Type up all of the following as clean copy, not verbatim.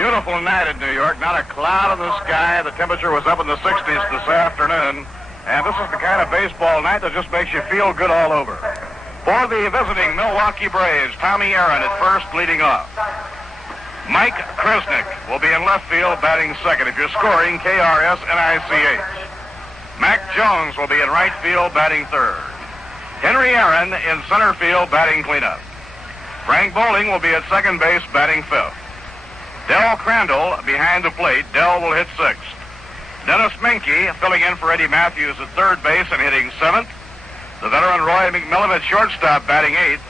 Beautiful night in New York. Not a cloud in the sky. The temperature was up in the 60s this afternoon. And this is the kind of baseball night that just makes you feel good all over. For the visiting Milwaukee Braves, Tommy Aaron at first leading off. Mike Kresnick will be in left field batting second. If you're scoring, KRS-NICH. Mac Jones will be in right field batting third. Henry Aaron in center field batting cleanup. Frank Bowling will be at second base batting fifth. Del Crandall behind the plate. Del will hit sixth. Dennis Menke filling in for Eddie Matthews at third base and hitting seventh. The veteran Roy McMillan at shortstop batting eighth.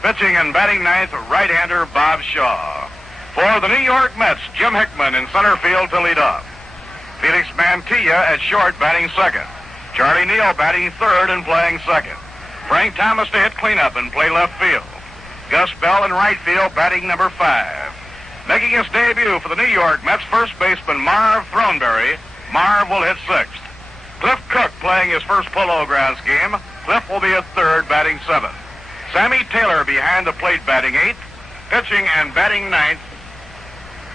Pitching and batting ninth, right-hander Bob Shaw. For the New York Mets, Jim Hickman in center field to lead off. Felix Mantilla at short batting second. Charlie Neal batting third and playing second. Frank Thomas to hit cleanup and play left field. Gus Bell in right field batting number 5. Making his debut for the New York Mets, first baseman Marv Throneberry. Marv will hit sixth. Cliff Cook playing his first polo grounds game. Cliff will be at third batting seventh. Sammy Taylor behind the plate batting eighth. Pitching and batting ninth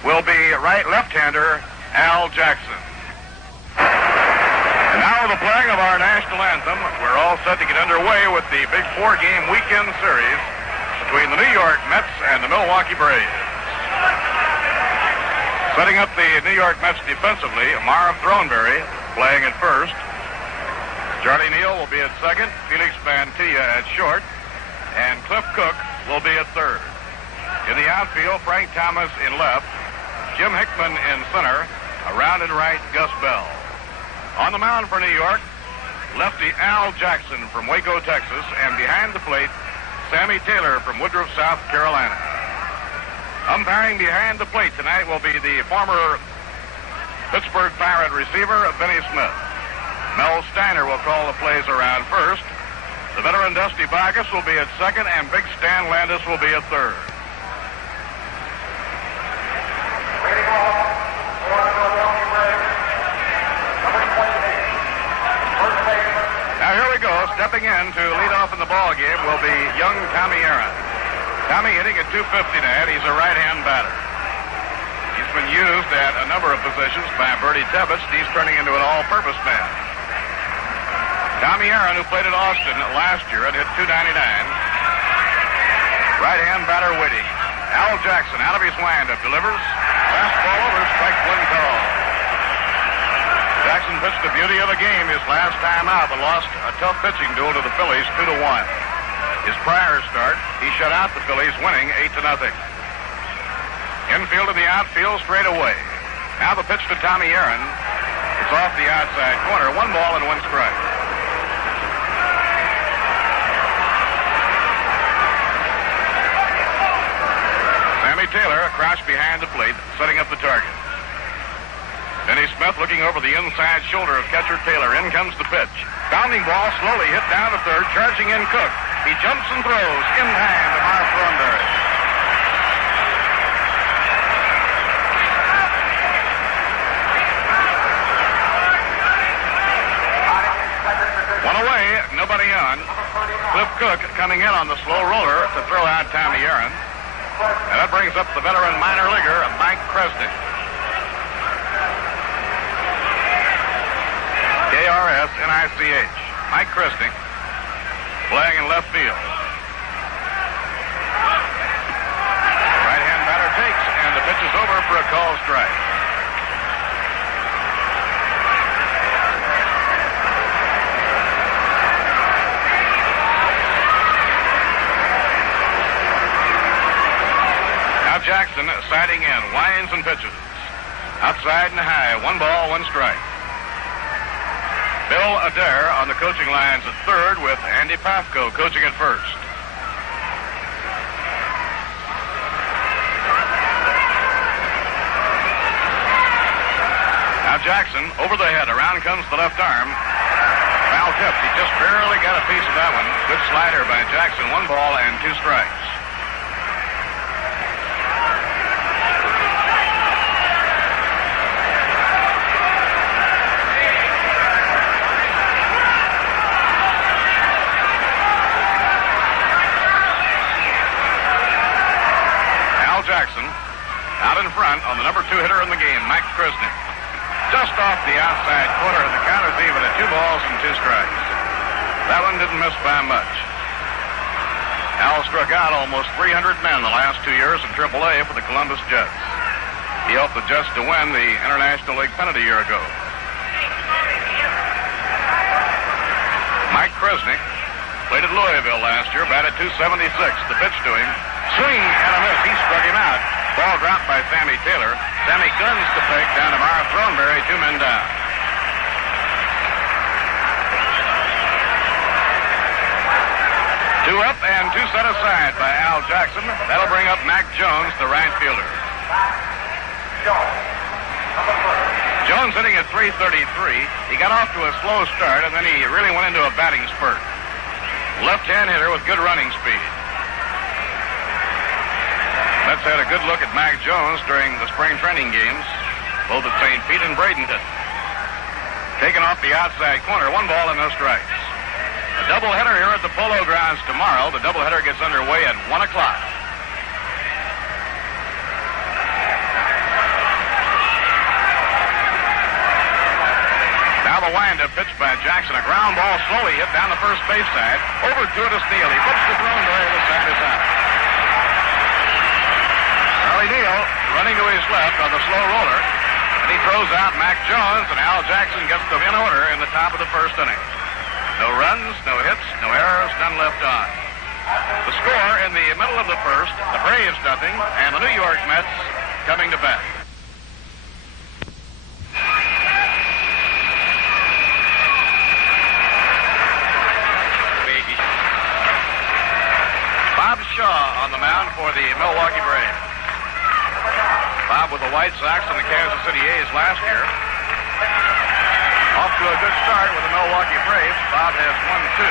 will be left-hander Al Jackson. And now the playing of our national anthem. We're all set to get underway with the big 4-game weekend series between the New York Mets and the Milwaukee Braves. Setting up the New York Mets defensively, Marv Throneberry playing at first. Charlie Neal will be at second, Felix Mantilla at short, and Cliff Cook will be at third. In the outfield, Frank Thomas in left, Jim Hickman in center, around and right, Gus Bell. On the mound for New York, lefty Al Jackson from Waco, Texas, and behind the plate, Sammy Taylor from Woodruff, South Carolina. Umpiring behind the plate tonight will be the former Pittsburgh Pirate receiver, Benny Smith. Mel Steiner will call the plays around first. The veteran Dusty Backus will be at second, and Big Stan Landis will be at third. Now here we go. Stepping in to lead off in the ball game will be young Tommy Aaron. Tommy hitting at .250 tonight. He's a right-hand batter. He's been used at a number of positions by Bertie Tebbetts. He's turning into an all-purpose man. Tommy Aaron, who played at Austin last year and hit .299. Right-hand batter waiting. Al Jackson out of his windup delivers. Fastball over, strike one call. Jackson pitched the beauty of the game his last time out, but lost a tough pitching duel to the Phillies 2-1. His prior start, he shut out the Phillies, winning 8-0. Infield to the outfield straight away. Now the pitch to Tommy Aaron. It's off the outside corner. 1 ball and 1 strike. Sammy Taylor crouched behind the plate, setting up the target. Benny Smith looking over the inside shoulder of catcher Taylor. In comes the pitch. Bounding ball slowly hit down to third, charging in Cook. He jumps and throws in time to Marv Throneberry. One away, nobody on. Cliff Cook coming in on the slow roller to throw out Tommy Aaron. And that brings up the veteran minor leaguer, Mike Kresnick. KRS-NICH. Mike Kresnick playing in left field. Right-hand batter takes, and the pitch is over for a called strike. Now Jackson siding in, winds and pitches. Outside and high, 1 ball, 1 strike. Bill Adair on the coaching lines at third with Andy Pafko coaching at first. Now Jackson over the head. Around comes the left arm. Foul tipped. He just barely got a piece of that one. Good slider by Jackson. 1 ball and 2 strikes. Out in front on the number 2 hitter in the game, Mike Krisnick. Just off the outside corner, and the count is even at 2 balls and 2 strikes. That one didn't miss by much. Al struck out almost 300 men the last 2 years in AAA for the Columbus Jets. He helped the Jets to win the International League pennant a year ago. Mike Krisnick played at Louisville last year, batted .276. The pitch to him. Swing and a miss. He struck him out. Ball dropped by Sammy Taylor. Sammy guns the peg down to Mara Throneberry, 2 men down. Two up and 2 set aside by Al Jackson. That'll bring up Mac Jones, the right fielder. Jones hitting at .333. He got off to a slow start, and then he really went into a batting spurt. Left-hand hitter with good running speed. Mets had a good look at Mac Jones during the spring training games, both at St. Pete and Bradenton. Taken off the outside corner, 1 ball and no strikes. A doubleheader here at the Polo Grounds tomorrow. The doubleheader gets underway at 1 o'clock. Now the windup pitch by Jackson. A ground ball slowly hit down the first base side. Over to it is Neal. He puts the Throneberry. The side is out. Charlie Neal running to his left on the slow roller. And he throws out Mac Jones, and Al Jackson gets them in order in the top of the first inning. No runs, no hits, no errors, none left on. The score in the middle of the first, the Braves nothing, and the New York Mets coming to bat. Bob Shaw on the mound for the Milwaukee Braves. Bob with the White Sox and the Kansas City A's last year. Off to a good start with the Milwaukee Braves. Bob has won 2,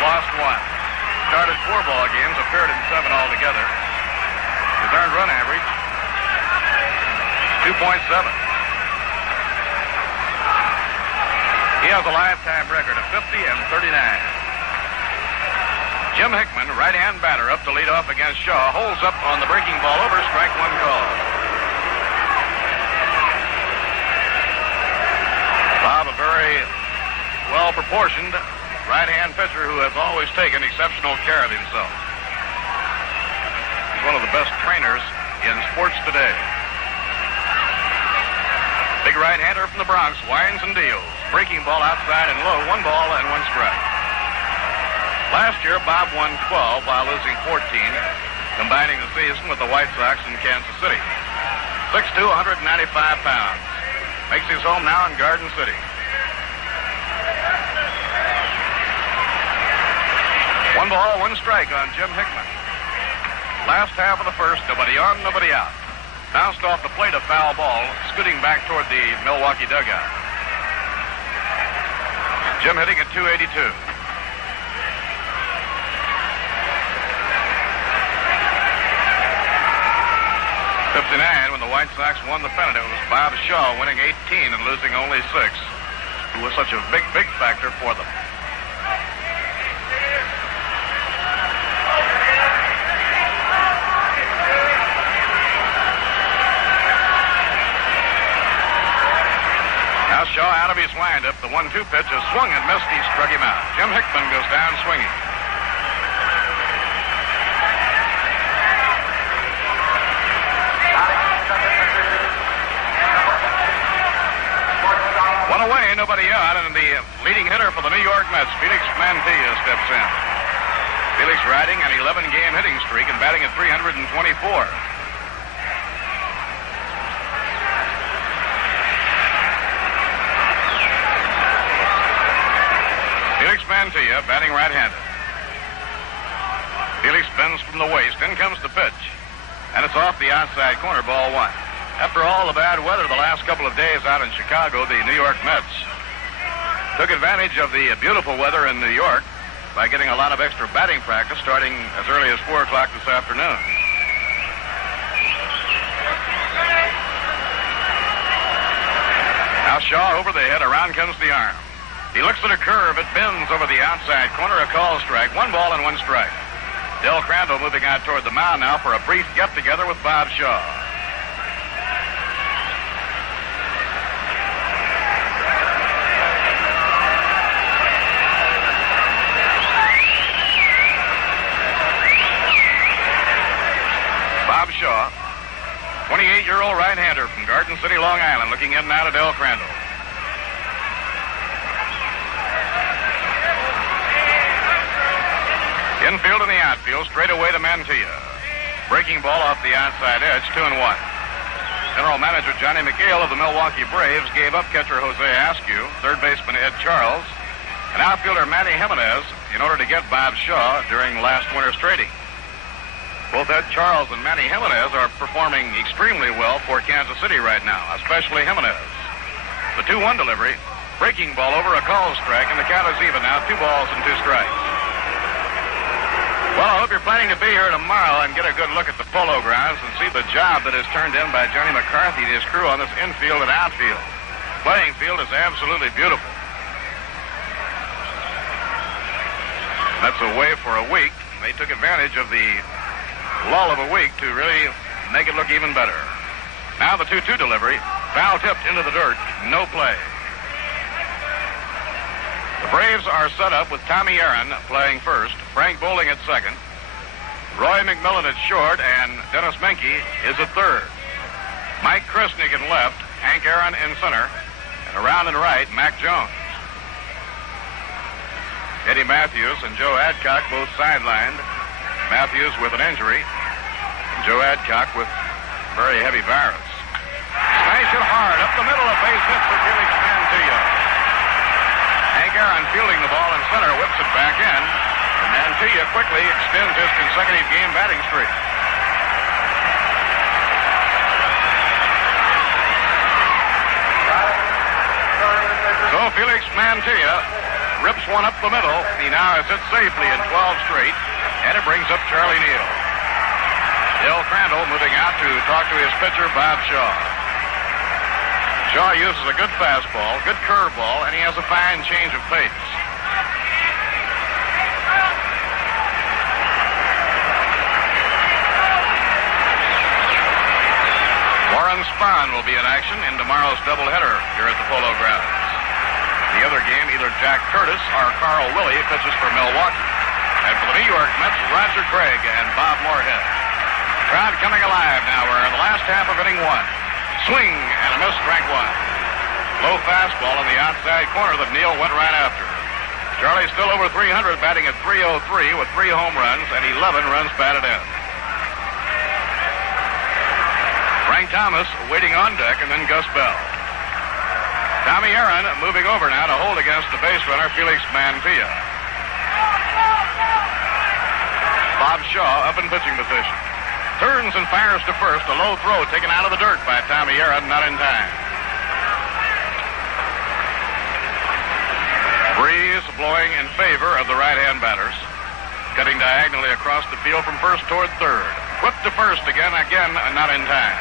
lost 1. Started 4 ball games, appeared in 7 altogether. His earned run average, 2.7. He has a lifetime record of 50 and 39. Jim Hickman, right-hand batter, up to lead off against Shaw, holds up on the breaking ball over, strike 1 call. Bob, a very well-proportioned right-hand pitcher who has always taken exceptional care of himself. He's one of the best trainers in sports today. Big right-hander from the Bronx, winds and deals. Breaking ball outside and low, 1 ball and 1 strike. Last year, Bob won 12 while losing 14, combining the season with the White Sox in Kansas City. 6'2", 195 pounds. Makes his home now in Garden City. 1 ball, 1 strike on Jim Hickman. Last half of the first, nobody on, nobody out. Bounced off the plate, a foul ball, scooting back toward the Milwaukee dugout. Jim hitting at .282. '59, when the White Sox won the pennant, it was Bob Shaw winning 18 and losing only 6, who was such a big factor for them. Now Shaw out of his windup. The 1-2 pitch is swung and missed. He struck him out. Jim Hickman goes down swinging. Away, nobody out, and the leading hitter for the New York Mets, Felix Mantilla, steps in. Felix riding an 11-game hitting streak and batting at .324. Felix Mantilla batting right-handed. Felix bends from the waist. In comes the pitch, and it's off the outside corner, ball 1. After all the bad weather the last couple of days out in Chicago, the New York Mets took advantage of the beautiful weather in New York by getting a lot of extra batting practice starting as early as 4 o'clock this afternoon. Now Shaw over the head, around comes the arm. He looks at a curve, it bends over the outside corner, a call strike, 1 ball and 1 strike. Del Crandall moving out toward the mound now for a brief get-together with Bob Shaw. Bob Shaw, 28-year-old right-hander from Garden City, Long Island, looking in now to Del Crandall. Infield and the outfield, straight away to Mantilla. Breaking ball off the outside edge, 2-1. General Manager Johnny McHale of the Milwaukee Braves gave up catcher Jose Askew, third baseman Ed Charles, and outfielder Manny Jimenez in order to get Bob Shaw during last winter's trading. Both Ed Charles and Manny Jimenez are performing extremely well for Kansas City right now, especially Jimenez. The 2-1 delivery, breaking ball over a call strike, and the count is even now, 2 balls and 2 strikes. Well, I hope you're planning to be here tomorrow and get a good look at the Polo Grounds and see the job that is turned in by Johnny McCarthy and his crew on this infield and outfield. Playing field is absolutely beautiful. That's away for a week. They took advantage of the lull of a week to really make it look even better. Now the 2-2 delivery, foul tipped into the dirt, no play. The Braves are set up with Tommy Aaron playing first, Frank Bowling at second, Roy McMillan at short, and Dennis Menke is at third. Mike Krisnick in left, Hank Aaron in center, and around and right, Mac Jones. Eddie Matthews and Joe Adcock both sidelined. Matthews with an injury, and Joe Adcock with very heavy virus. Smash it hard, up the middle, a base hit for Felix Mantilla. Hank Aaron fielding the ball in center, whips it back in, and Mantilla quickly extends his consecutive game batting streak. So Felix Mantilla rips one up the middle. He now has hit safely in 12 straight, and it brings up Charlie Neal. Del Crandall moving out to talk to his pitcher, Bob Shaw. Shaw uses a good fastball, good curveball, and he has a fine change of pace. Warren Spahn will be in action in tomorrow's doubleheader here at the Polo Grounds. The other game, either Jack Curtis or Carl Willey pitches for Milwaukee. And for the New York Mets, Roger Craig and Bob Moorhead. Crowd coming alive now. We're in the last half of inning 1. Swing and a miss, strike 1. Low fastball on the outside corner that Neal went right after. Charlie's still over 300, batting at .303 with 3 home runs and 11 runs batted in. Frank Thomas waiting on deck, and then Gus Bell. Tommy Aaron moving over now to hold against the base runner, Felix Mantilla. Bob Shaw up in pitching position. Turns and fires to first. A low throw taken out of the dirt by Tommy Aaron, not in time. Breeze blowing in favor of the right-hand batters. Cutting diagonally across the field from first toward third. Whip to first again, not in time.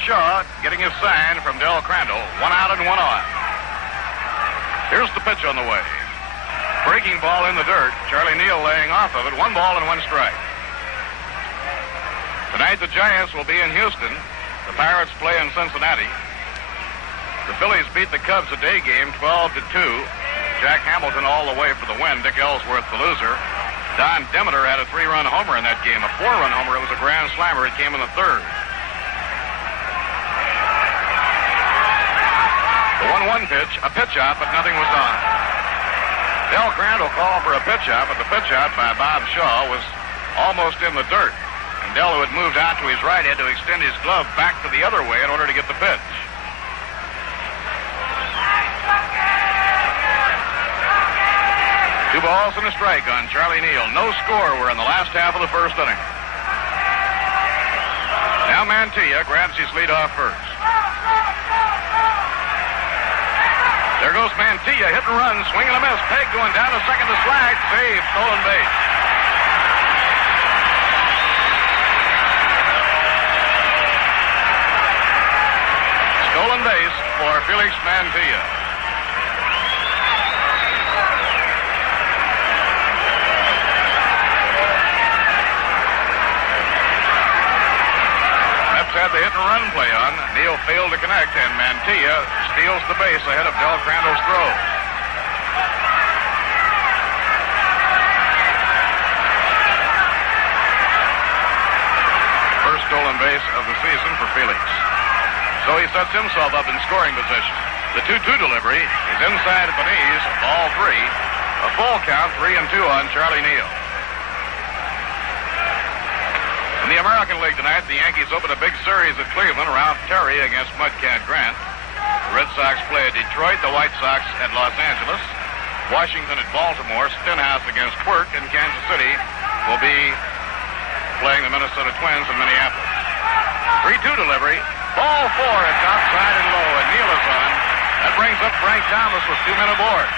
Shaw getting his sign from Del Crandall. 1 out and 1 on. Here's the pitch on the way. Breaking ball in the dirt. Charlie Neal laying off of it. 1 ball and 1 strike. Tonight the Giants will be in Houston. The Pirates play in Cincinnati. The Phillies beat the Cubs a day game 12-2. Jack Hamilton all the way for the win. Dick Ellsworth the loser. Don Demeter had a 3-run homer in that game. A 4-run homer. It was a grand slammer. It came in the third. The 1-1 pitch, a pitch out, but nothing was on. Del Crandall called for a pitch out, but the pitch out by Bob Shaw was almost in the dirt. And Del, who had moved out to his right, had to extend his glove back to the other way in order to get the pitch. Two balls and a strike on Charlie Neal. No score. We're in the last half of the first inning. Now Mantilla grabs his lead off first. There goes Mantilla, hit and run, swing and a miss. Peg going down to second to slide, save, stolen base. Stolen base for Felix Mantilla. Mets had the hit and run play on. Neal failed to connect, and Mantilla steals the base ahead of Del Crandall's throw. First stolen base of the season for Felix. So he sets himself up in scoring position. The 2-2 delivery is inside at the knees, ball 3. A full count, 3-2 on Charlie Neal. In the American League tonight, the Yankees open a big series at Cleveland. Ralph Terry against Mudcat Grant. The Red Sox play at Detroit, the White Sox at Los Angeles. Washington at Baltimore. Stenhouse against Quirk in Kansas City will be playing the Minnesota Twins in Minneapolis. 3-2 delivery. Ball 4. It's outside and low, and Neal is on. That brings up Frank Thomas with 2 men aboard.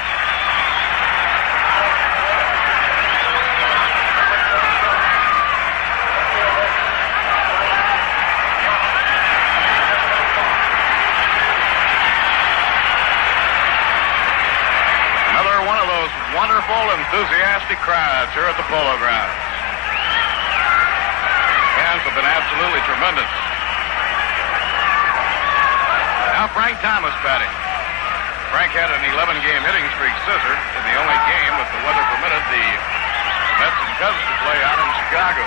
Another one of those wonderful, enthusiastic crowds here at the Polo Grounds. Fans have been absolutely tremendous. Now Frank Thomas batting. Frank had an 11-game hitting streak scissored in the only game that the weather permitted the Mets and Cubs to play out in Chicago.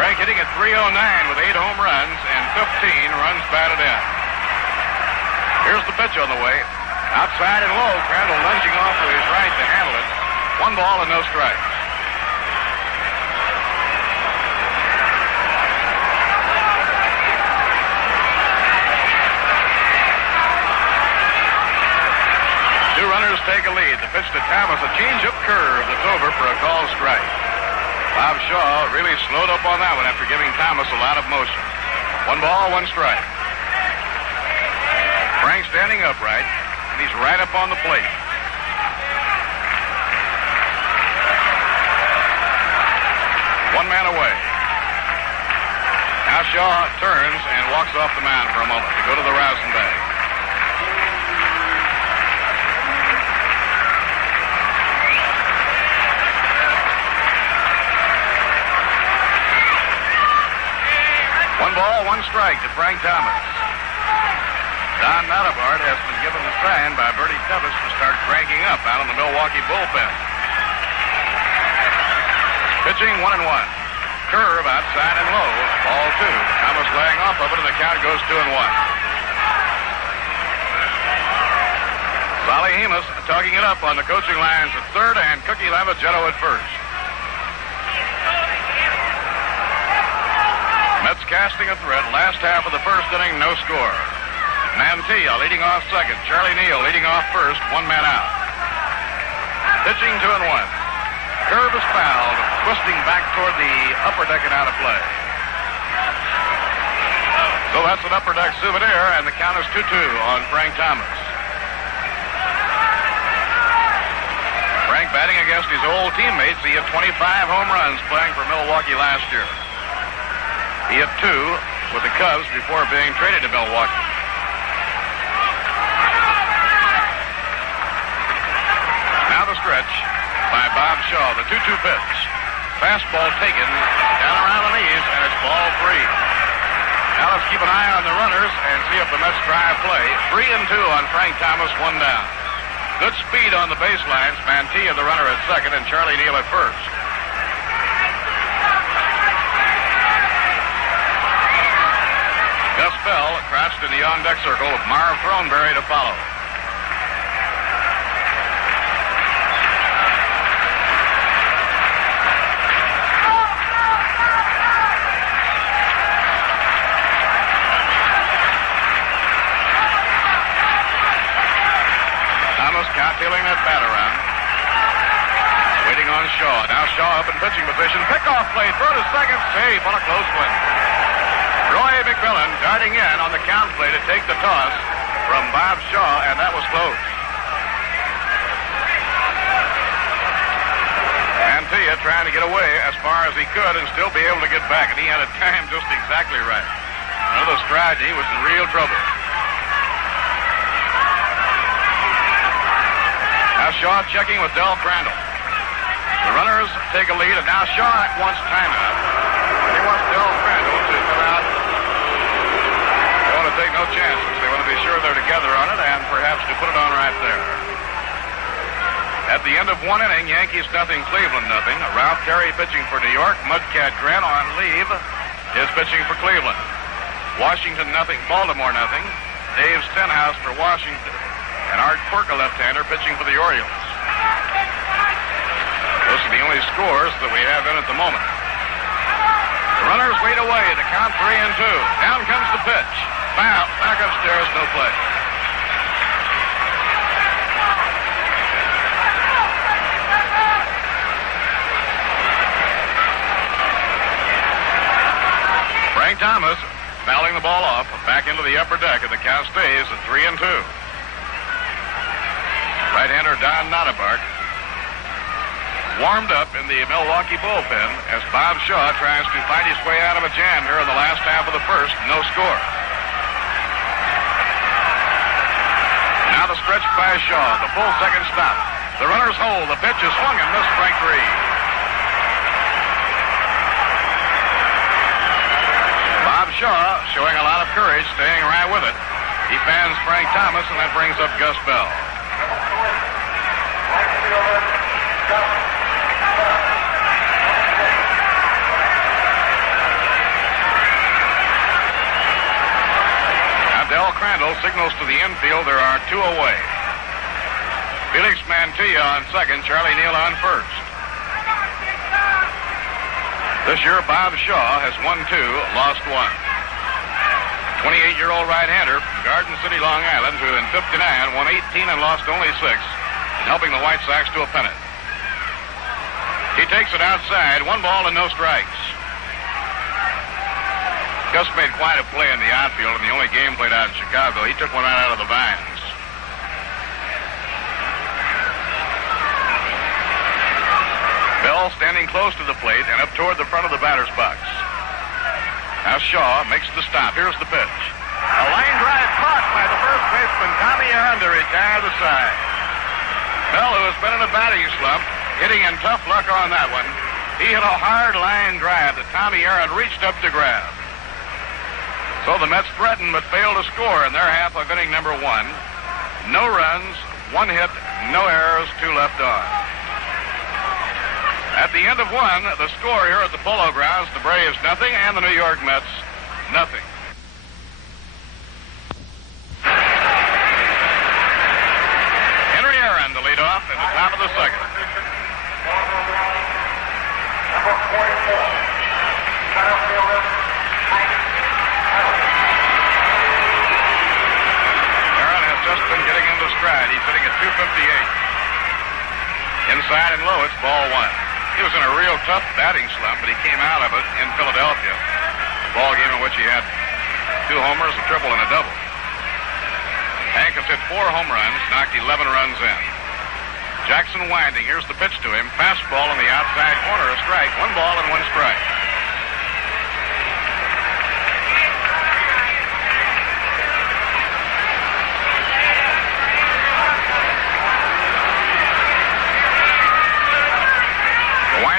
Frank hitting at .309 with 8 home runs and 15 runs batted in. Here's the pitch on the way. Outside and low, Crandall lunging off to his right to handle it. 1 ball and no strikes. Runners take a lead. The pitch to Thomas, a change-up curve that's over for a called strike. Bob Shaw really slowed up on that one after giving Thomas a lot of motion. 1 ball, 1 strike. Frank standing upright, and he's right up on the plate. One man away. Now Shaw turns and walks off the mound for a moment to go to the rousing bag. Ball, 1 strike to Frank Thomas. Don Notabart has been given the sign by Bertie Tevis to start cranking up out in the Milwaukee bullpen. Pitching 1-1. Curve outside and low. Ball 2. Thomas laying off of it, and the count goes 2-1. Solly Hemus tugging it up on the coaching lines at third, and Cookie Lavagetto at first. Mets casting a threat. Last half of the first inning, no score. Mantilla leading off second. Charlie Neal leading off first. 1 man out. Pitching 2-1. Curve is fouled, twisting back toward the upper deck and out of play. So that's an upper deck souvenir, and the count is 2-2 on Frank Thomas. Frank batting against his old teammates. He had 25 home runs playing for Milwaukee last year. He had 2 with the Cubs before being traded to Milwaukee. Now the stretch by Bob Shaw, the 2-2 pitch. Fastball taken down around the knees, and it's ball 3. Now let's keep an eye on the runners and see if the Mets try a play. 3-2 on Frank Thomas, 1 down. Good speed on the baselines. Mantilla, the runner, at second, and Charlie Neal at first. Gus Bell crouched in the on-deck circle with Marv Throneberry to follow. Thomas cowtailling that bat around. Waiting on Shaw. Now Shaw up in pitching position. Pickoff play. Throw to second. Safe on a close one. Roy McMillan darting in on the count play to take the toss from Bob Shaw, and that was close. Mantilla trying to get away as far as he could and still be able to get back, and he had it timed just exactly right. Another stride, he was in real trouble. Now Shaw checking with Del Crandall. The runners take a lead, and now Shaw wants timeout. He wants Del Crandall to come out. They want to take no chances. They want to be sure they're together on it and perhaps to put it on right there. At the end of one inning, Yankees nothing, Cleveland nothing. Ralph Terry pitching for New York. Mudcat Grant on leave is pitching for Cleveland. Washington nothing, Baltimore nothing. Dave Stenhouse for Washington. And Art Quirk, a left-hander, pitching for the Orioles. Those are the only scores that we have in at the moment. The runners wait away to count 3-2. Down comes the pitch. Foul. Back upstairs, no play. Frank Thomas fouling the ball off back into the upper deck, and the count stays at 3-2. Right-hander Don Nottabark warmed up in the Milwaukee bullpen as Bob Shaw tries to find his way out of a jam here in the last half of the first. No score. Now the stretch by Shaw, the full second stop. The runners hold. The pitch is swung and missed, strike three. Bob Shaw showing a lot of courage, staying right with it. He fans Frank Thomas, and that brings up Gus Bell. Now Del Crandall signals to the infield. There are two away. Felix Mantilla on second, Charlie Neal on first. This year, Bob Shaw has won 2, lost 1. 28-year-old right-hander from Garden City, Long Island, who in '59 won 18 and lost only 6, helping the White Sox to a pennant. He takes it outside, 1 ball and no strikes. Gus made quite a play in the outfield in the only game played out in Chicago. He took one out of the vines. Bell standing close to the plate and up toward the front of the batter's box. Now Shaw makes the stop. Here's the pitch. A line drive caught by the first baseman, Tommy Aaron, to retire the side. Bell, who has been in a batting slump, hitting in tough luck on that one. He hit a hard line drive that Tommy Aaron reached up to grab. So the Mets threatened but failed to score in their half of inning number 1. No runs, 1 hit, no errors, 2 left on. At the end of 1, the score here at the Polo Grounds, the Braves nothing and the New York Mets nothing. Henry Aaron to lead off at the top of the second. Aaron has just been getting into stride. He's hitting at .258. Inside and low, it's ball 1. He was in a real tough batting slump, but he came out of it in Philadelphia. A ball game in which he had 2 homers, a triple, and a double. Hank has hit 4 home runs, knocked 11 runs in. Jackson winding. Here's the pitch to him. Fastball in the outside corner, a strike. 1 ball and 1 strike.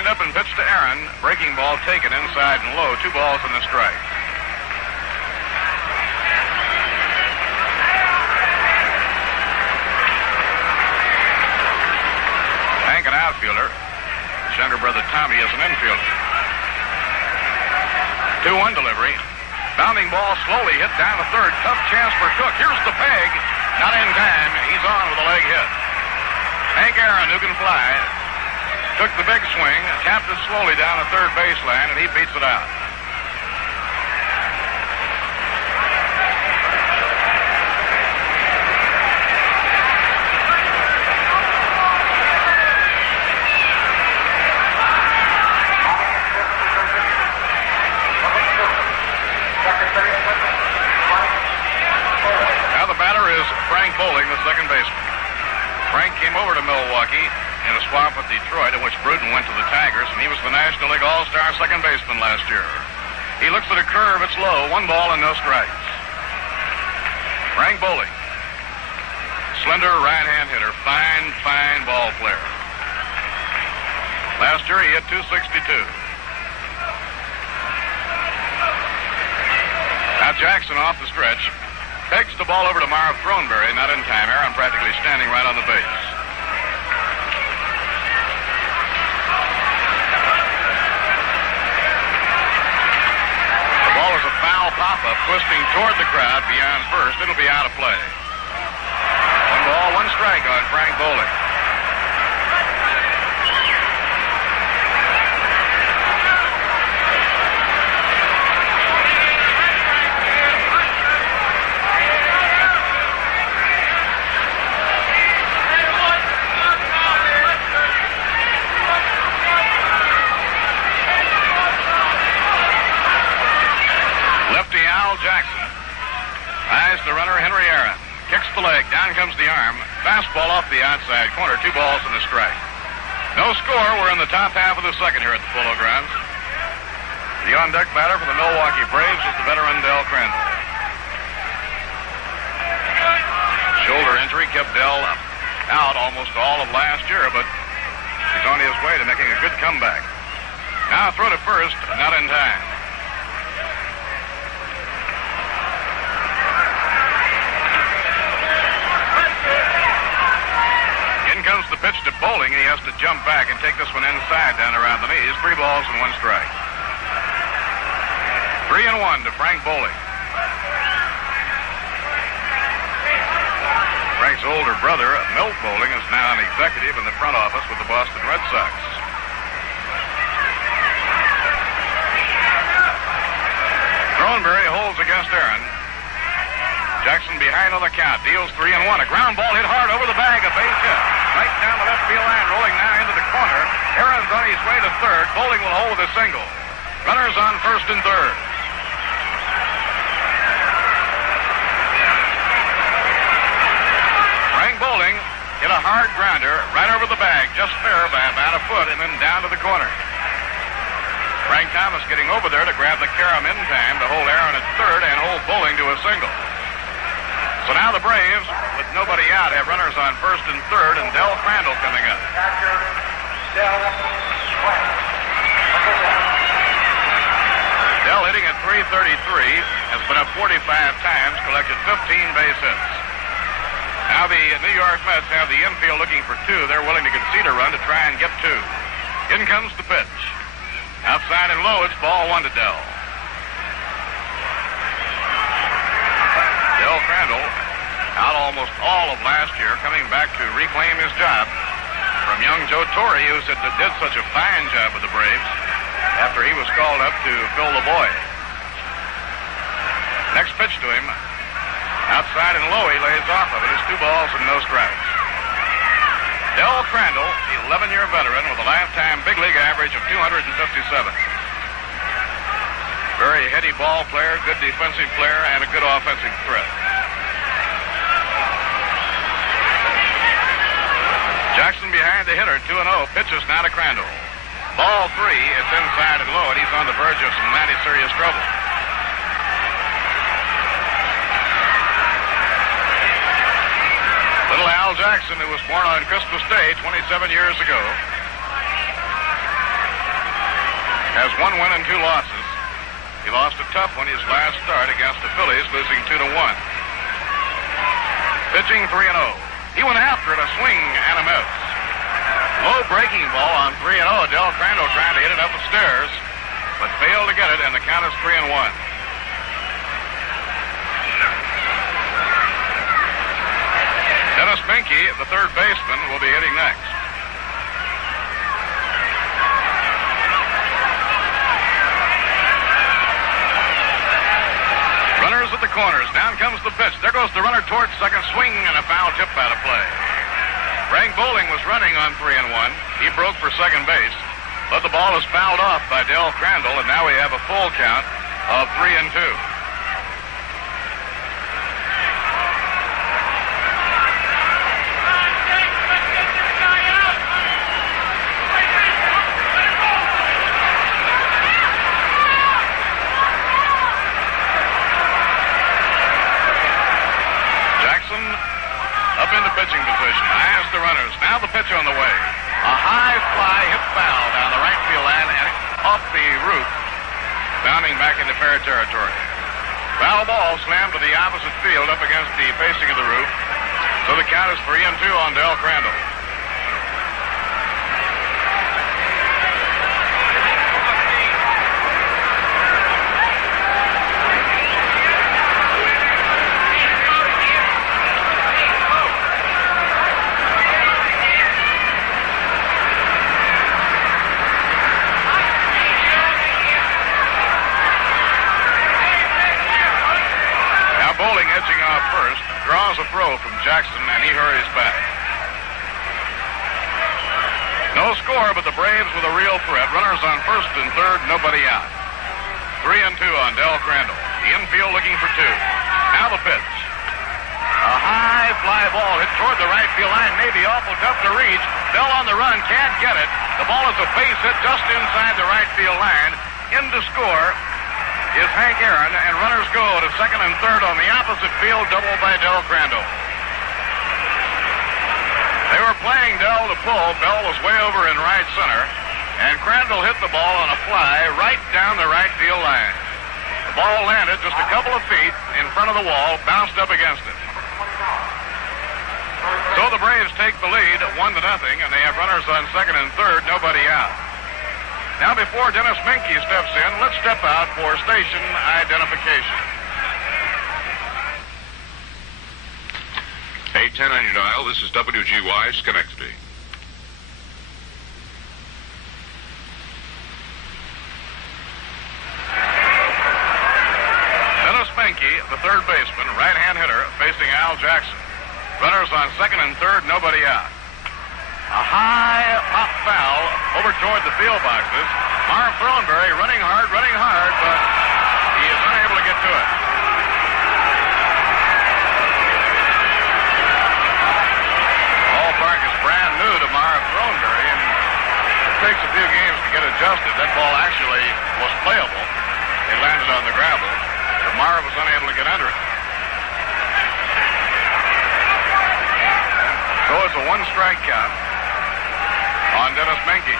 Up and pitch to Aaron. Breaking ball taken inside and low. 2 balls and a strike. Hank, an outfielder. His younger brother Tommy is an infielder. 2-1 delivery. Bounding ball slowly hit down the third. Tough chance for Cook. Here's the peg. Not in time. He's on with a leg hit. Hank Aaron, who can fly, took the big swing, tapped it slowly down the third baseline, and he beats it out. Now the batter is Frank Bowling, the second baseman. Frank came over to Milwaukee in a swap with Detroit, in which Bruton went to the Tigers, and he was the National League All-Star second baseman last year. He looks at a curve, it's low, 1 ball and no strikes. Frank Bowling, slender right-hand hitter, fine ball player. Last year he hit .262. Now Jackson off the stretch. Pegs the ball over to Marv Throneberry, not in time. Aaron practically standing right on the base. The ball is a foul pop-up, twisting toward the crowd beyond first. It'll be out of play. 1 ball, 1 strike on Frank Bowling. Jackson eyes the runner, Henry Aaron. Kicks the leg. Down comes the arm. Fastball off the outside corner. 2 balls and a strike. No score. We're in the top half of the second here at the Polo Grounds. The on-deck batter for the Milwaukee Braves is the veteran Del Crandall. Shoulder injury kept Del out almost all of last year, but he's on his way to making a good comeback. Now throw to first, not in time. Comes the pitch to Bowling. He has to jump back and take this one inside down around the knees. 3 balls and 1 strike. 3-1 to Frank Bowling. Frank's older brother, Milt Bowling, is now an executive in the front office with the Boston Red Sox. Throneberry holds against Aaron. Jackson behind on the count. Deals 3-1. A ground ball hit hard over the bag. A base hit. Right down the left field line. Rolling now into the corner. Aaron's on his way to third. Bowling will hold a single. Runners on first and third. Frank Bowling hit a hard grounder right over the bag. Just fair by about a foot and then down to the corner. Frank Thomas getting over there to grab the carom in time to hold Aaron at third and hold Bowling to a single. So now the Braves, with nobody out, have runners on first and third, and Del Crandall coming up. Del hitting at .333, has been up 45 times, collected 15 base hits. Now the New York Mets have the infield looking for 2. They're willing to concede a run to try and get 2. In comes the pitch. Outside and low, it's ball 1 to Del. Del Crandall, out almost all of last year, coming back to reclaim his job from young Joe Torre, who did such a fine job with the Braves after he was called up to fill the void. Next pitch to him, outside and low, he lays off of it. It's 2 balls and no strikes. Del Crandall, the 11-year veteran with a lifetime big league average of 257. Very heady ball player, good defensive player, and a good offensive threat. Jackson behind the hitter, 2-0. Pitches now to Crandall. Ball 3, it's inside and low, and he's on the verge of some mighty serious trouble. Little Al Jackson, who was born on Christmas Day 27 years ago, has 1 win and 2 losses. He lost a tough one his last start against the Phillies, losing 2-1. Pitching 3-0. He went after it, a swing and a miss. Low breaking ball on 3-0. Del Crandall trying to hit it up the stairs, but failed to get it, and the count is 3-1. Dennis Binky, the third baseman, will be hitting next. Runners at the corners. Down comes the pitch. There goes the runner towards second. Swing and a foul tip out of play. Frank Bowling was running on 3-1. He broke for second base, but the ball is fouled off by Del Crandall, and now we have a full count of 3-2. Up into pitching position. Eyes the runners. Now the pitch on the way. A high fly hit foul down the right field line and off the roof, bounding back into fair territory. Foul ball slammed to the opposite field up against the facing of the roof. So the count is 3-2 on Del Crandall. Edging off first, draws a throw from Jackson, and he hurries back. No score, but the Braves with a real threat. Runners on first and third, nobody out. 3-2 on Del Crandall. The infield looking for two. Now the pitch. A high fly ball hit toward the right field line. Maybe awful tough to reach. Bell on the run, can't get it. The ball is a base hit just inside the right field line. In to score is Hank Aaron, and runners go to second and third on the opposite field, double by Del Crandall. They were playing Del to pull. Bell was way over in right center, and Crandall hit the ball on a fly right down the right field line. The ball landed just a couple of feet in front of the wall, bounced up against it. So the Braves take the lead 1-0, and they have runners on second and third, nobody out. Now, before Dennis Menke steps in, let's step out for station identification. 810 on your dial. This is WGY Schenectady. Dennis Menke, the third baseman, right-hand hitter, facing Al Jackson. Runners on second and third, nobody out. A high pop foul over toward the field boxes. Marv Throneberry running hard, but he is unable to get to it. Ballpark is brand new to Marv Throneberry, and it takes a few games to get adjusted. That ball actually was playable. It landed on the gravel, but Marv was unable to get under it. So it's a one-strike count on Dennis Menke.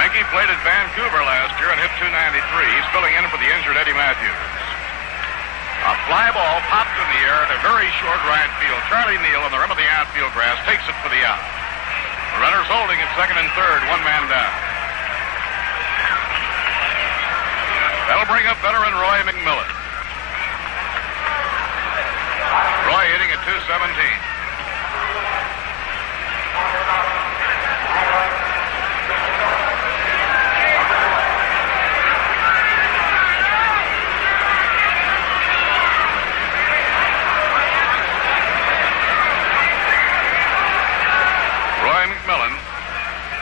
Menke played at Vancouver last year and hit .293. He's filling in for the injured Eddie Matthews. A fly ball popped in the air at a very short right field. Charlie Neal on the rim of the outfield grass takes it for the out. The runners holding at second and third, one man down. That'll bring up veteran Roy McMillan. Roy hitting at .217.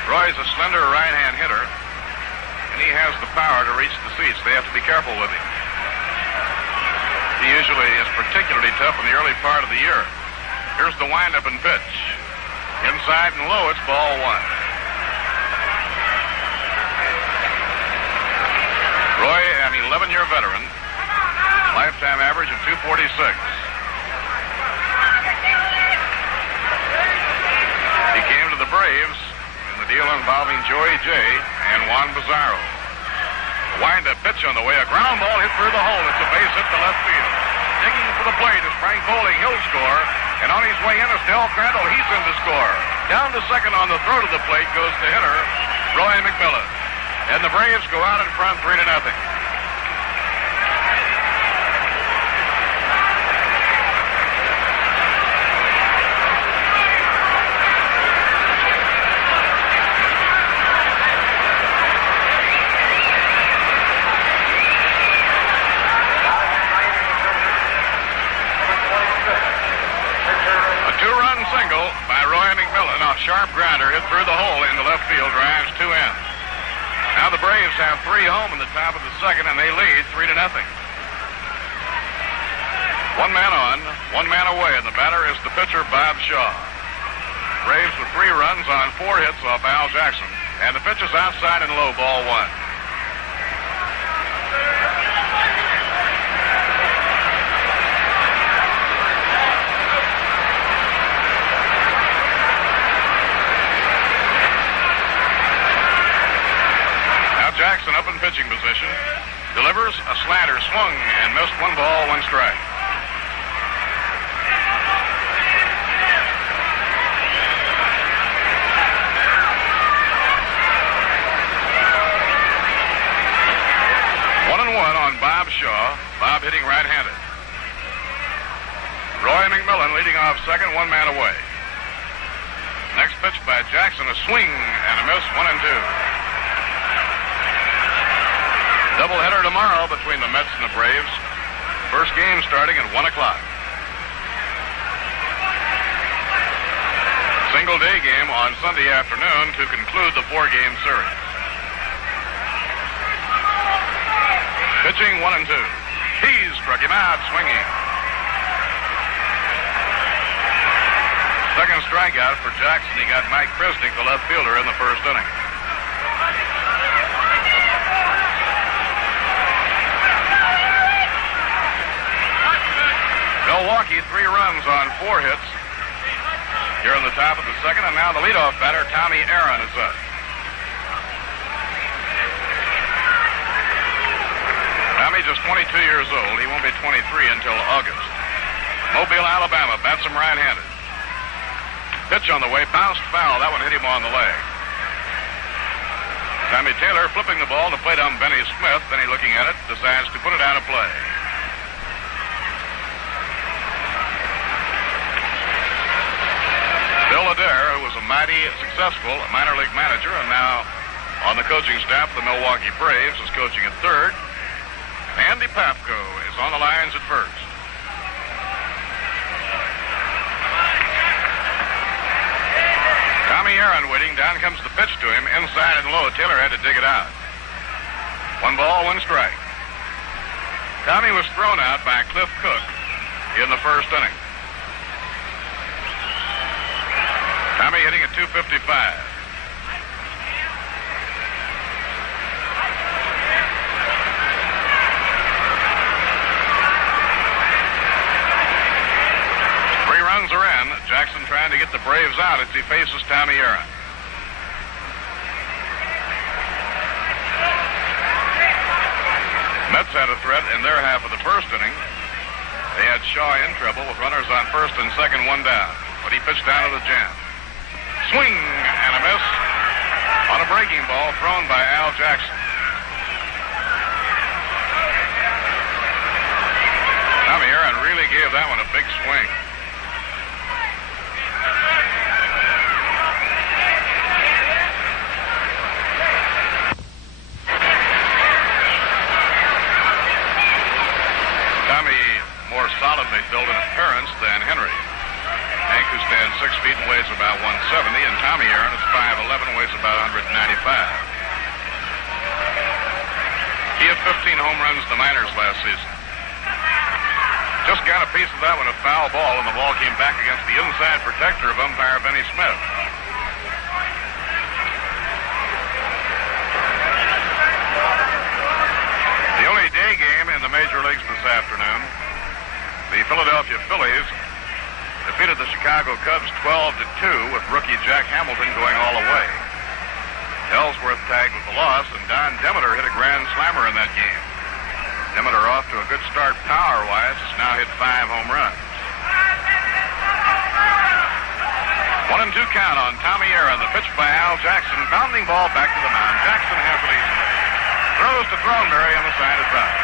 Roy's a slender right-hand hitter, and he has the power to reach the seats. They have to be careful with him. He usually is particularly tough in the early part of the year. Here's the windup and pitch. Inside and low, it's ball one. Roy, an 11-year veteran, lifetime average of .246. He came to the Braves deal involving Joey J. and Juan Pizarro. Wind-up pitch on the way. A ground ball hit through the hole. It's a base hit to left field. Digging for the plate is Frank Bowling. He'll score. And on his way in is Del Crandall. He's in to score. Down to second on the throw to the plate goes the hitter, Roy McMillan. And the Braves go out in front 3-0. Single by Roy McMillan. A sharp grounder hit through the hole into left field, drives two in. Now the Braves have three home in the top of the second, and they lead 3-0. One man on, one man away, and the batter is the pitcher, Bob Shaw. Braves with 3 runs on 4 hits off Al Jackson, and the pitch is outside and low, ball one. Jackson up in pitching position. Delivers. leading off second, 1 man away. Next pitch by Jackson, a swing and a miss, 1-2. Doubleheader tomorrow between the Mets and the Braves. First game starting at 1 o'clock. Single day game on Sunday afternoon to conclude the 4-game series. Pitching 1-2. He struck him out swinging. Second strikeout for Jackson. He got Mike Prisnick, the left fielder, in the first inning. Milwaukee, 3 runs on 4 hits here in the top of the second, and now the leadoff batter, Tommy Aaron, is up. Tommy just 22 years old. He won't be 23 until August. Mobile, Alabama, bats him right-handed. Pitch on the way, bounced foul. That one hit him on the leg. Tommy Taylor flipping the ball to plate on Benny Smith. Then he, looking at it, decides to put it out of play. Bill Adair, who was a mighty successful minor league manager and now on the coaching staff of the Milwaukee Braves, is coaching at third. Andy Pafko is on the lines at first. Tommy Aaron waiting. Down comes the pitch to him. Inside and low. Taylor had to dig it out. 1 ball, 1 strike. Tommy was thrown out by Cliff Cook in the first inning. Tommy hitting at .255. Runs are in. Jackson trying to get the Braves out as he faces Tommy Aaron. Mets had a threat in their half of the first inning. They had Shaw in trouble with runners on first and second, 1 down. But he pitched down to the jam. Swing and a miss on a breaking ball thrown by Al Jackson. Tommy Aaron really gave that one a big swing. Solidly built in appearance than Henry. Hank, who stands 6 feet and weighs about 170, and Tommy Aaron is 5'11", weighs about 195. He had 15 home runs in the minors last season. Just got a piece of that one, a foul ball, and the ball came back against the inside protector of umpire Benny Smith. The only day game in the major leagues this afternoon. The Philadelphia Phillies defeated the Chicago Cubs 12-2 with rookie Jack Hamilton going all the way. Ellsworth tagged with the loss, and Don Demeter hit a grand slammer in that game. Demeter off to a good start power-wise, has now hit 5 home runs. 1-2 count on Tommy Aaron. The pitch by Al Jackson. Bounding ball back to the mound. Jackson has it easily. Throws to Throneberry on the side of out.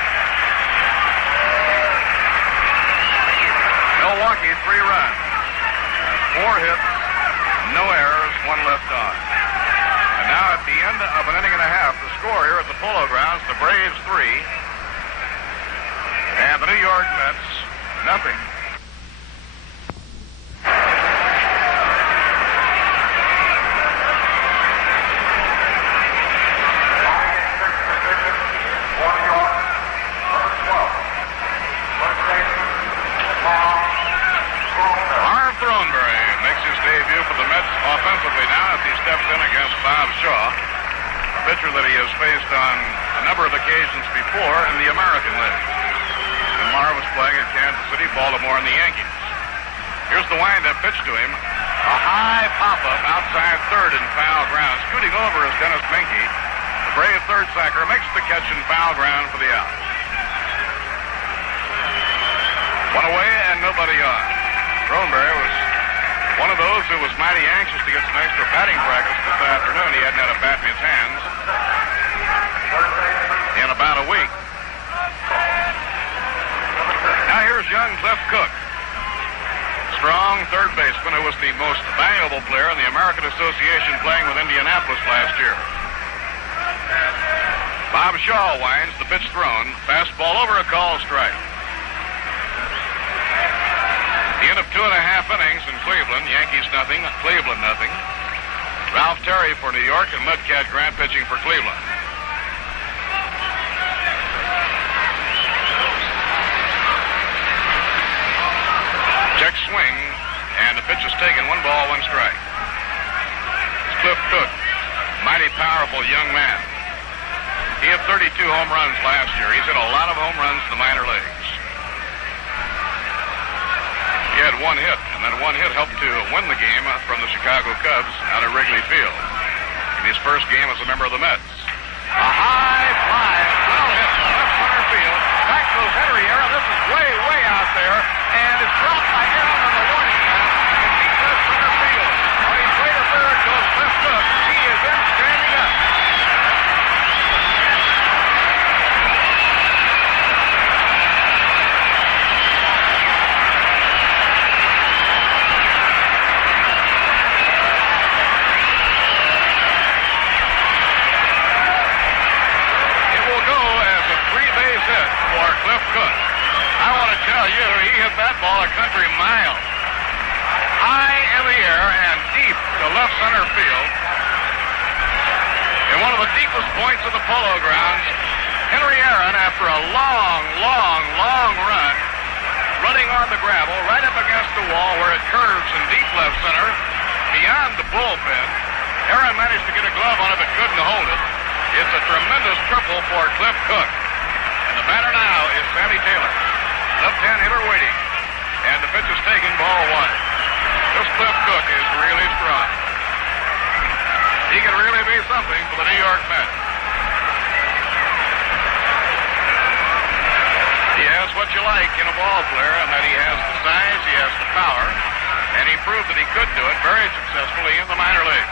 Milwaukee, 3 runs, 4 hits, no errors, 1 left on. And now at the end of an inning and a half, the score here at the Polo Grounds, the Braves 3, and the New York Mets, nothing. Offensively now as he steps in against Bob Shaw, a pitcher that he has faced on a number of occasions before in the American League. And Marr was playing at Kansas City, Baltimore, and the Yankees. Here's the windup pitch to him. A high pop-up outside third in foul ground. Scooting over is Dennis Menke. The Brave third sacker makes the catch in foul ground for the out. 1 away and nobody on. Throneberry was one of those who was mighty anxious to get some extra batting practice this afternoon. He hadn't had a bat in his hands in about a week. Now here's young Cliff Cook. strong third baseman who was the most valuable player in the American Association playing with Indianapolis last year. Bob Shaw winds, the pitch thrown. Fastball over, a call strike. The end of 2.5 innings in Cleveland. Yankees nothing, Cleveland nothing. Ralph Terry for New York and Mudcat Grant pitching for Cleveland. Check swing, and the pitch is taken. 1 ball, 1 strike. It's Cliff Cook, mighty powerful young man. He had 32 home runs last year. He's hit a lot of home runs in the minor leagues. He had 1 hit, and that 1 hit helped to win the game from the Chicago Cubs out at Wrigley Field in his first game as a member of the Mets. A high fly, well hit to left center field. Back goes Henriera. This is way, way out there, and it's dropped by Aaron on the warning track. And deep left center field. On his way to third goes Cliff Cook. He is in standing up. That ball a country mile. High in the air and deep to left center field. In one of the deepest points of the Polo Grounds, Henry Aaron, after a long run, running on the gravel right up against the wall where it curves in deep left center, beyond the bullpen. Aaron managed to get a glove on it but couldn't hold it. It's a tremendous triple for Cliff Cook. And the batter now is Sammy Taylor. Left-hand hitter waiting. And the pitch is taken, ball 1. This Cliff Cook is really strong. He can really be something for the New York Mets. He has what you like in a ball player, and that he has the size, he has the power, and he proved that he could do it very successfully in the minor leagues.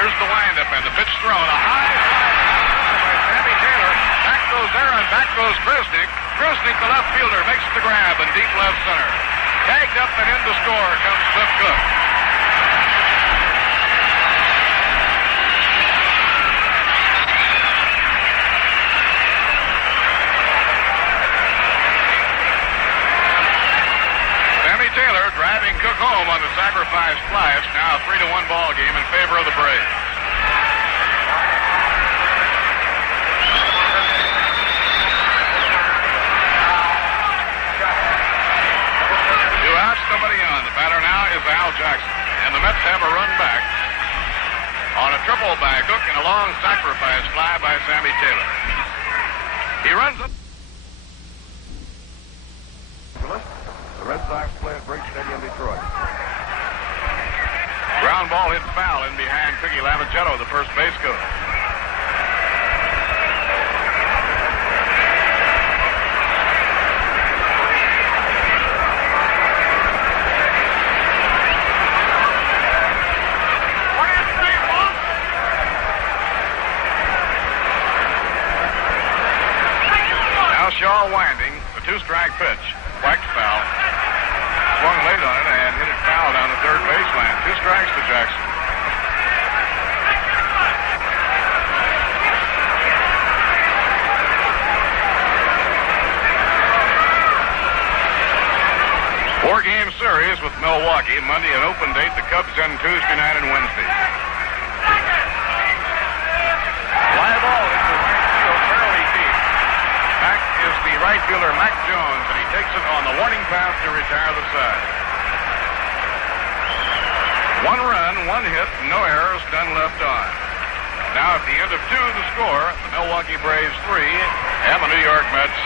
Here's the windup, and the pitch thrown. A high fly by Sammy Taylor. Back goes Aaron, back goes Grusnick. Grusnick, the left fielder, makes the grab in deep left center. Tagged up and in to score comes Cliff Cook. Sammy Taylor driving Cook home on the sacrifice fly. It's now a 3-1 ball game in favor of the Braves. Somebody on. The batter now is Al Jackson. And the Mets have a run back on a triple by Cook and a long sacrifice fly by Sammy Taylor. He runs up. The Red Sox play at Briggs Stadium, Detroit. Ground ball hit foul in behind Piggy Lavagetto, the first base coach. Shaw winding, the 2-strike pitch, whacked foul, swung late on it and hit it foul down the third baseline. 2 strikes to Jackson. Four-game series with Milwaukee. Monday an open date. The Cubs end Tuesday night and Wednesday. Fly ball into right field, fairly deep. Back is the right fielder, Mac Jones, and he takes it on the warning path to retire the side. 1 run, 1 hit, no errors, none left on. Now at the end of 2, the score, the Milwaukee Braves 3 and the New York Mets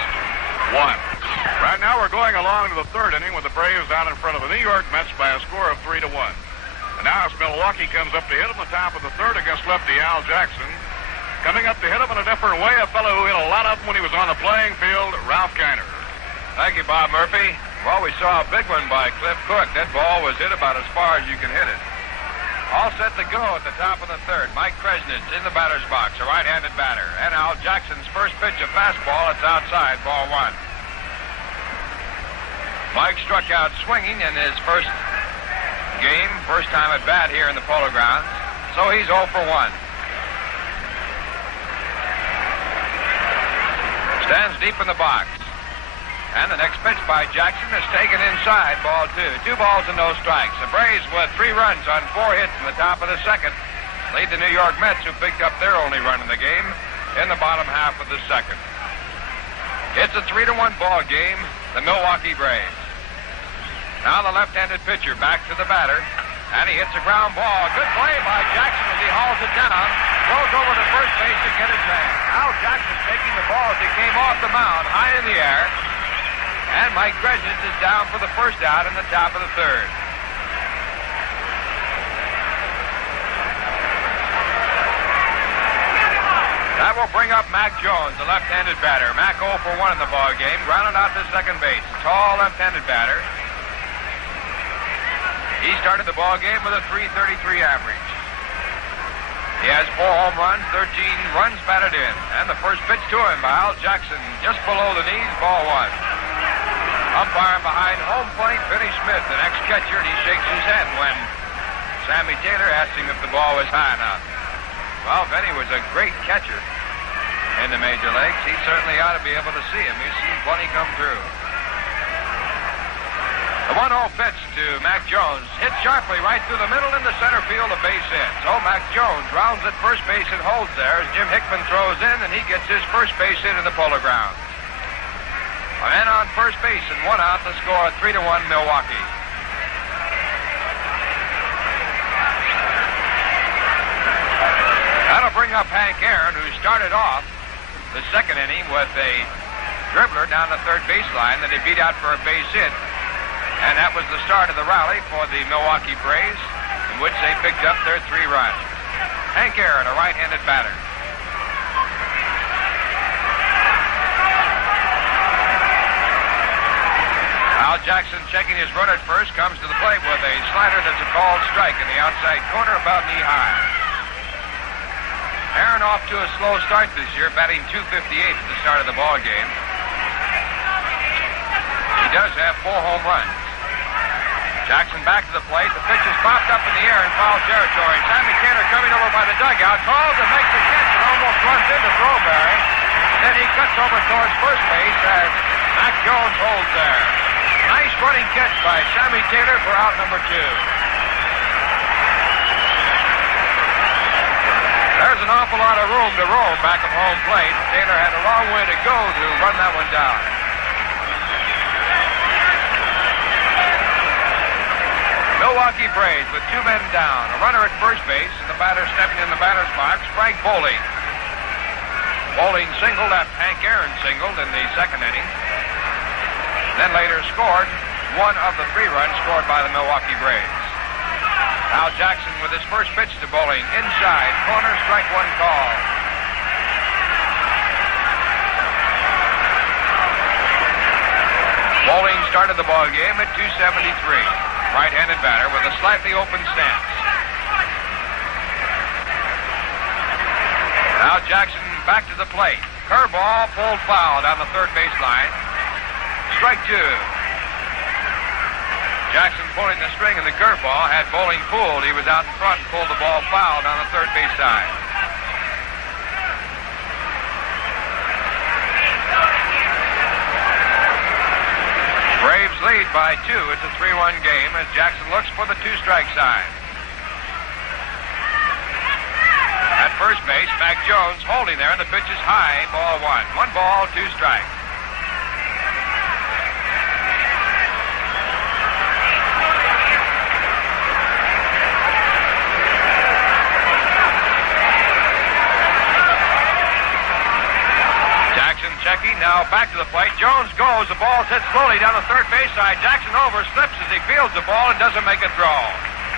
1. Right now we're going along to the 3rd inning with the Braves out in front of the New York Mets by a score of 3-1. And now as Milwaukee comes up to hit in the top of the 3rd against lefty Al Jackson. Coming up to hit him in a different way, a fellow who hit a lot of them when he was on the playing field, Ralph Kiner. Thank you, Bob Murphy. Well, we saw a big one by Cliff Cook. That ball was hit about as far as you can hit it. All set to go at the top of the 3rd. Mike Kresnitz in the batter's box, a right-handed batter. And Al Jackson's first pitch, a fastball. It's outside, ball 1. Mike struck out swinging in his first game, first time at bat here in the Polo Grounds. So he's 0 for 1. Stands deep in the box. And the next pitch by Jackson is taken inside, ball 2. 2 balls and no strikes. The Braves with 3 runs on 4 hits in the top of the second lead the New York Mets, who picked up their only run in the game in the bottom half of the second. It's a 3-1 ball game, the Milwaukee Braves. Now the left-handed pitcher back to the batter, and he hits a ground ball. Good play by Jackson as he hauls it down, goes over to first base to get his man. Al Jackson taking the ball as he came off the mound high in the air. And Mike Kresnitz is down for the first out in the top of the third. That will bring up Mac Jones, the left-handed batter. Mac 0 for 1 in the ball game, grounded out to second base. Tall left-handed batter. He started the ball game with a .333 average. He has 4 home runs, 13 runs batted in. And the first pitch to him by Al Jackson, just below the knees, ball 1. Umpire behind home plate, Benny Smith, the next catcher, and he shakes his head when Sammy Taylor asked him if the ball was high enough. Well, Benny was a great catcher in the major leagues. He certainly ought to be able to see him. He's seen plenty come through. The 1-0 pitch to Mac Jones hit sharply right through the middle into center field, a base hit. So Mac Jones rounds at first base and holds there as Jim Hickman throws in, and he gets his first base hit in the Polo Grounds. A man on first base and 1 out to score 3-1 Milwaukee. That'll bring up Hank Aaron, who started off the second inning with a dribbler down the third baseline that he beat out for a base hit. And that was the start of the rally for the Milwaukee Braves, in which they picked up their 3 runs. Hank Aaron, a right-handed batter. Al Jackson checking his run at first, comes to the plate with a slider that's a called strike in the outside corner, about knee high. Aaron off to a slow start this year, batting .258 at the start of the ball game. He does have 4 home runs. Jackson back to the plate. The pitch is popped up in the air in foul territory. Sammy Taylor coming over by the dugout, calls and makes the catch and almost runs into Throwberry. Then he cuts over towards first base as Mac Jones holds there. Nice running catch by Sammy Taylor for out number 2. There's an awful lot of room to roam back of home plate. Taylor had a long way to go to run that one down. Milwaukee Braves with 2 men down. A runner at first base, and the batter stepping in the batter's box, Frank Bowling. Bowling singled after Hank Aaron singled in the second inning. Then later scored 1 of the 3 runs scored by the Milwaukee Braves. Al Jackson with his first pitch to Bowling. Inside, corner, strike 1 call. Bowling started the ball game at .273. Right-handed batter with a slightly open stance. Now Jackson back to the plate. Curveball, pulled foul down the third baseline. Strike 2. Jackson pulling the string and the curveball had Bowling fooled. He was out in front and pulled the ball foul down the third base side. Braves lead by 2. It's a 3-1 game as Jackson looks for the 2-strike sign. At first base, Mac Jones holding there, and the pitch is high, ball 1. 1 ball, 2 strikes. Checking now back to the plate. Jones goes. The ball's hit slowly down the third base side. Jackson overslips as he fields the ball and doesn't make a throw.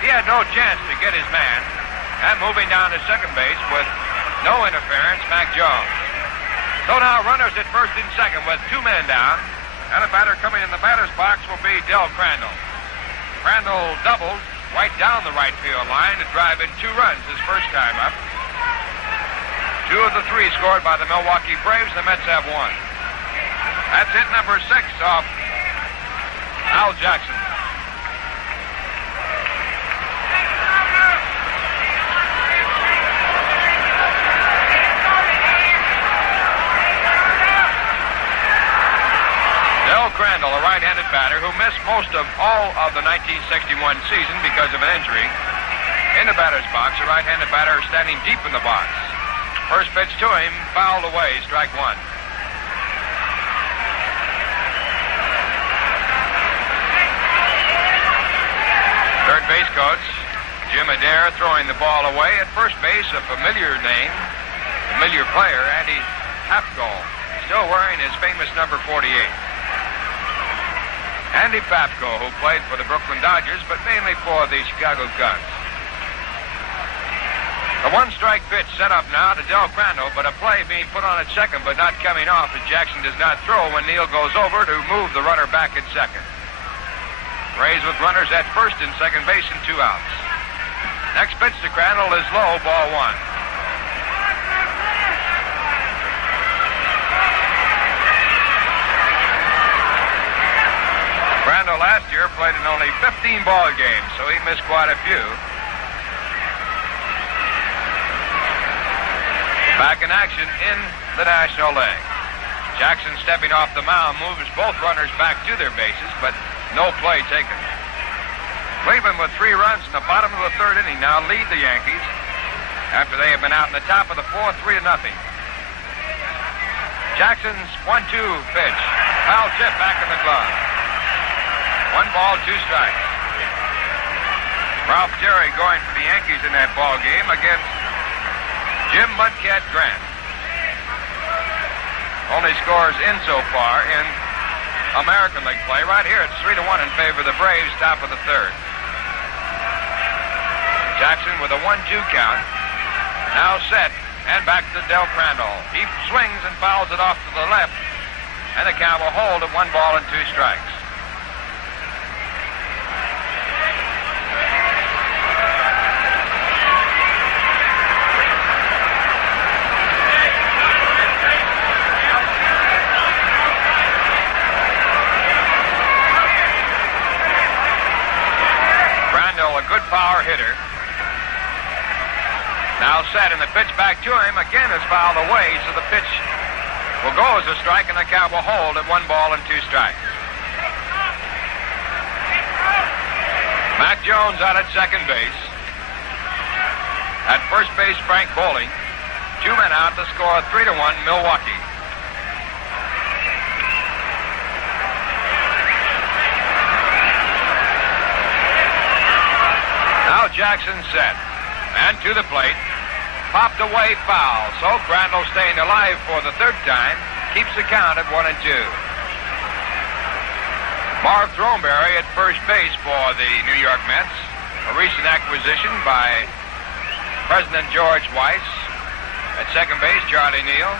He had no chance to get his man. And moving down to second base with no interference, Mac Jones. So now runners at first and second with 2 men down. And a batter coming in the batter's box will be Del Crandall. Crandall doubled right down the right field line to drive in 2 runs his first time up. 2 of the 3 scored by the Milwaukee Braves. The Mets have 1. That's hit number 6 off Al Jackson. Del Crandall, a right-handed batter who missed most of all of the 1961 season because of an injury. In the batter's box, a right-handed batter standing deep in the box. First pitch to him, fouled away, strike one. Third base coach, Jim Adair, throwing the ball away. At first base, a familiar name, familiar player, Andy Pafko, still wearing his famous number 48. Andy Pafko, who played for the Brooklyn Dodgers, but mainly for the Chicago Cubs. A one-strike pitch set up now to Del Crandall, but a play being put on at second, but not coming off, as Jackson does not throw when Neal goes over to move the runner back at second. Rays with runners at first and second base and 2 outs. Next pitch to Crandall is low, ball one. Crandall last year played in only 15 ball games, so he missed quite a few. Back in action in the National League. Jackson, stepping off the mound, moves both runners back to their bases, but no play taken. Cleveland, with 3 runs in the bottom of the third inning, now lead the Yankees after they have been out in the top of the fourth, 3-0. Jackson's 1-2 pitch. Foul tip back in the glove. 1 ball, 2 strikes. Ralph Terry going for the Yankees in that ball game against Jim Mudcat Grant. Only scores in so far in American League play. Right here, it's 3-1 in favor of the Braves, top of the third. Jackson with a 1-2 count. Now set, and back to Del Crandall. He swings and fouls it off to the left, and the count will hold at 1 ball and 2 strikes. Good power hitter. Now set, and the pitch back to him again is fouled away, so the pitch will go as a strike, and the count will hold at 1 ball and 2 strikes. Mac Jones out at second base. At first base, Frank Bowling. 2 men out to score 3-1 Milwaukee. Jackson set, and to the plate, popped away, foul. So Crandall, staying alive for the 3rd time, keeps the count at 1-2. Marv Throneberry at first base for the New York Mets, a recent acquisition by President George Weiss. At second base, Charlie Neal.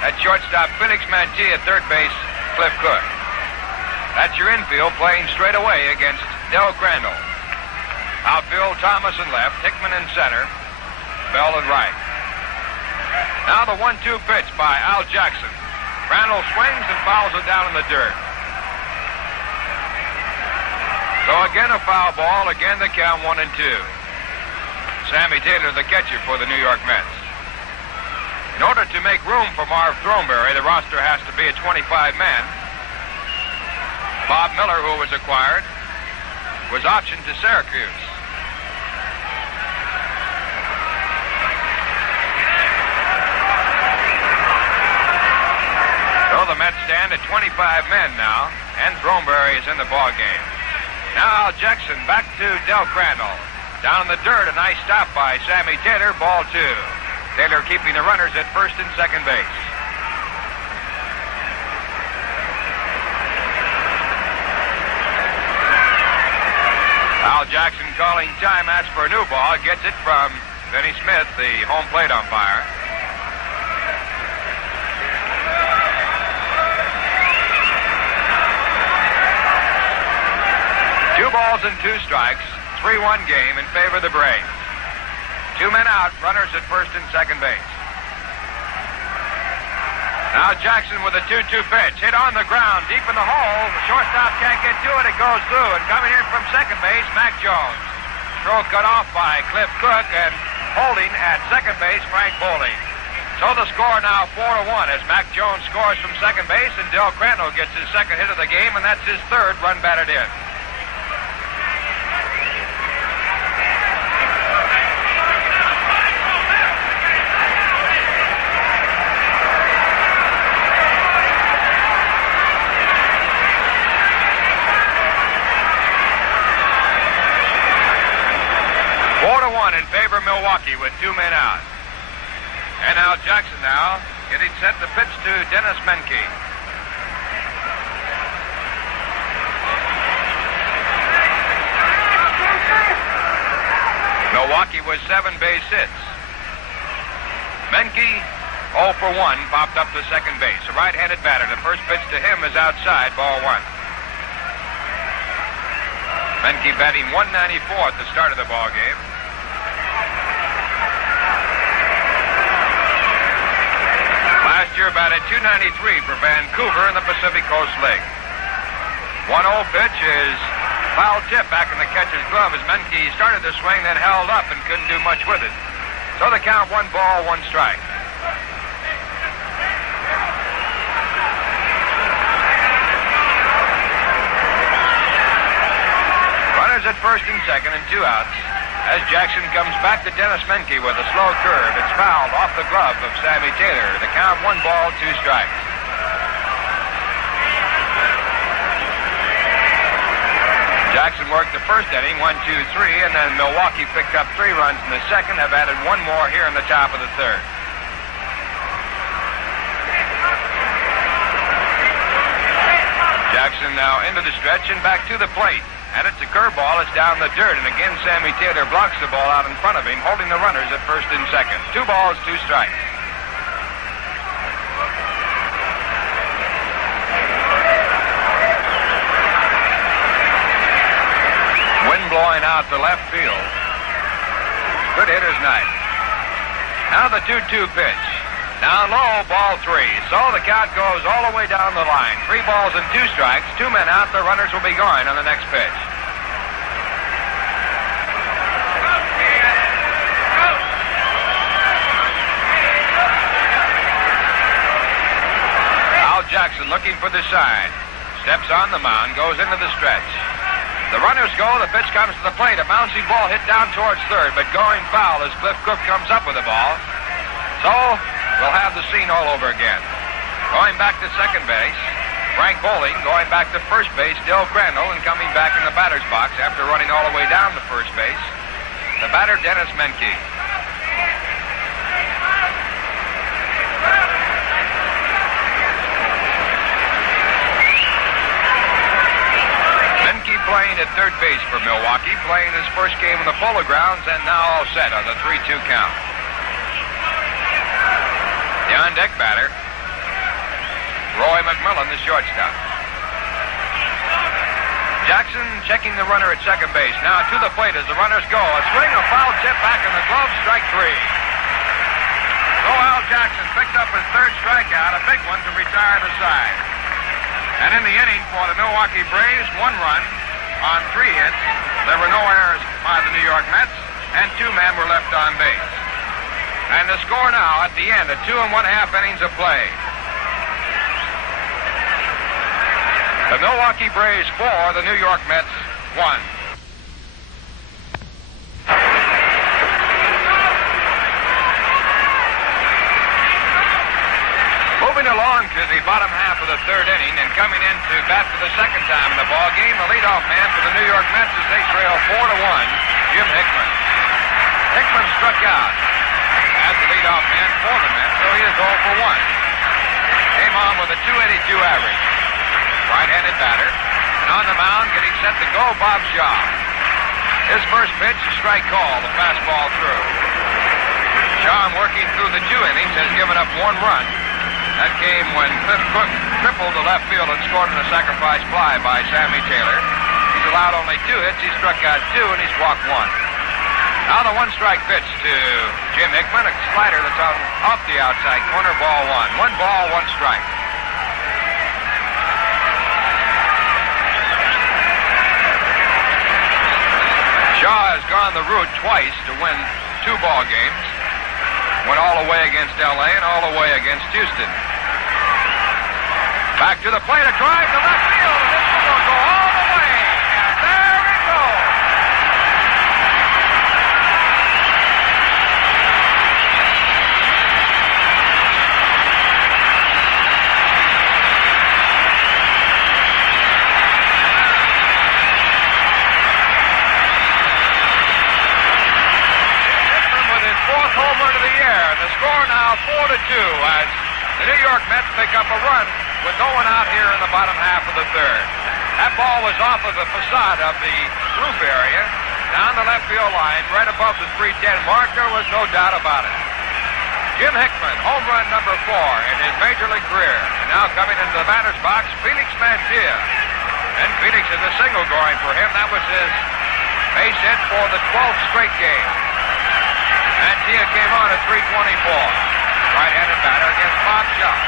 At shortstop, Felix Mantilla. At third base, Cliff Cook. That's your infield, playing straight away against Del Crandall. Outfield, Thomas in left, Hickman in center, Bell in right. Now the 1-2 pitch by Al Jackson. Crandall swings and fouls it down in the dirt. So again a foul ball, again the count 1-2. Sammy Taylor, the catcher for the New York Mets. In order to make room for Marv Throneberry, the roster has to be a 25-man. Bob Miller, who was acquired, was optioned to Syracuse. So the Mets stand at 25 men now, and Throneberry is in the ball game. Now Jackson back to Del Crandall. Down in the dirt, a nice stop by Sammy Taylor, ball 2. Taylor keeping the runners at first and second base. Al Jackson calling timeouts for a new ball. Gets it from Benny Smith, the home plate umpire. Two balls and 2 strikes. 3-1 game in favor of the Braves. 2 men out, runners at first and second base. Now Jackson with a 2-2 pitch. Hit on the ground, deep in the hole. The shortstop can't get to it. It goes through. And coming in from second base, Mac Jones. Throw cut off by Cliff Cook, and holding at second base, Frank Bowling. So the score now 4-1 as Mac Jones scores from second base, and Del Crandall gets his second hit of the game, and that's his third run batted in. In favor of Milwaukee with 2 men out. And Al Jackson now getting set to pitch to Dennis Menke. Milwaukee was 7 base hits. Menke 0 for 1 popped up to second base. A right-handed batter. The first pitch to him is outside, ball 1. Menke batting 194 at the start of the ball game. Last year batted 293 for Vancouver in the Pacific Coast League. 1-0 pitch is foul tip back in the catcher's glove as Menke started to swing, then held up and couldn't do much with it. So the count 1 ball, 1 strike. Runners at first and second and 2 outs. As Jackson comes back to Dennis Menke with a slow curve. It's fouled off the glove of Sammy Taylor. The count 1 ball, 2 strikes. Jackson worked the first inning, 1, 2, 3, and then Milwaukee picked up 3 runs in the second, have added 1 more here in the top of the third. Jackson now into the stretch and back to the plate. And it's a curveball. It's down the dirt. And again, Sammy Taylor blocks the ball out in front of him, holding the runners at first and second. 2 balls, 2 strikes. Wind blowing out to left field. Good hitter's night. Now the 2-2 pitch. Down low, ball 3. So the count goes all the way down the line. 3 balls and 2 strikes. 2 men out. The runners will be going on the next pitch. Al Jackson looking for the sign. Steps on the mound, goes into the stretch. The runners go. The pitch comes to the plate. A bouncing ball hit down towards third, but going foul as Cliff Cook comes up with the ball. So we'll have the scene all over again. Going back to second base, Frank Bowling. Going back to first base, Del Crandall. And coming back in the batter's box after running all the way down to first base, the batter, Dennis Menke. Menke playing at third base for Milwaukee, playing his first game in the Polo Grounds, and now all set on the 3-2 count. The on-deck batter, Roy McMillan, the shortstop. Jackson checking the runner at second base. Now to the plate as the runners go. A swing, a foul tip back in the glove, strike 3. So Al Jackson picked up his third strikeout, a big one to retire the side. And in the inning for the Milwaukee Braves, 1 run on 3 hits. There were no errors by the New York Mets, and 2 men were left on base. And the score now at the end of 2 1/2 innings of play. The Milwaukee Braves 4, the New York Mets 1. Moving along to the bottom half of the third inning and coming in to bat for the second time in the ball game, the leadoff man for the New York Mets as they trail 4-1, Jim Hickman. Hickman struck out as the leadoff man for the Mets, so he is 0 for 1. Came on with a .282 average. Right-handed batter. And on the mound, getting set to go, Bob Shaw. His first pitch, a strike call, the fastball through. Shaw, working through the 2 innings, has given up 1 run. That came when Cliff Cook tripled to left field and scored on a sacrifice fly by Sammy Taylor. He's allowed only 2 hits. He struck out 2, and he's walked 1. Now the one-strike pitch to Jim Hickman, a slider that's off the outside corner, ball one. 1 ball, 1 strike. Shaw has gone the route twice to win 2 ball games. Went all the way against L.A. and all the way against Houston. Back to the plate, a drive to left field, and this one will go all the way. And there it goes. Home run of the year. The score now 4-2 as the New York Mets pick up a run with no one out here in the bottom half of the third. That ball was off of the facade of the roof area, down the left field line, right above the 310 mark. There was no doubt about it. Jim Hickman, home run number 4 in his major league career. And now coming into the batter's box, Felix Mantilla. And Felix is a single going for him. That was his base hit for the 12th straight game. Mantilla came on at 324. Right-handed batter against Bob Shaw.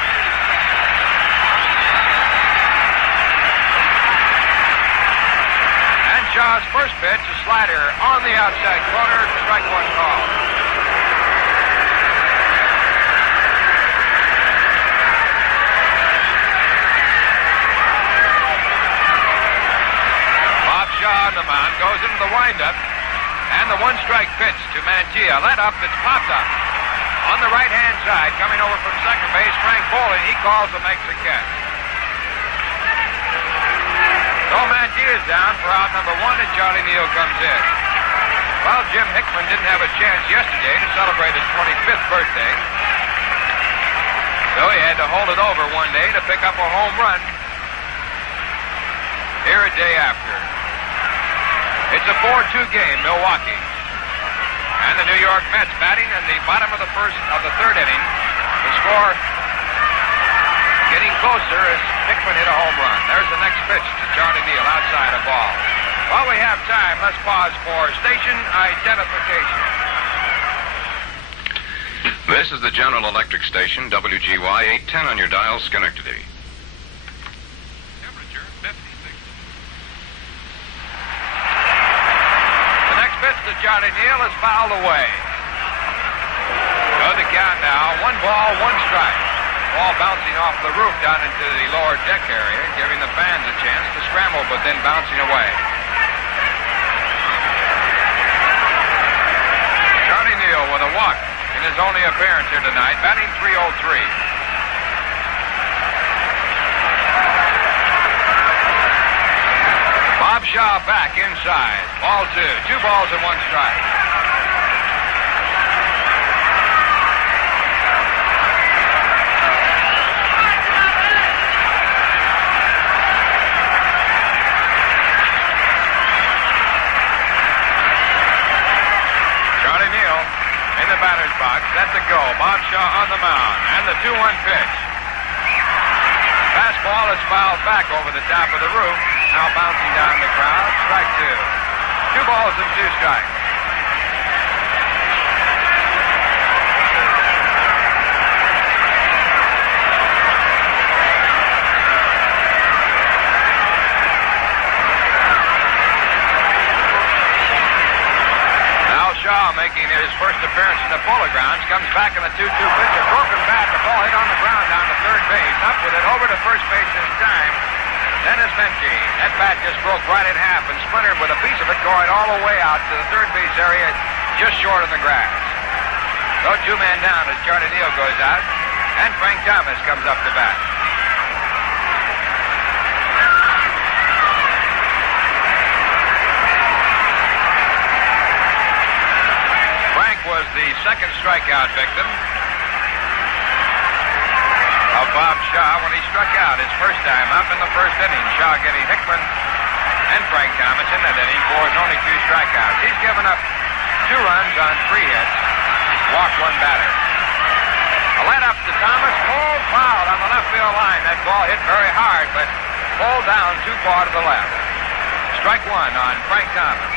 And Shaw's first pitch, a slider on the outside corner, strike 1 call. Bob Shaw on the mound goes into the windup. And the one-strike pitch to Mantilla. Let up, it's popped up. On the right-hand side, coming over from second base, Frank Foley. He calls and makes the catch. So Mantilla's down for out number 1, and Charlie Neal comes in. Well, Jim Hickman didn't have a chance yesterday to celebrate his 25th birthday. So he had to hold it over one day to pick up a home run here a day after. It's a 4-2 game, Milwaukee. And the New York Mets batting in the bottom of the third inning. The score getting closer as Hickman hit a home run. There's the next pitch to Charlie Neal outside a ball. While we have time, let's pause for station identification. This is the General Electric station, WGY 810 on your dial, Schenectady. To Johnny Neal is fouled away. So the count now, 1 ball, 1 strike. Ball bouncing off the roof down into the lower deck area, giving the fans a chance to scramble, but then bouncing away. Johnny Neal with a walk in his only appearance here tonight, batting .303. Bob Shaw back inside. Ball 2. 2 balls and 1 strike. Charlie Neal in the batter's box. Set to go. Bob Shaw on the mound. And the 2-1 pitch. Fastball is fouled back over the top of the roof. Now bouncing down the crowd. Strike 2. 2 balls and 2 strikes. Now Shaw making his first appearance in the Polo Grounds. Comes back in a 2-2 pitch. A broken bat. The ball hit on the ground down to third base. Up with it over to first base this time. Dennis Menke. That bat just broke right in half and splintered with a piece of it going all the way out to the third base area just short of the grass. So 2 men down as Charlie Neal goes out, and Frank Thomas comes up to bat. Frank was the second strikeout victim of Bob Shaw when he struck out his first time up in the first inning. Shaw getting Hickman and Frank Thomas in that inning for his only 2 strikeouts. He's given up 2 runs on 3 hits, walked 1 batter. A let up to Thomas, full foul on the left field line. That ball hit very hard, but pulled down too far to the left. Strike 1 on Frank Thomas.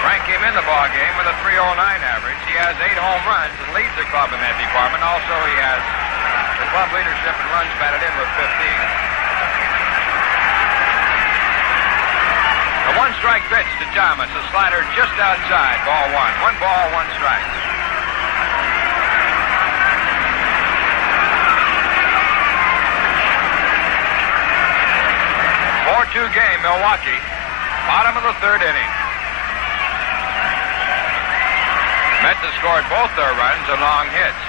Frank came in the ball game with a 309 average. He has 8 home runs and leads the club in that department. Also, he has the club leadership in runs batted in with 15. A one-strike pitch to Thomas. A slider just outside. Ball 1. 1 ball, 1 strike. 4-2 game, Milwaukee. Bottom of the 3rd inning. Mets have scored both their runs and long hits.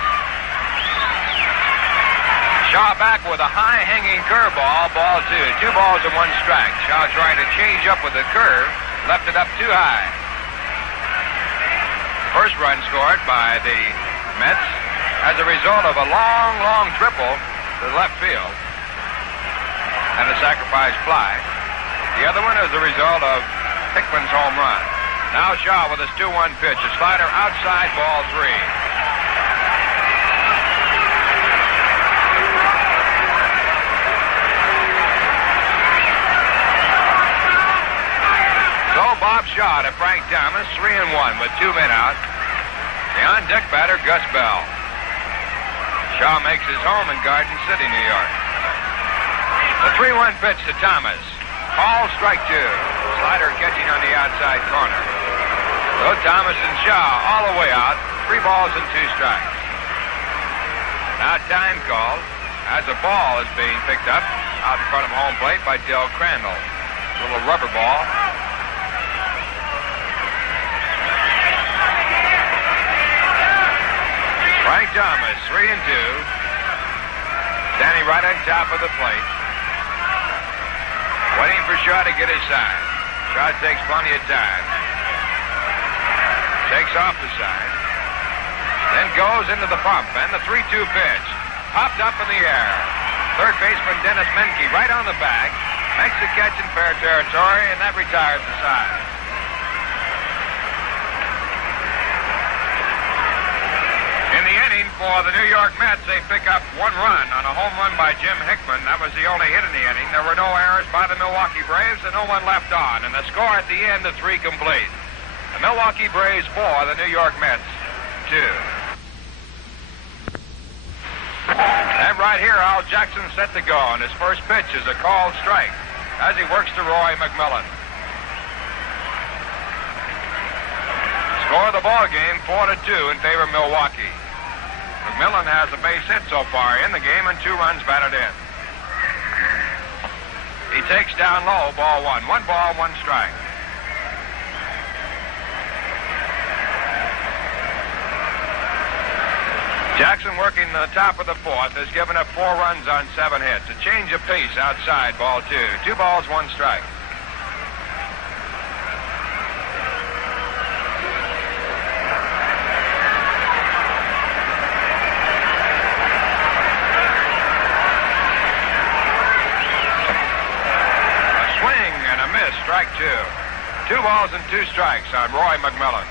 Shaw back with a high-hanging curveball, ball 2. 2 balls and 1 strike. Shaw trying to change up with the curve, left it up too high. First run scored by the Mets as a result of a long triple to left field and a sacrifice fly. The other one is the result of Hickman's home run. Now Shaw with his 2-1 pitch. A slider outside, ball 3. So Bob Shaw to Frank Thomas, 3-1 with 2 men out. The on-deck batter, Gus Bell. Shaw makes his home in Garden City, New York. The 3-1 pitch to Thomas. Call strike 2. Slider catching on the outside corner. So Thomas and Shaw all the way out. 3 balls and 2 strikes. Now time called as a ball is being picked up out in front of home plate by Del Crandall. A little rubber ball. Frank Thomas, 3-2. Standing right on top of the plate. Waiting for Shaw to get his sign. Shaw takes plenty of time. Takes off the side. Then goes into the bump. And the 3-2 pitch. Popped up in the air. Third baseman Dennis Menke right on the bag. Makes the catch in fair territory, and that retires the side. In the inning for the New York Mets, they pick up 1 run on a home run by Jim Hickman. That was the only hit in the inning. There were no errors by the Milwaukee Braves and no one left on. And the score at the end of 3 complete. The Milwaukee Braves 4, the New York Mets 2. And right here, Al Jackson set to go, and his first pitch is a called strike as he works to Roy McMillan. Score of the ball game 4-2 in favor of Milwaukee. McMillan has a base hit so far in the game and 2 runs batted in. He takes down low, ball 1. 1 ball, 1 strike. Jackson working the top of the 4th has given up 4 runs on 7 hits. A change of pace outside, ball 2. 2 balls, 1 strike. A swing and a miss, strike 2. 2 balls and 2 strikes on Roy McMillan.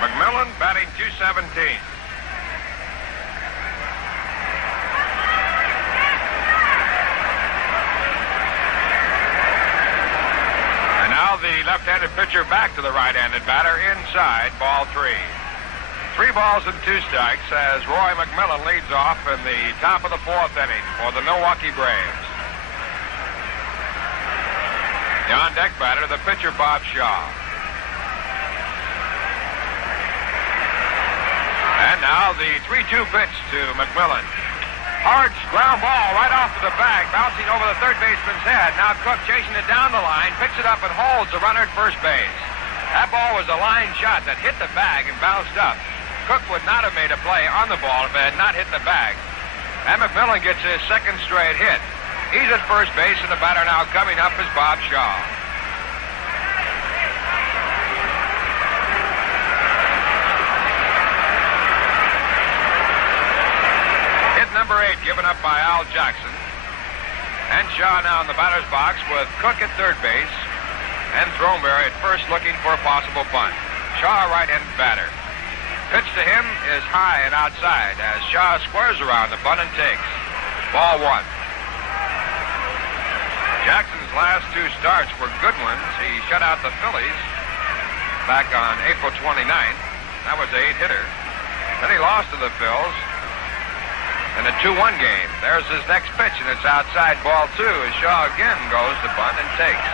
McMillan batting .217. And now the left-handed pitcher back to the right-handed batter inside, ball 3. 3 balls and 2 strikes as Roy McMillan leads off in the top of the 4th inning for the Milwaukee Braves. The on-deck batter, the pitcher Bob Shaw. And now the 3-2 pitch to McMillan. Hard ground ball right off to the bag, bouncing over the third baseman's head. Now Cook chasing it down the line, picks it up and holds the runner at first base. That ball was a line shot that hit the bag and bounced up. Cook would not have made a play on the ball if it had not hit the bag. And McMillan gets his 2nd straight hit. He's at first base, and the batter now coming up is Bob Shaw. Number 8 given up by Al Jackson. And Shaw now in the batter's box with Cook at third base and Throneberry at first looking for a possible bunt. Shaw right-handed batter. Pitch to him is high and outside as Shaw squares around the bunt and takes. Ball 1. Jackson's last two starts were good ones. He shut out the Phillies back on April 29th. That was an 8-hitter. Then he lost to the Phils in a 2-1 game. There's his next pitch, and it's outside ball 2 as Shaw again goes to bunt and takes.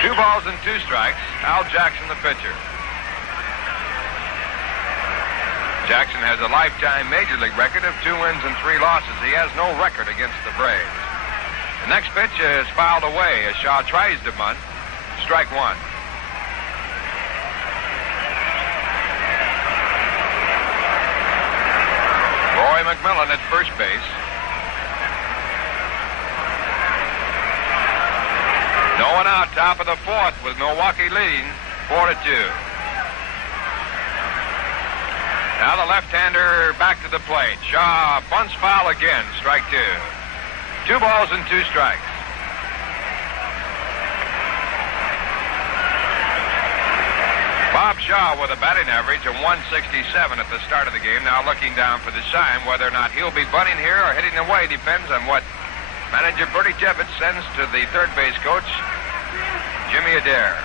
Two balls and 2 strikes. Al Jackson, the pitcher. Jackson has a lifetime Major League record of 2 wins and 3 losses. He has no record against the Braves. The next pitch is fouled away as Shaw tries to bunt. Strike 1. Roy McMillan at first base. No one out, top of the 4th with Milwaukee leading 4-2. Now the left-hander back to the plate. Shaw bunts foul again, strike 2. 2 balls and 2 strikes. Bob Shaw with a batting average of 167 at the start of the game. Now looking down for the sign. Whether or not he'll be bunting here or hitting away depends on what manager Bertie Jevitt sends to the third base coach, Jimmy Adair.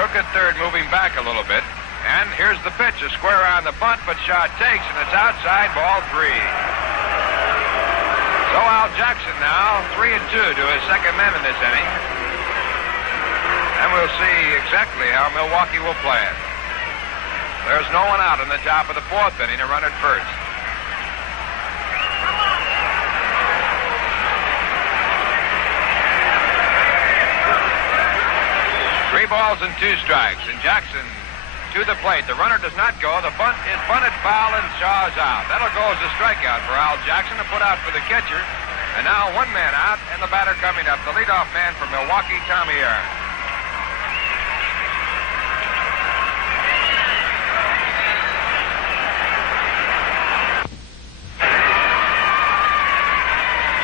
Cook at third, moving back a little bit. And here's the pitch, a square on the bunt, but Shaw takes, and it's outside, ball 3. So Al Jackson now 3-2 to his second man in this inning. And we'll see exactly how Milwaukee will play it. There's no one out in the top of the 4th inning, a run at first. Three balls and 2 strikes, and Jackson to the plate. The runner does not go. The bunt is bunted foul, and Shaw's out. That'll go as a strikeout for Al Jackson to put out for the catcher. And now 1 man out, and the batter coming up. The leadoff man for Milwaukee, Tommy Aaron.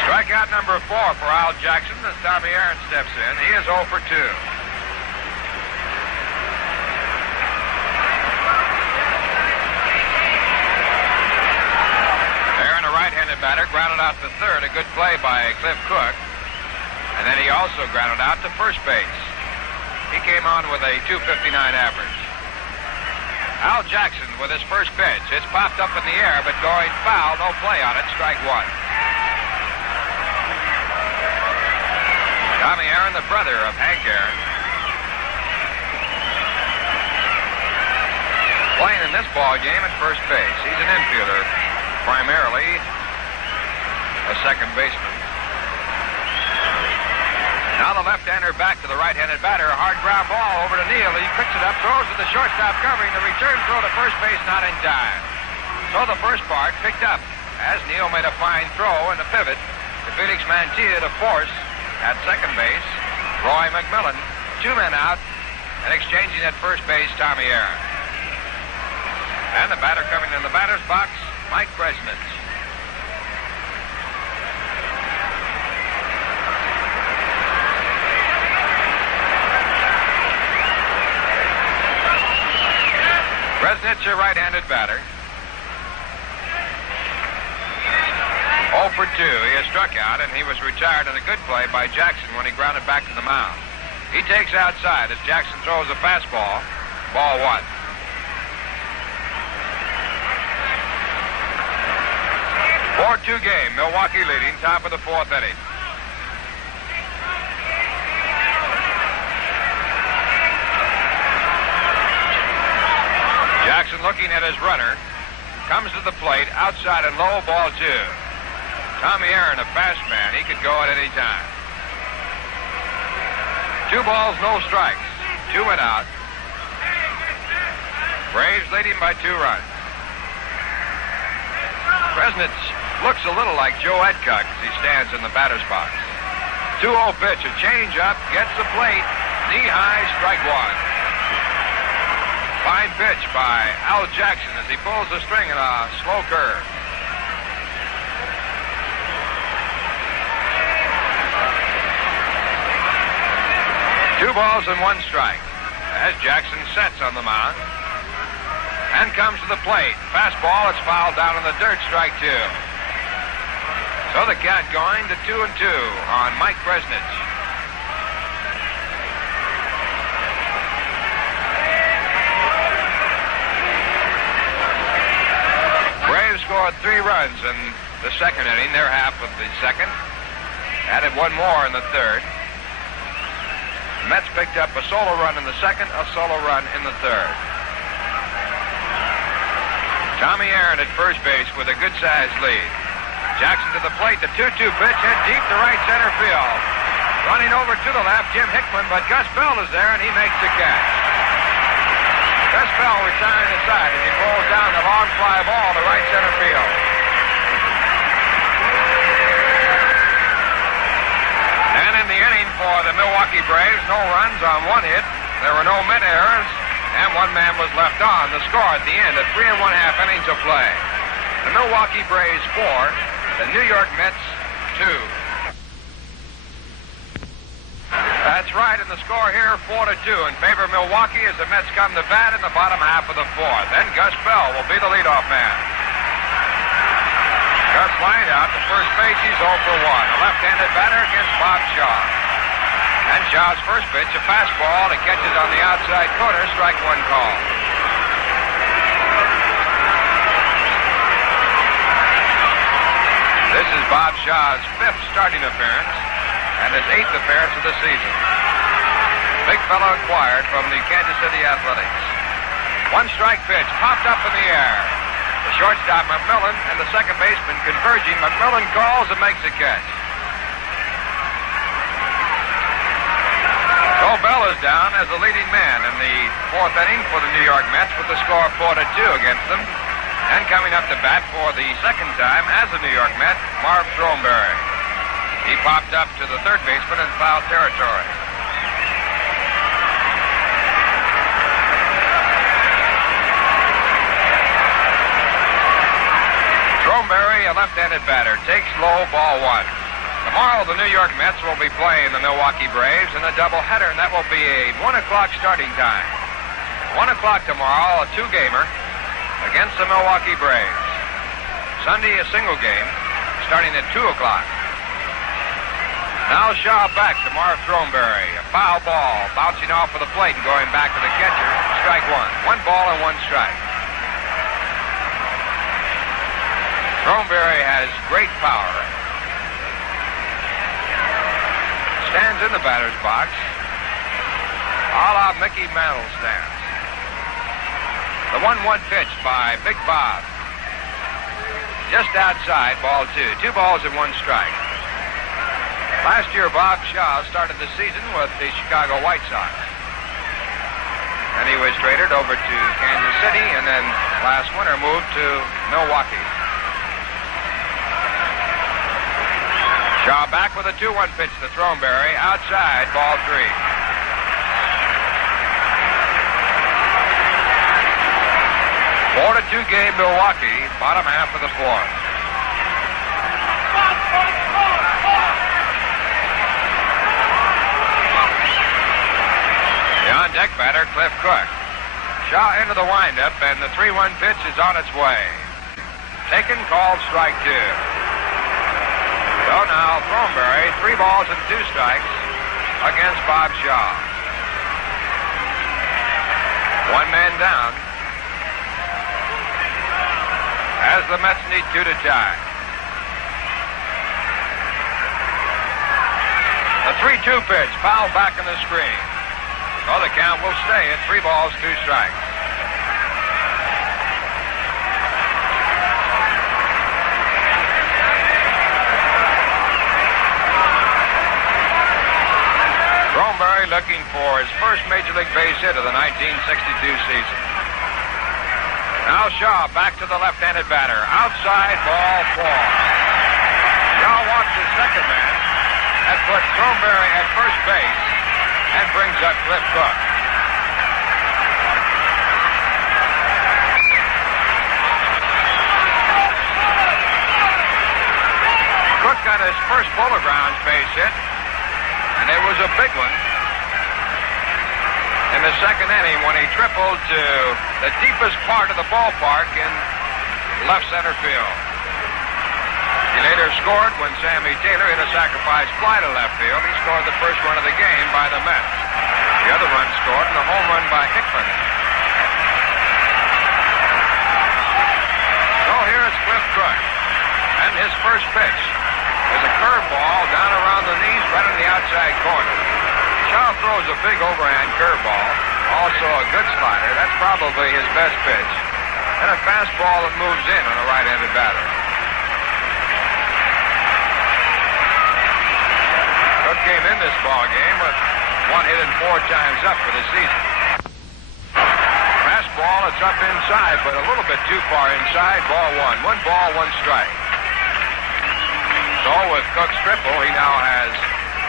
Strikeout number 4 for Al Jackson as Tommy Aaron steps in. He is 0 for 2. Right-handed batter, grounded out to third. A good play by Cliff Cook. And then he also grounded out to first base. He came on with a .259 average. Al Jackson with his first pitch. It's popped up in the air, but going foul. No play on it. Strike 1. Tommy Aaron, the brother of Hank Aaron, playing in this ball game at first base. He's an infielder, primarily a second baseman. Now the left-hander back to the right-handed batter. A hard ground ball over to Neal. He picks it up, throws to the shortstop covering. The return throw to first base, not in time. So the first part picked up as Neal made a fine throw in the pivot to Felix Mantilla to force at second base Roy McMillan. 2 men out, and exchanging at first base Tommy Aaron. And the batter coming in the batter's box, Mike Kresnitz. Kresnitz, a right-handed batter. 0 for 2. He has struck out, and he was retired on a good play by Jackson when he grounded back to the mound. He takes outside as Jackson throws a fastball. Ball 1. Four-2 game. Milwaukee leading, top of the 4th inning. Jackson looking at his runner. Comes to the plate, outside and low, ball 2. Tommy Aaron, a fast man. He could go at any time. 2 balls, no strikes. 2 went out. Braves leading by 2 runs. Kresnitz looks a little like Joe Adcock as he stands in the batter's box. 2-0 pitch, a change-up, gets the plate, knee-high, strike 1. Fine pitch by Al Jackson as he pulls the string in a slow curve. Two balls and 1 strike. as Jackson sets on the mound and comes to the plate. Fastball, it's fouled down in the dirt, strike two. So the count going to 2-2 on Mike Kresnich. Braves scored 3 runs in the second inning, their half of the second. Added one more in the third. The Mets picked up a solo run in the second, a solo run in the third. Tommy Aaron at first base with a good-sized lead. Jackson to the plate, the 2-2 pitch hit deep to right center field. Running over to the left, Jim Hickman, but Gus Bell is there, and he makes the catch. Gus Bell retiring aside as he pulls down the long fly ball to right center field. And in the inning for the Milwaukee Braves, no runs on 1 hit. There were no Met errors, and 1 man was left on. The score at the end of 3 1/2 innings of play. The Milwaukee Braves 4, the New York Mets 2. That's right, and the score here 4-2 in favor of Milwaukee as the Mets come to bat in the bottom half of the 4th. Then Gus Bell will be the leadoff man. Gus lined out to first base. He's 0 for 1. A left-handed batter against Bob Shaw. And Shaw's first pitch, a fastball that catches on the outside corner, strike 1 call. This is Bob Shaw's 5th starting appearance and his 8th appearance of the season. Big fellow acquired from the Kansas City Athletics. 1 strike pitch popped up in the air. The shortstop, McMillan, and the second baseman converging. McMillan calls and makes the catch. So Bell is down as the leading man in the 4th inning for the New York Mets with the score 4-2 against them. And coming up to bat for the second time as a New York Met, Marv Throneberry. He popped up to the third baseman in foul territory. Throneberry, a left-handed batter, takes low, ball 1. Tomorrow, the New York Mets will be playing the Milwaukee Braves in a doubleheader, and that will be a 1 o'clock starting time. 1 o'clock tomorrow, a 2-gamer against the Milwaukee Braves. Sunday, a single game, starting at 2 o'clock. Now Shaw back to Marv Throneberry. A foul ball bouncing off of the plate and going back to the catcher. Strike 1. 1 ball and 1 strike. Throneberry has great power. Stands in the batter's box. A la Mickey Mantle stands. The 1-1 pitch by Big Bob. Just outside, ball 2. 2 balls and 1 strike. Last year, Bob Shaw started the season with the Chicago White Sox. And he was traded over to Kansas City and then last winter moved to Milwaukee. Shaw back with a 2-1 pitch to Throneberry. Outside, ball 3. Four to 2 game, Milwaukee, bottom half of the 4th. The on-deck batter, Cliff Cook. Shaw into the windup, and the 3-1 pitch is on its way. Taken, called, strike 2. So now, Throneberry, 3 balls and 2 strikes against Bob Shaw. 1 man down. As the Mets need 2 to tie. The 3-2 pitch, foul back in the screen. So the count will stay at 3 balls, 2 strikes. Throneberry looking for his first Major League base hit of the 1962 season. Now Shaw back to the left-handed batter. Outside, ball 4. Shaw walks his second man and puts Throneberry at first base and brings up Cliff Cook. Cook got his first Bowler Grounds base hit, and it was a big one in the the second inning when he tripled to the deepest part of the ballpark in left center field. He later scored when Sammy Taylor hit a sacrifice fly to left field. He scored the first run of the game by the Mets. The other run scored in a home run by Hickman. So here is Cliff Cook. And his first pitch is a curveball down around the knees right in the outside corner. Shaw throws a big overhand curveball. Also a good slider. That's probably his best pitch. And a fastball that moves in on a right-handed batter. Cook came in this ball game with 1 hit and 4 times up for the season. Fastball, it's up inside, but a little bit too far inside. Ball 1. 1 ball, 1 strike. So with Cook's triple, he now has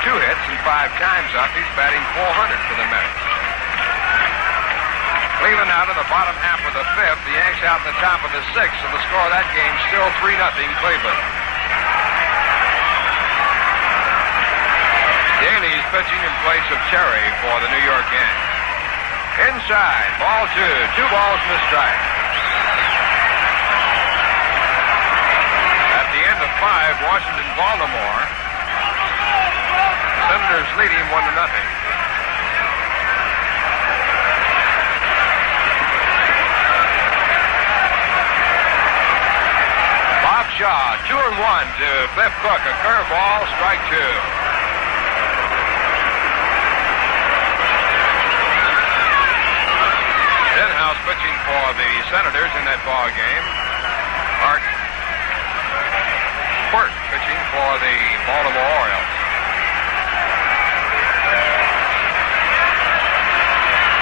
2 hits and 5 times up. He's batting .400 for the Mets. Cleveland out in the bottom half of the 5th. The Yanks out in the top of the 6th. So the score of that game still 3-0 Cleveland. Daly's pitching in place of Terry for the New York Yankees. Inside, ball 2. 2 balls and a strike. At the end of 5, Washington-Baltimore. Senators leading 1-0. Bob Shaw, 2-1 to Cliff Cook. A curveball, strike 2. Stenhouse pitching for the Senators in that ball game. Art Burt pitching for the Baltimore Orioles.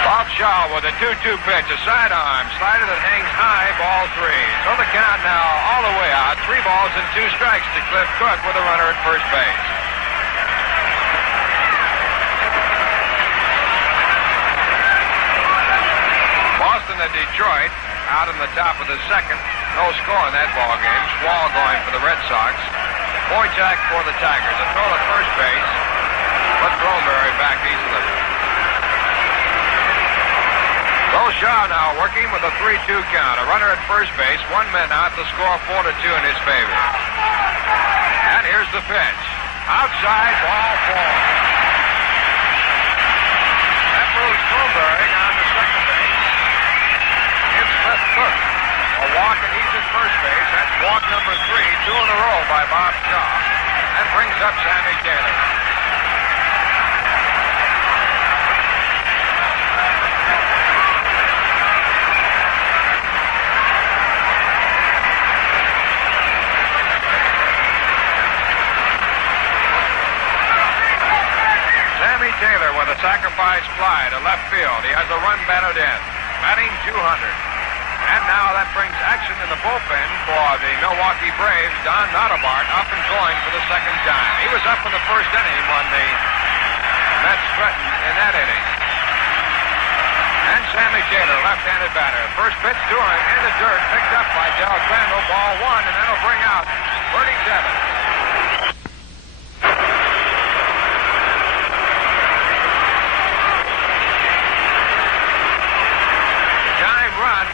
Bob Shaw with a 2-2 pitch, a sidearm slider that hangs high, ball 3. So the count now all the way out, 3 balls and 2 strikes to Cliff Cook with a runner at first base. Boston at Detroit out in the top of the 2nd. No score in that ball game. Schwall going for the Red Sox. Wojciak for the Tigers. A throw at first base. But Throneberry back easily. So Shaw now working with a 3-2 count. A runner at first base. 1 man out. The score 4-2 in his favor. And here's the pitch. Outside, ball 4. That moves Throneberry on to second base. Gives Cliff Cook a walk, and he's at first base. That's walk number 3, 2 in a row by Bob Shaw. And brings up Sammy Taylor. Sammy Taylor with a sacrifice fly to left field. He has a run batted in. Batting .200. And now that brings action in the bullpen for the Milwaukee Braves. Don Nottebart up and going for the 2nd time. He was up in the first inning when the Mets threatened in that inning. And Sammy Taylor, left-handed batter. First pitch to him in the dirt, picked up by Del Crandall. Ball 1, and that'll bring out Bertie Jebbins.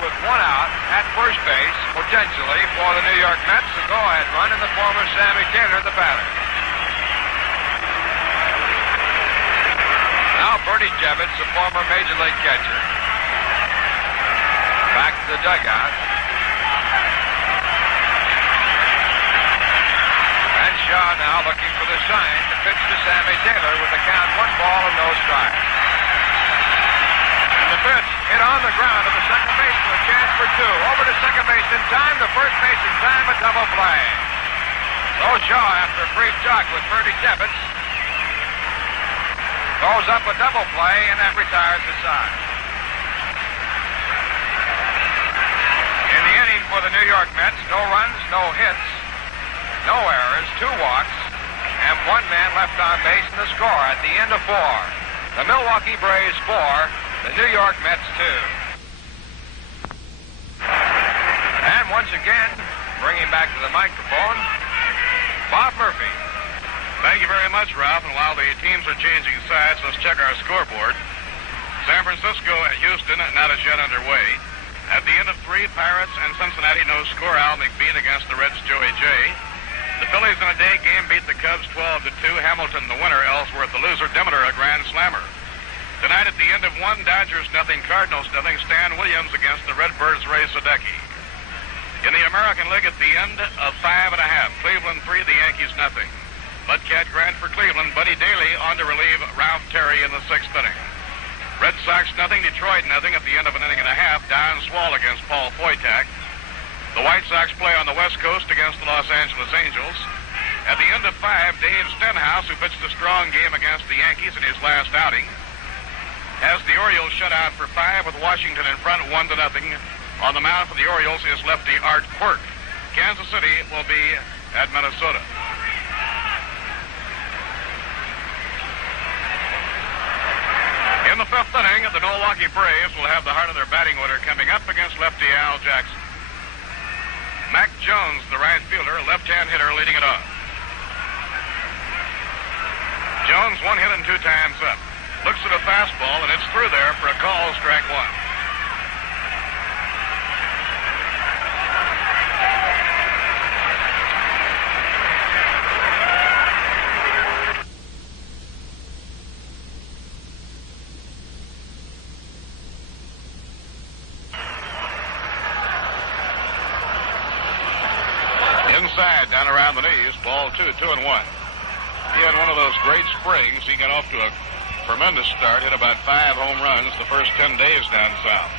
With 1 out at first base, potentially, for the New York Mets. The go-ahead run in the form of Sammy Taylor, the batter. Now Bertie Jebbins, the former Major League catcher. Back to the dugout. And Shaw now looking for the sign to pitch to Sammy Taylor with the count 1 ball and no strikes. The pitch hit on the ground to the second baseman with a chance for 2. Over to second base in time, the first base in time, a double play. So Shaw, after a brief talk with Bertie Jebbins, throws up a double play, and that retires the side. In the inning for the New York Mets, no runs, no hits, no errors, 2 walks, and 1 man left on base in the score at the end of 4. The Milwaukee Braves 4. The New York Mets 2. And once again, bringing back to the microphone, Bob Murphy. Thank you very much, Ralph. And while the teams are changing sides, let's check our scoreboard. San Francisco at Houston, not as yet underway. At the end of 3, Pirates and Cincinnati no score. Al McBean against the Reds' Joey J. The Phillies in a day game beat the Cubs 12-2. Hamilton the winner, Ellsworth the loser. Demeter a grand slammer. Tonight at the end of 1, Dodgers nothing, Cardinals nothing. Stan Williams against the Redbirds' Ray Sadecki. In the American League at the end of 5 1/2, Cleveland 3, the Yankees nothing. Mudcat Grant for Cleveland. Buddy Daly on to relieve Ralph Terry in the 6th inning. Red Sox nothing, Detroit nothing at the end of an inning and a half. Don Swall against Paul Foytak. The White Sox play on the West Coast against the Los Angeles Angels. At the end of 5, Dave Stenhouse, who pitched a strong game against the Yankees in his last outing, has the Orioles shut out for 5 with Washington in front 1-0. On the mound for the Orioles is lefty Art Quirk. Kansas City will be at Minnesota. In the 5th inning, the Milwaukee Braves will have the heart of their batting order coming up against lefty Al Jackson. Mac Jones, the right fielder, left-hand hitter, leading it off. Jones 1 hit and 2 times up. Looks at a fastball, and it's through there for a call, strike 1. Inside, down around the knees, ball 2, 2-1. He had one of those great springs. He got off to a tremendous start, hit about 5 home runs the first 10 days down south.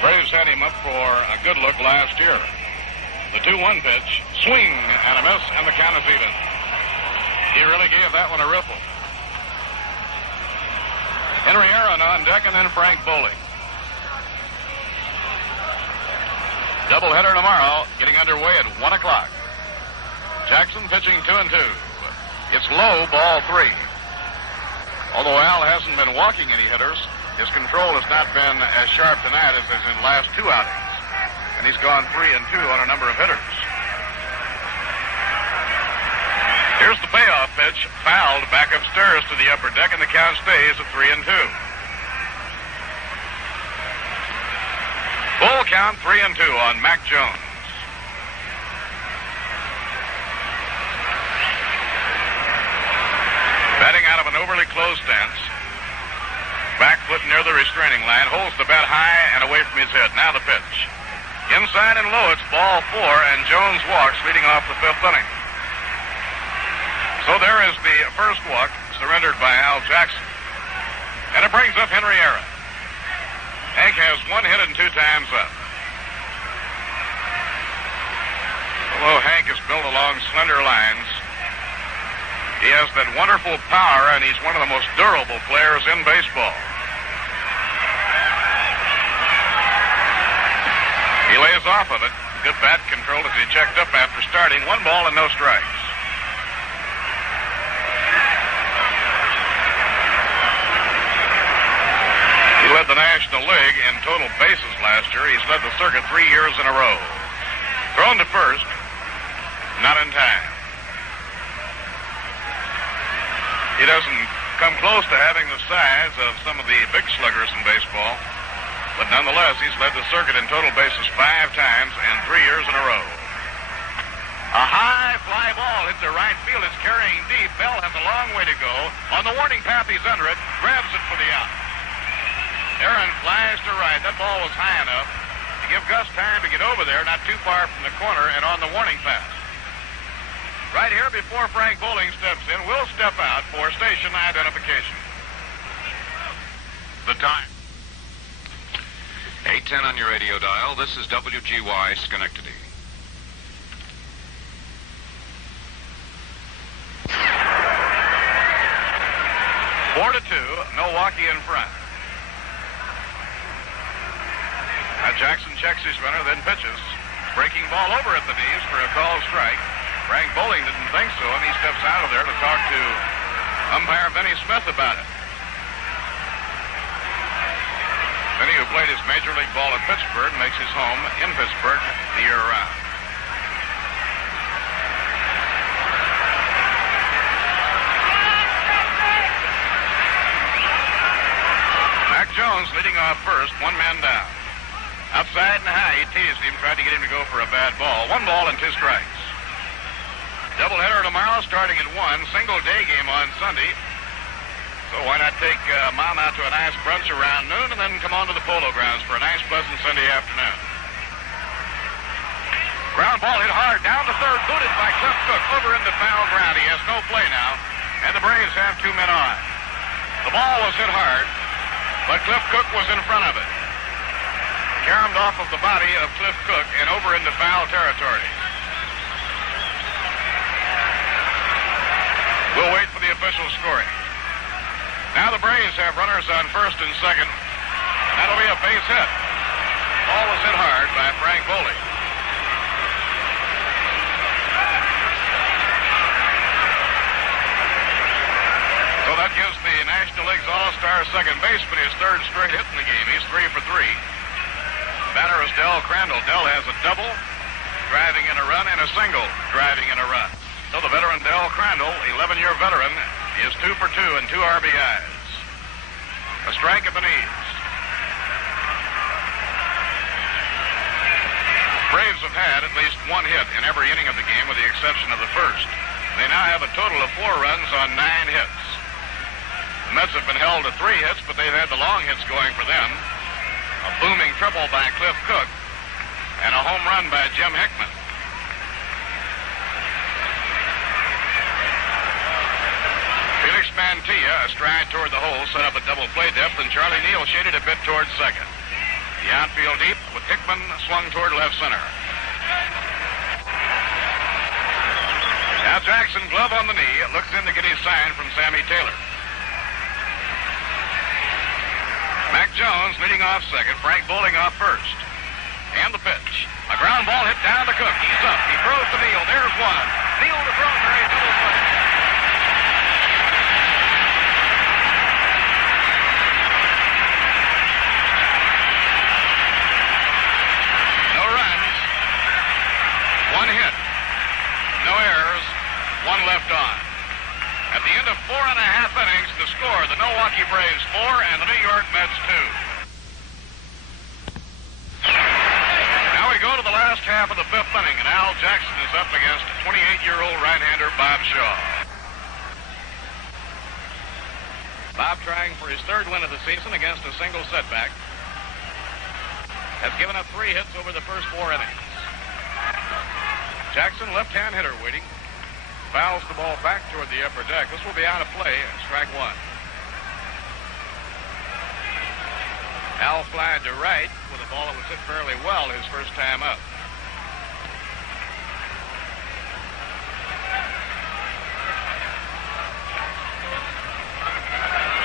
Braves had him up for a good look last year. The 2-1 pitch, swing and a miss, and the count is even. He really gave that one a riffle. Henry Aaron on deck, and then Frank Bowling. Doubleheader tomorrow, getting underway at 1 o'clock. Jackson pitching 2-2. It's low, ball 3. Although Al hasn't been walking any hitters, his control has not been as sharp tonight as in last 2 outings. And he's gone 3-2 on a number of hitters. Here's the payoff pitch, fouled back upstairs to the upper deck, and the count stays at 3-2. Full count, 3-2 on Mac Jones. Batting out of an overly closed stance. Back foot near the restraining line. Holds the bat high and away from his head. Now the pitch. Inside and low, it's ball 4, and Jones walks, leading off the 5th inning. So there is the first walk, surrendered by Al Jackson. And it brings up Henry Aaron. Hank has 1 hit and 2 times up. Although Hank is built along slender lines, he has that wonderful power, and he's one of the most durable players in baseball. He lays off of it. Good bat control as he checked up after starting. 1 ball and no strikes. He led the National League in total bases last year. He's led the circuit 3 years in a row. Thrown to first, not in time. He doesn't come close to having the size of some of the big sluggers in baseball, but nonetheless, he's led the circuit in total bases 5 times and 3 years in a row. A high fly ball hits the right field. It's carrying deep. Bell has a long way to go. On the warning path, he's under it. Grabs it for the out. Aaron flies to right. That ball was high enough to give Gus time to get over there, not too far from the corner, and on the warning path. Right here before Frank Bowling steps in, we'll step out for station identification. The time. 8:10 on your radio dial. This is WGY Schenectady. Four to 2, Milwaukee in front. Now Jackson checks his runner, then pitches. Breaking ball over at the knees for a called strike. Frank Bowling didn't think so, and he steps out of there to talk to umpire Benny Smith about it. Benny, who played his major league ball at Pittsburgh, makes his home in Pittsburgh the year round. Jones leading off first, 1 man down. Outside and high, he teased him, tried to get him to go for a bad ball. 1 ball and 2 strikes. Doubleheader tomorrow starting at 1. Single day game on Sunday. So why not take Mom out to a nice brunch around noon and then come on to the Polo Grounds for a nice, pleasant Sunday afternoon. Ground ball hit hard down the third, booted by Cliff Cook over into foul ground. He has no play now, and the Braves have 2 men on. The ball was hit hard, but Cliff Cook was in front of it. Caromed off of the body of Cliff Cook and over into foul territory. We'll wait for the official scoring. Now the Braves have runners on first and second. That'll be a base hit. Ball was hit hard by Frank Boley. So that gives the National League's All-Star second baseman his 3rd straight hit in the game. He's 3 for 3. Batter is Del Crandall. Del has a double, driving in a run, and a single, driving in a run. So the veteran Del Crandall, 11-year veteran, is 2 for 2 and 2 RBIs. A strike at the knees. Braves have had at least 1 hit in every inning of the game with the exception of the first. They now have a total of 4 runs on 9 hits. The Mets have been held to 3 hits, but they've had the long hits going for them. A booming triple by Cliff Cook and a home run by Jim Hickman. Felix Mantilla, a stride toward the hole, set up a double play depth, and Charlie Neal shaded a bit toward second. The outfield deep with Hickman swung toward left center. Now Jackson, glove on the knee, looks in to get his sign from Sammy Taylor. Mac Jones leading off second, Frank Bowling off first. And the pitch. A ground ball hit down to Cook. He's up. He throws to Neal. There's one. Neal to Bromberry, double play. No runs. 1 hit. No errors. 1 left on. At the end of 4.5 innings, the score, the Milwaukee Braves 4 and the New York Mets 2. Now we go to the last half of the 5th inning, and Al Jackson is up against 28-year-old right-hander Bob Shaw. Bob trying for his 3rd win of the season against a single setback. Has given up 3 hits over the first 4 innings. Jackson, left-hand hitter, waiting. Fouls the ball back toward the upper deck. This will be out of play, strike 1. Al flied to right with a ball that was hit fairly well his first time up.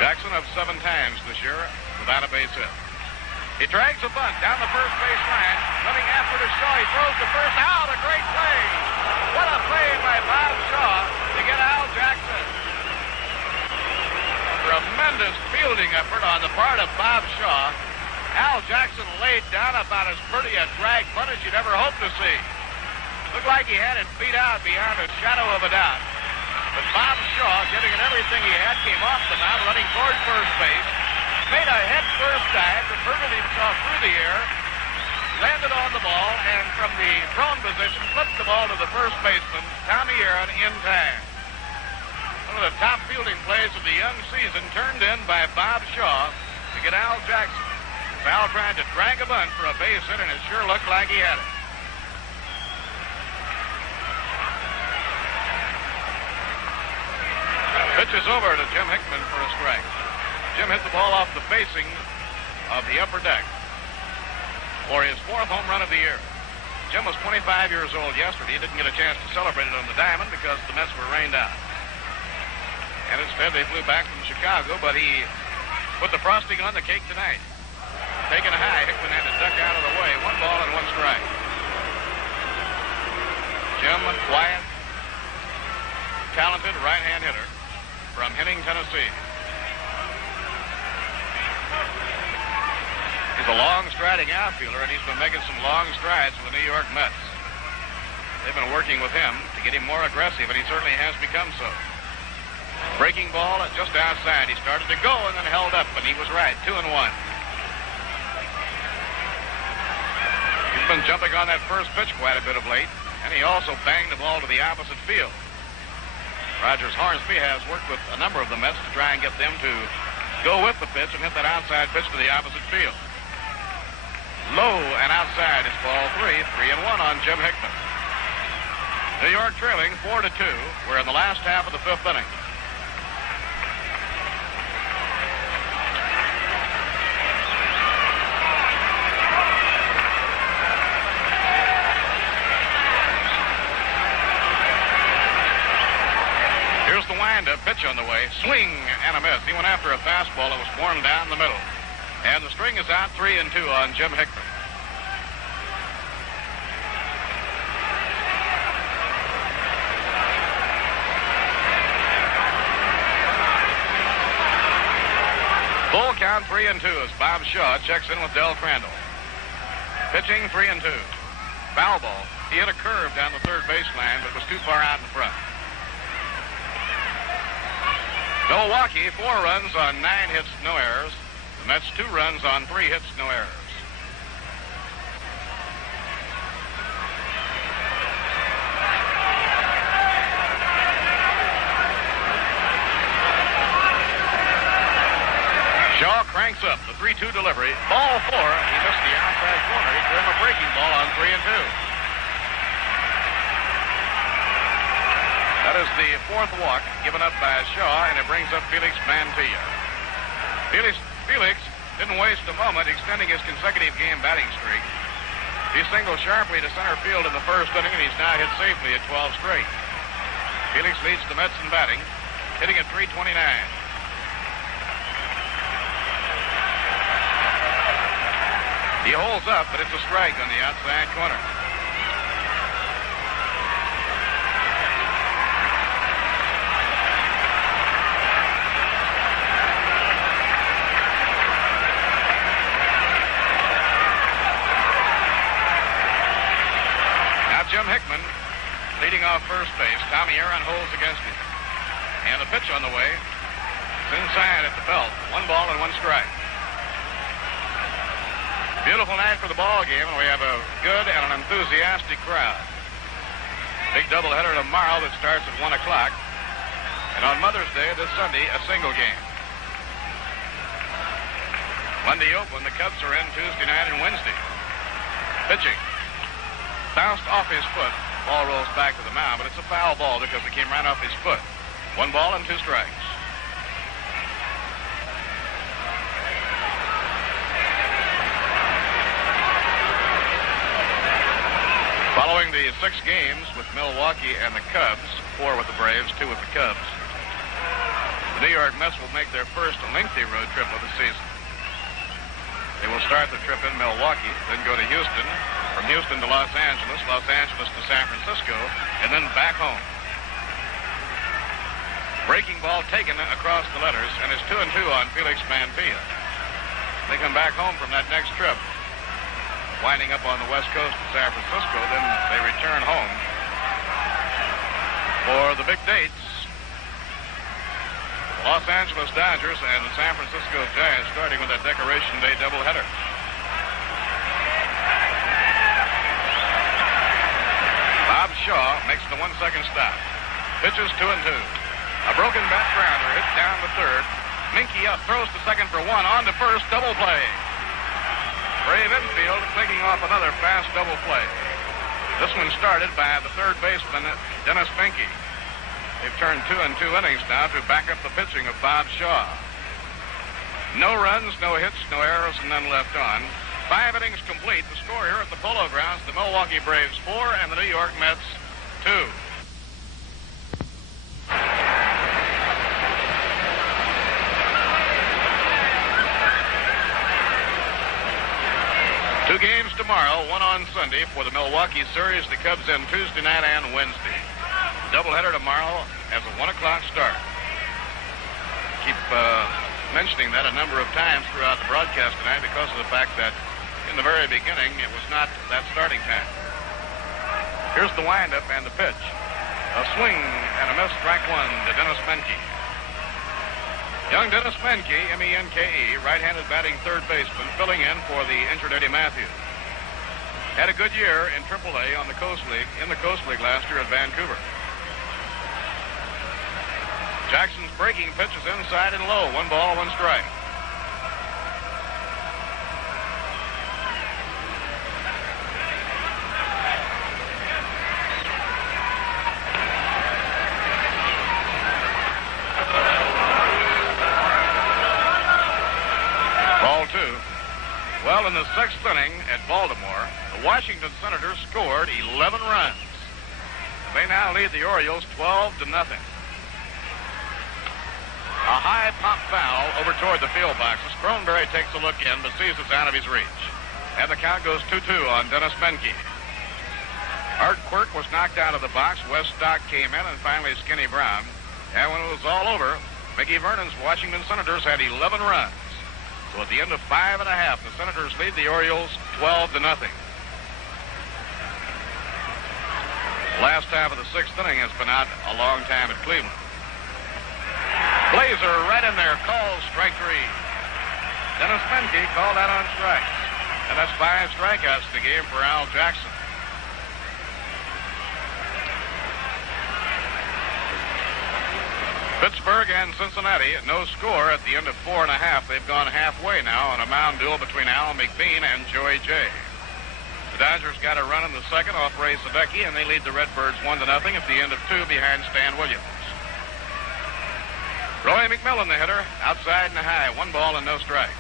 Jackson up 7 times this year without a base hit. He drags a bunt down the first base line, running after to Shaw. He throws to first. Out, a great play. What a play by Bob Shaw to get Al Jackson. Tremendous fielding effort on the part of Bob Shaw. Al Jackson laid down about as pretty a drag bunt as you'd ever hope to see. Looked like he had it beat out beyond a shadow of a doubt. But Bob Shaw, giving it everything he had, came off the mound, running toward first base. Made a head-first dive, converted himself through the air, landed on the ball, and from the prone position, flipped the ball to the first baseman, Tommy Aaron, in time. One of the top fielding plays of the young season turned in by Bob Shaw to get Al Jackson. Al trying to drag a bunt for a base hit, and it sure looked like he had it. Pitch is over to Jim Hickman for a strike. Jim hit the ball off the facing of the upper deck for his 4th home run of the year. Jim was 25 years old yesterday. He didn't get a chance to celebrate it on the diamond because the Mets were rained out. And instead they flew back from Chicago, but he put the frosting on the cake tonight. Taking a high, Hickman had to duck out of the way. 1 ball and 1 strike. Jim, quiet, talented right-hand hitter from Henning, Tennessee. He's a long striding outfielder, and he's been making some long strides for the New York Mets. They've been working with him to get him more aggressive, and he certainly has become so. Breaking ball just outside. He started to go and then held up, and he was right. 2-1. He's been jumping on that first pitch quite a bit of late, and he also banged the ball to the opposite field. Rogers Hornsby has worked with a number of the Mets to try and get them to go with the pitch and hit that outside pitch to the opposite field. Low and outside is ball 3. 3-1 on Jim Hickman. New York trailing 4-2. We're in the last half of the 5th inning. Here's the wind-up pitch on the way. Swing and a miss. He went after a fastball that was worn down the middle. And the string is out 3-2 on Jim Hickman. Full count 3-2 as Bob Shaw checks in with Del Crandall. Pitching 3-2. Foul ball. He hit a curve down the third baseline, but was too far out in front. Milwaukee, 4 runs on 9 hits, no errors. The Mets 2 runs on 3 hits, no errors. Shaw cranks up the 3-2 delivery. Ball 4. He missed the outside corner. He threw him a breaking ball on 3-2. That is the 4th walk given up by Shaw, and it brings up Felix Mantilla. Felix didn't waste a moment extending his consecutive game batting streak. He singled sharply to center field in the first inning, and he's now hit safely at 12 straight. Felix leads the Mets in batting, hitting at .329. He holds up, but it's a strike on the outside corner. Jim Hickman leading off first base. Tommy Aaron holds against him. And the pitch on the way. It's inside at the belt. 1 ball and 1 strike. Beautiful night for the ball game, and we have a good and an enthusiastic crowd. Big doubleheader tomorrow that starts at 1 o'clock. And on Mother's Day this Sunday, a single game. Monday open, the Cubs are in Tuesday night and Wednesday. Pitching. Bounced off his foot. Ball rolls back to the mound, but it's a foul ball because it came right off his foot. 1 ball and 2 strikes. Following the 6 games with Milwaukee and the Cubs, 4 with the Braves, 2 with the Cubs, the New York Mets will make their first lengthy road trip of the season. They will start the trip in Milwaukee, then go to Houston, from Houston to Los Angeles to San Francisco, and then back home. Breaking ball taken across the letters, and it's 2-2 on Felix Mantilla. They come back home from that next trip, winding up on the west coast of San Francisco, then they return home for the big dates. Los Angeles Dodgers and the San Francisco Giants, starting with that Decoration Day doubleheader. Bob Shaw makes the 1-second stop. Pitches 2-2. A broken bat grounder hit down the third. Minky up, throws to second for 1, on to first, double play. Brave infield picking off another fast double play. This one started by the third baseman, Dennis Minky. They've turned 2 innings now to back up the pitching of Bob Shaw. No runs, no hits, no errors, and none left on. 5 innings complete. The score here at the Polo Grounds, the Milwaukee Braves 4 and the New York Mets 2. 2 games tomorrow, 1 on Sunday for the Milwaukee series. The Cubs in Tuesday night and Wednesday. Doubleheader tomorrow as a 1 o'clock start. Keep mentioning that a number of times throughout the broadcast tonight because of the fact that in the very beginning it was not that starting time. Here's the windup and the pitch. A swing and a miss, strike 1 to Dennis Menke. Young Dennis Menke, M-E-N-K-E, right-handed batting third baseman, filling in for the injured Eddie Matthews. Had a good year in AAA on the Coast League, in the Coast League last year at Vancouver. Jackson's breaking pitches inside and low. 1 ball, 1 strike. Ball 2. Well, in the 6th inning at Baltimore, the Washington Senators scored 11 runs. They now lead the Orioles 12-0. A high pop foul over toward the field boxes. Cronenberry takes a look in, but sees it's out of his reach. And the count goes 2-2 on Dennis Menke. Art Quirk was knocked out of the box. Wes Stock came in, and finally Skinny Brown. And when it was all over, Mickey Vernon's Washington Senators had 11 runs. So at the end of 5 1/2, the Senators lead the Orioles 12-0. Last half of the 6th inning has been out a long time at Cleveland. Blazer right in there, calls strike 3. Dennis Menke called out on strikes. And that's 5 strikeouts in the game for Al Jackson. Pittsburgh and Cincinnati, no score at the end of 4 1/2. They've gone halfway now on a mound duel between Al McBean and Joey J. The Dodgers got a run in the 2nd off Ray Sadecki, and they lead the Redbirds 1-0 at the end of 2 behind Stan Williams. Roy McMillan, the hitter, outside and high, 1 ball and no strikes.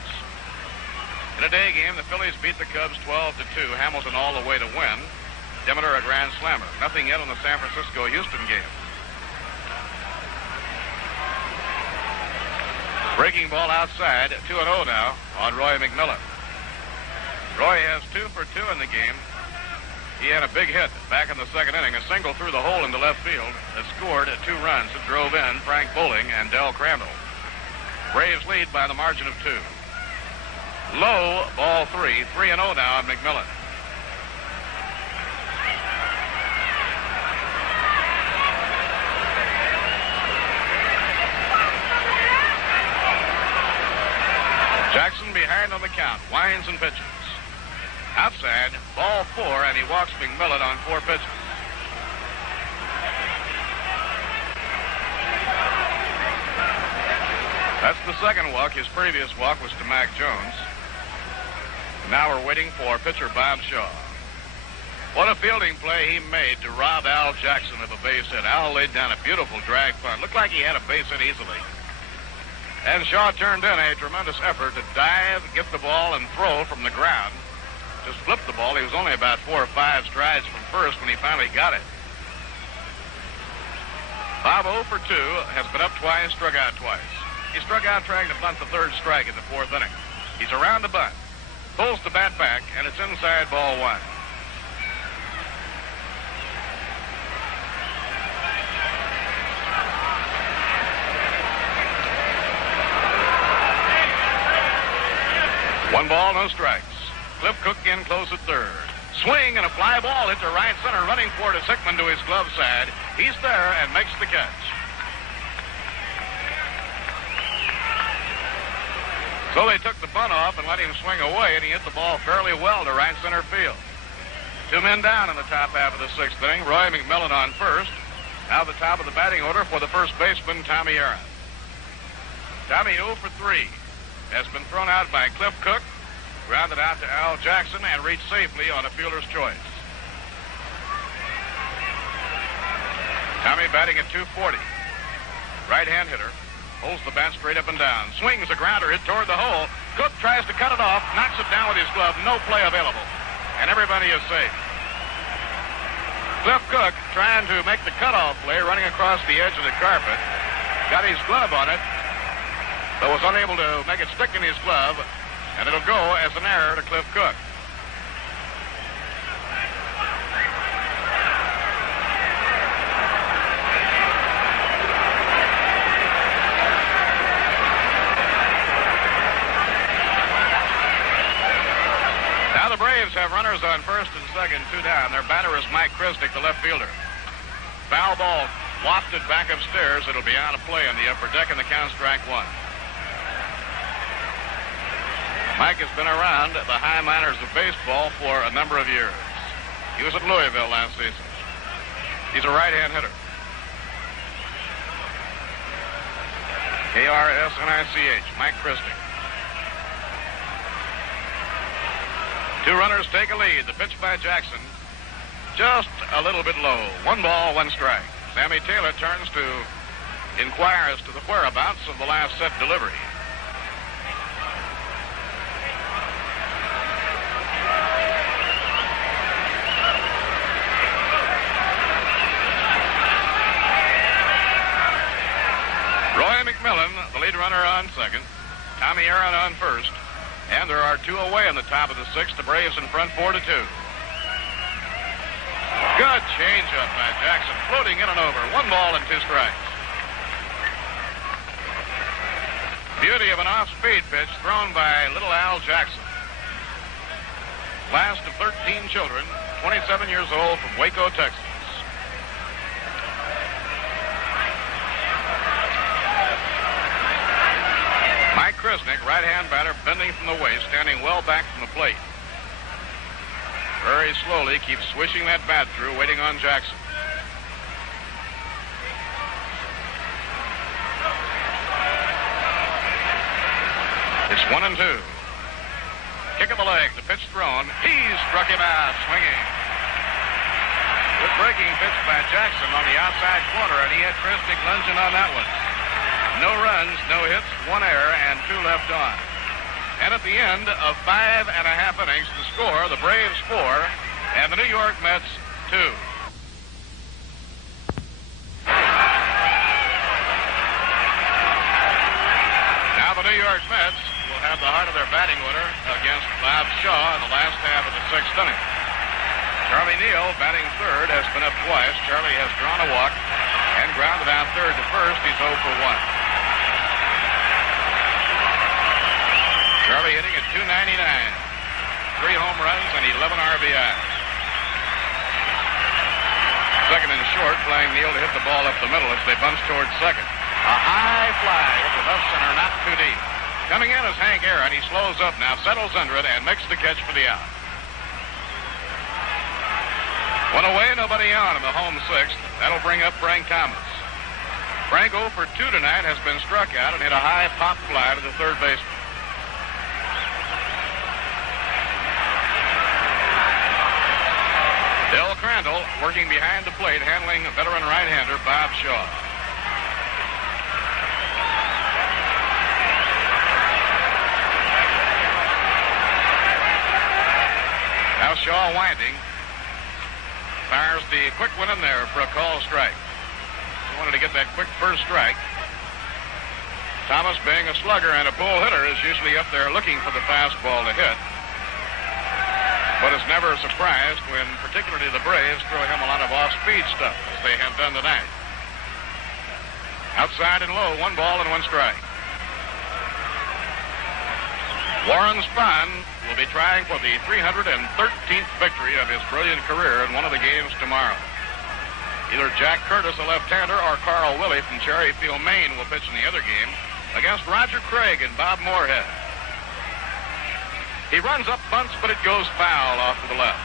In a day game, the Phillies beat the Cubs 12-2. Hamilton all the way to win. Demeter a grand slammer. Nothing yet on the San Francisco-Houston game. Breaking ball outside, 2-0 now on Roy McMillan. Roy has 2 for 2 in the game. He had a big hit back in the 2nd inning, a single through the hole into left field that scored 2 runs that drove in Frank Bowling and Del Crandall. Braves lead by the margin of 2. Low, ball 3, 3-0 now on McMillan. Jackson behind on the count, winds and pitches. Outside, ball 4, and he walks McMillan on 4 pitches. That's the 2nd walk. His previous walk was to Mac Jones. Now we're waiting for pitcher Bob Shaw. What a fielding play he made to rob Al Jackson of a base hit. Al laid down a beautiful drag punt. Looked like he had a base hit easily. And Shaw turned in a tremendous effort to dive, get the ball, and throw from the ground. Just flipped the ball. He was only about 4 or 5 strides from first when he finally got it. Bob 0 for 2, has been up twice, struck out twice. He struck out trying to bunt the 3rd strike in the 4th inning. He's around the bunt, pulls the bat back, and it's inside, ball 1. One ball, no strikes. Cliff Cook in close at 3rd. Swing and a fly ball hit to right center, running for it is Hickman to his glove side. He's there and makes the catch. So they took the bunt off and let him swing away, and he hit the ball fairly well to right center field. 2 men down in the top half of the 6th inning. Roy McMillan on first. Now the top of the batting order for the first baseman, Tommy Aaron. Tommy 0 for 3. Has been thrown out by Cliff Cook, grounded out to Al Jackson, and reached safely on a fielder's choice. Tommy batting at 240. Right-hand hitter. Holds the bat straight up and down. Swings a grounder hit toward the hole. Cook tries to cut it off, knocks it down with his glove. No play available. And everybody is safe. Cliff Cook trying to make the cutoff play, running across the edge of the carpet. Got his glove on it, but was unable to make it stick in his glove. And it'll go as an error to Cliff Cook. Now the Braves have runners on first and second, 2 down. Their batter is Mike Krisnick, the left fielder. Foul ball wafted back upstairs. It'll be out of play on the upper deck, and the count strike 1. Mike has been around the high minors of baseball for a number of years. He was at Louisville last season. He's a right-hand hitter. K-R-S-N-I-C-H, Mike Christnick. Two runners take a lead. The pitch by Jackson, just a little bit low. 1 ball, 1 strike. Sammy Taylor turns to inquire as to the whereabouts of the last set delivery. Roy McMillan, the lead runner, on second. Tommy Aaron on first. And there are 2 away in the top of the 6th. The Braves in front 4-2. Good changeup by Jackson, floating in and over. 1 ball and 2 strikes. Beauty of an off-speed pitch thrown by little Al Jackson. Last of 13 children, 27 years old, from Waco, Texas. Mike Christnick, right-hand batter, bending from the waist, standing well back from the plate. Very slowly keeps swishing that bat through, waiting on Jackson. It's 1-2. Kick of the leg, the pitch thrown. He struck him out, swinging. Good breaking pitch by Jackson on the outside corner, and he had Christnick lunging on that one. No runs, no hits, 1 error, and 2 left on. And at the end of 5.5 innings, the score, the Braves 4 and the New York Mets 2. Now the New York Mets will have the heart of their batting order against Bob Shaw in the last half of the 6th inning. Charlie Neal, batting third, has been up twice. Charlie has drawn a walk and grounded out third to first. He's 0 for 1. Charlie hitting at .299, 3 home runs and 11 RBIs. Second and short, playing Neal to hit the ball up the middle as they bunch towards second. A high fly hit the left center, not too deep. Coming in is Hank Aaron. He slows up now, settles under it, and makes the catch for the out. 1 away, nobody on in the home 6th. That'll bring up Frank Thomas. Frank 0 for 2 tonight, has been struck out and hit a high pop fly to the third baseman. Del Crandall working behind the plate, handling veteran right-hander Bob Shaw. Now Shaw winding. Fires the quick one in there for a call strike. He wanted to get that quick first strike. Thomas, being a slugger and a pull hitter, is usually up there looking for the fastball to hit. But is never surprised when particularly the Braves throw him a lot of off-speed stuff, as they have done tonight. Outside and low, 1 ball and 1 strike. Warren Spahn will be trying for the 313th victory of his brilliant career in one of the games tomorrow. Either Jack Curtis, a left-hander, or Carl Willey from Cherryfield, Maine, will pitch in the other game against Roger Craig and Bob Moorhead. He runs up, bunts, but it goes foul off to the left.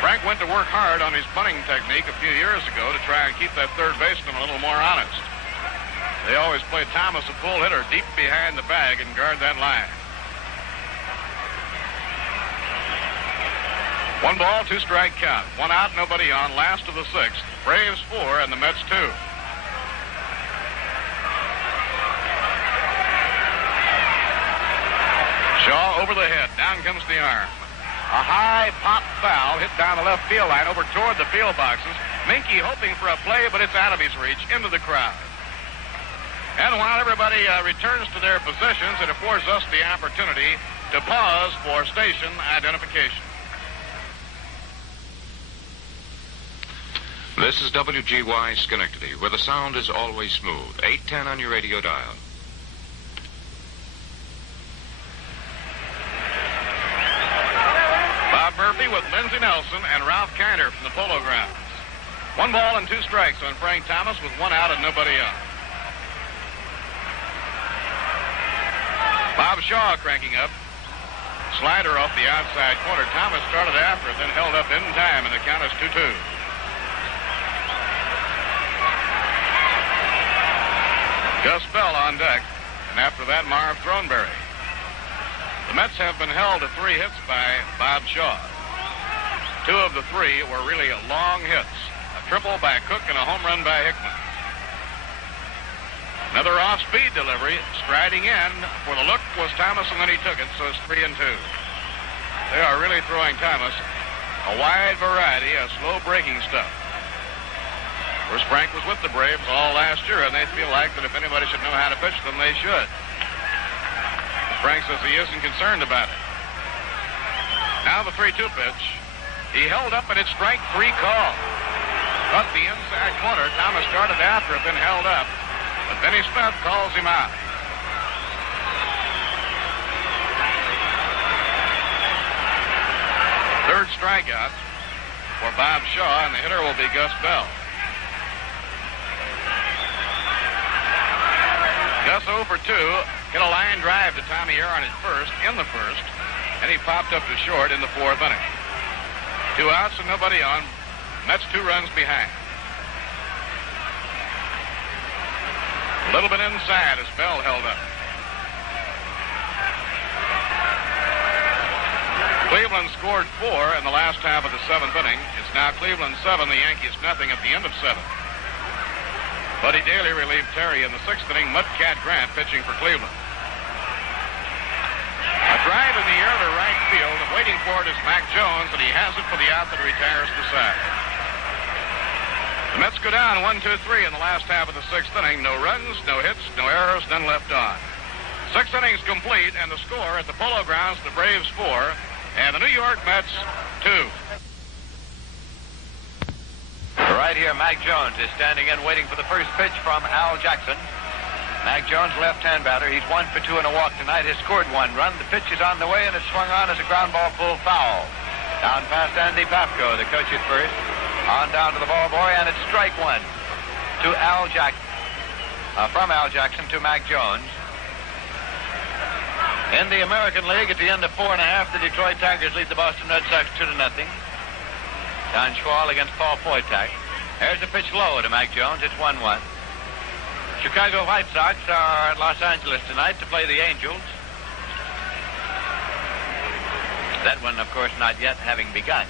Frank went to work hard on his bunting technique a few years ago to try and keep that third baseman a little more honest. They always play Thomas, a pull hitter, deep behind the bag and guard that line. 1 ball, 2 strike count. 1 out, nobody on. Last of the 6th. Braves 4 and the Mets 2. Shaw over the head. Down comes the arm. A high pop foul hit down the left field line over toward the field boxes. Minky hoping for a play, but it's out of his reach, into the crowd. And while everybody returns to their positions, it affords us the opportunity to pause for station identification. This is WGY Schenectady, where the sound is always smooth. 810 on your radio dial. Bob Murphy with Lindsey Nelson and Ralph Kiner from the Polo Grounds. 1 ball and 2 strikes on Frank Thomas with 1 out and nobody on. Bob Shaw cranking up. Slider off the outside corner. Thomas started after it, then held up in time, and the count is 2-2. Gus Bell on deck, and after that, Marv Throneberry. The Mets have been held to 3 hits by Bob Shaw. 2 of the 3 were really long hits. A triple by Cook and a home run by Hickman. Another off-speed delivery, striding in for the look was Thomas, and then he took it, so it's 3-2. They are really throwing Thomas a wide variety of slow-breaking stuff. Of course, Frank was with the Braves all last year, and they feel like that if anybody should know how to pitch them, they should. Frank says he isn't concerned about it. Now the 3-2 pitch. He held up, and it's strike 3 call. Up the inside corner. Thomas started after it, then held up. But Benny Smith calls him out. Third strikeout for Bob Shaw, and the hitter will be Gus Bell. Gus 0 for 2. Hit a line drive to Tommy Aaron at first, in the first, and he popped up to short in the 4th inning. 2 outs and nobody on. Mets 2 runs behind. A little bit inside as Bell held up. Cleveland scored 4 in the last half of the 7th inning. It's now Cleveland 7, the Yankees nothing at the end of 7. Buddy Daly relieved Terry in the 6th inning. Mudcat Grant pitching for Cleveland. A drive in the air to right field, and waiting for it is Mac Jones, and he has it for the out that retires the side. The Mets go down 1-2-3 in the last half of the 6th inning. No runs, no hits, no errors, none left on. 6 innings complete, and the score at the Polo Grounds, the Braves 4, and the New York Mets 2. Right here, Mac Jones is standing in waiting for the first pitch from Al Jackson. Mac Jones, left-hand batter. He's 1 for 2 and a walk tonight. Has scored 1 run. The pitch is on the way, and it's swung on as a ground ball pull foul. Down past Andy Pafko, the coach at first. On down to the ball boy, and it's strike 1 to Al Jackson. From Al Jackson to Mac Jones. In the American League, at the end of 4 1/2, the Detroit Tigers lead the Boston Red Sox 2-0. Don Schwal against Paul Poitak. There's a pitch low to Mac Jones. It's 1-1. Chicago White Sox are at Los Angeles tonight to play the Angels. That one, of course, not yet having begun.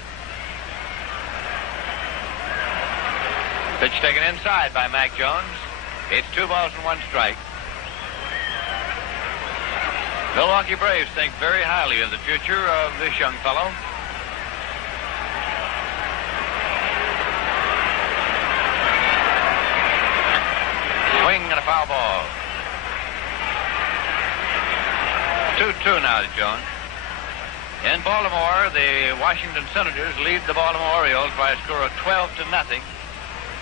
Pitch taken inside by Mac Jones. It's 2 balls and 1 strike. Milwaukee Braves think very highly of the future of this young fellow. Swing and a foul ball. 2-2 now to Jones. In Baltimore, the Washington Senators lead the Baltimore Orioles by a score of 12-0.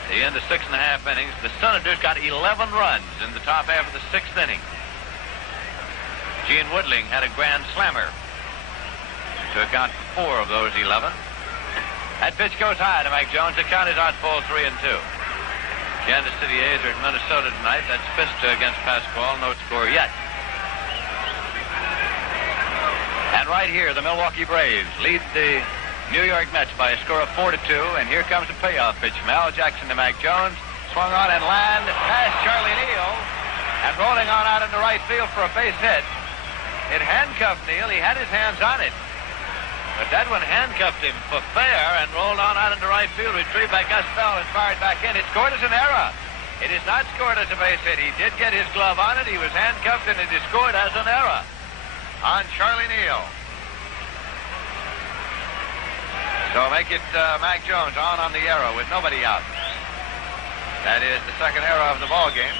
At the end of 6 1/2 innings, the Senators got 11 runs in the top half of the 6th inning. Gene Woodling had a grand slammer to account for 4 of those 11. That pitch goes high to Mac Jones. The count is on full 3-2. Kansas City A's are at Minnesota tonight. That's Pista against Pasquale. No score yet. And right here, the Milwaukee Braves lead the New York Mets by a score of 4-2. And here comes a payoff pitch from Al Jackson to Mac Jones. Swung on and land past Charlie Neal. And rolling on out into right field for a base hit. It handcuffed Neal. He had his hands on it. But that one handcuffed him for fair and rolled on out into right field. Retrieved by Gus Bell and fired back in. It scored as an error. It is not scored as a base hit. He did get his glove on it. He was handcuffed, and it is scored as an error on Charlie Neal. So make it Mac Jones on the error with nobody out. That is the second error of the ball game.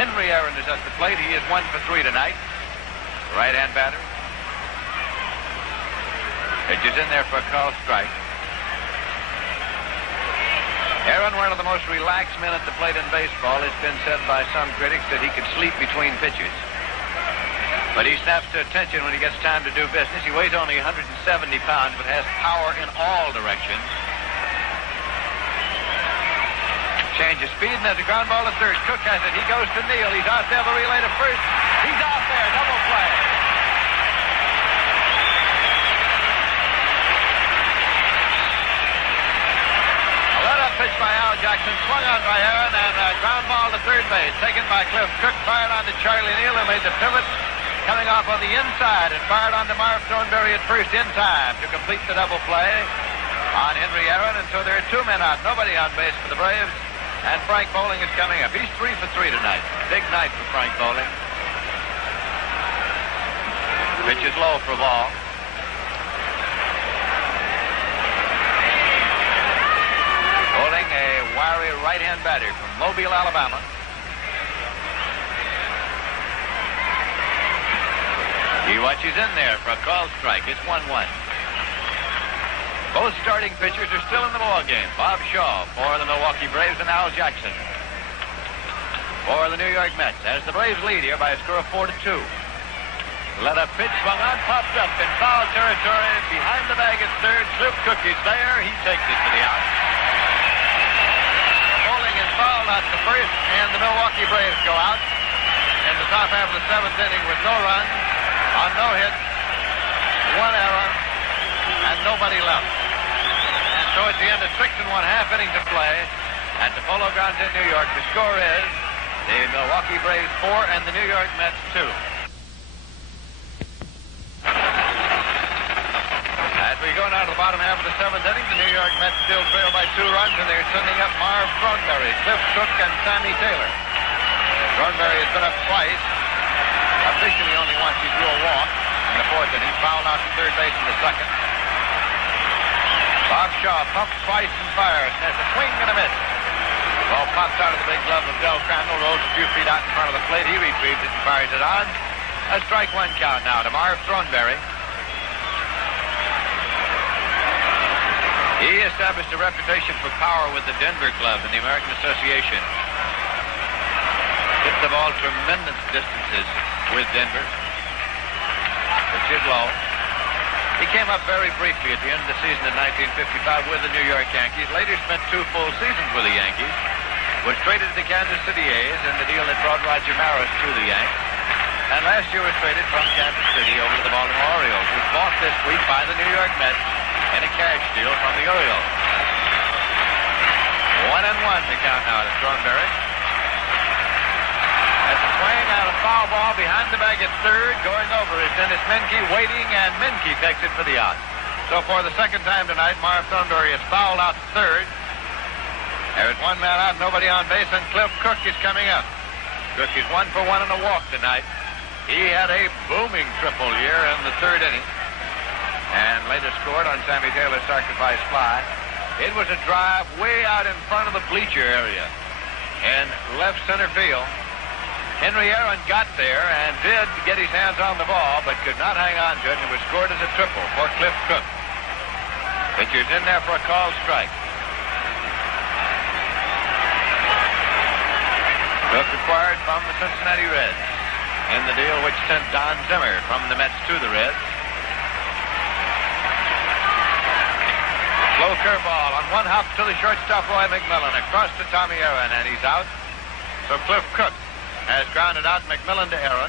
Henry Aaron is at the plate. He is 1 for 3 tonight. Right-hand batter. Pitch is in there for a call strike. Aaron, one of the most relaxed men at the plate in baseball. It's been said by some critics that he could sleep between pitches. But he snaps to attention when he gets time to do business. He weighs only 170 pounds, but has power in all directions. Change of speed, and there's a ground ball to third. Cook has it. He goes to Neal. He's out there. The relay to first. He's out there. is taken by Cliff Cook, fired on to Charlie Neal, who made the pivot, coming off on the inside, and fired on to Marv Thornberry at first in time to complete the double play on Henry Aaron, and so there are 2 men out, nobody on base for the Braves, and Frank Bowling is coming up. He's 3 for 3 tonight. Big night for Frank Bowling. Pitch is low for a ball. Bowling, a wiry right-hand batter from Mobile, Alabama. He watches in there for a called strike. It's 1-1. Both starting pitchers are still in the ball game. Bob Shaw for the Milwaukee Braves and Al Jackson for the New York Mets. As the Braves lead here by a score of 4-2. Let a pitch swung on, popped up in foul territory behind the bag at third. Cliff Cook is there. He takes it to the out. Bowling is fouled out to first, and the Milwaukee Braves go out in the top half of the 7th inning with no runs, on no hits, 1 error, and nobody left. And so at the end of 6 1/2 innings to play at the Polo Grounds in New York, the score is the Milwaukee Braves 4 and the New York Mets 2. As we go now to the bottom half of the 7th inning, the New York Mets still trail by 2 runs, and they're sending up Marv Thornberry, Cliff Cook, and Sammy Taylor. Thornberry has been up twice. Officially only once. He drew a walk in the 4th inning, fouled out to third base in the 2nd. Bob Shaw pumps twice and fires, and there's a swing and a miss. Ball pops out of the big glove of Del Crandall, rolls a few feet out in front of the plate. He retrieves it and fires it on. A strike 1 count now to Marv Thornberry. He established a reputation for power with the Denver club in the American Association. Hit the ball tremendous distances with Denver, which is low. He came up very briefly at the end of the season in 1955 with the New York Yankees. Later spent 2 full seasons with the Yankees. Was traded to the Kansas City A's in the deal that brought Roger Maris to the Yanks. And last year was traded from Kansas City over to the Baltimore Orioles. Was bought this week by the New York Mets in a cash deal from the Orioles. 1-1 the count now to Thornberry. That's a swing out of foul ball behind the bag at third. Going over is Dennis Menke, waiting, and Menke takes it for the out. So for the 2nd time tonight, Marv Thornberry is fouled out to third. There is 1 man out, nobody on base, and Cliff Cook is coming up. Cook is 1 for 1 in a walk tonight. He had a booming triple year in the 3rd inning, and later scored on Sammy Taylor's sacrifice fly. It was a drive way out in front of the bleacher area in left center field. Henry Aaron got there and did get his hands on the ball, but could not hang on to it, and it was scored as a triple for Cliff Cook. Pitcher's in there for a called strike. Cook acquired from the Cincinnati Reds in the deal which sent Don Zimmer from the Mets to the Reds. Low curveball on 1 hop to the shortstop, Roy McMillan, across to Tommy Aaron, and he's out. So Cliff Cook has grounded out McMillan to Aaron.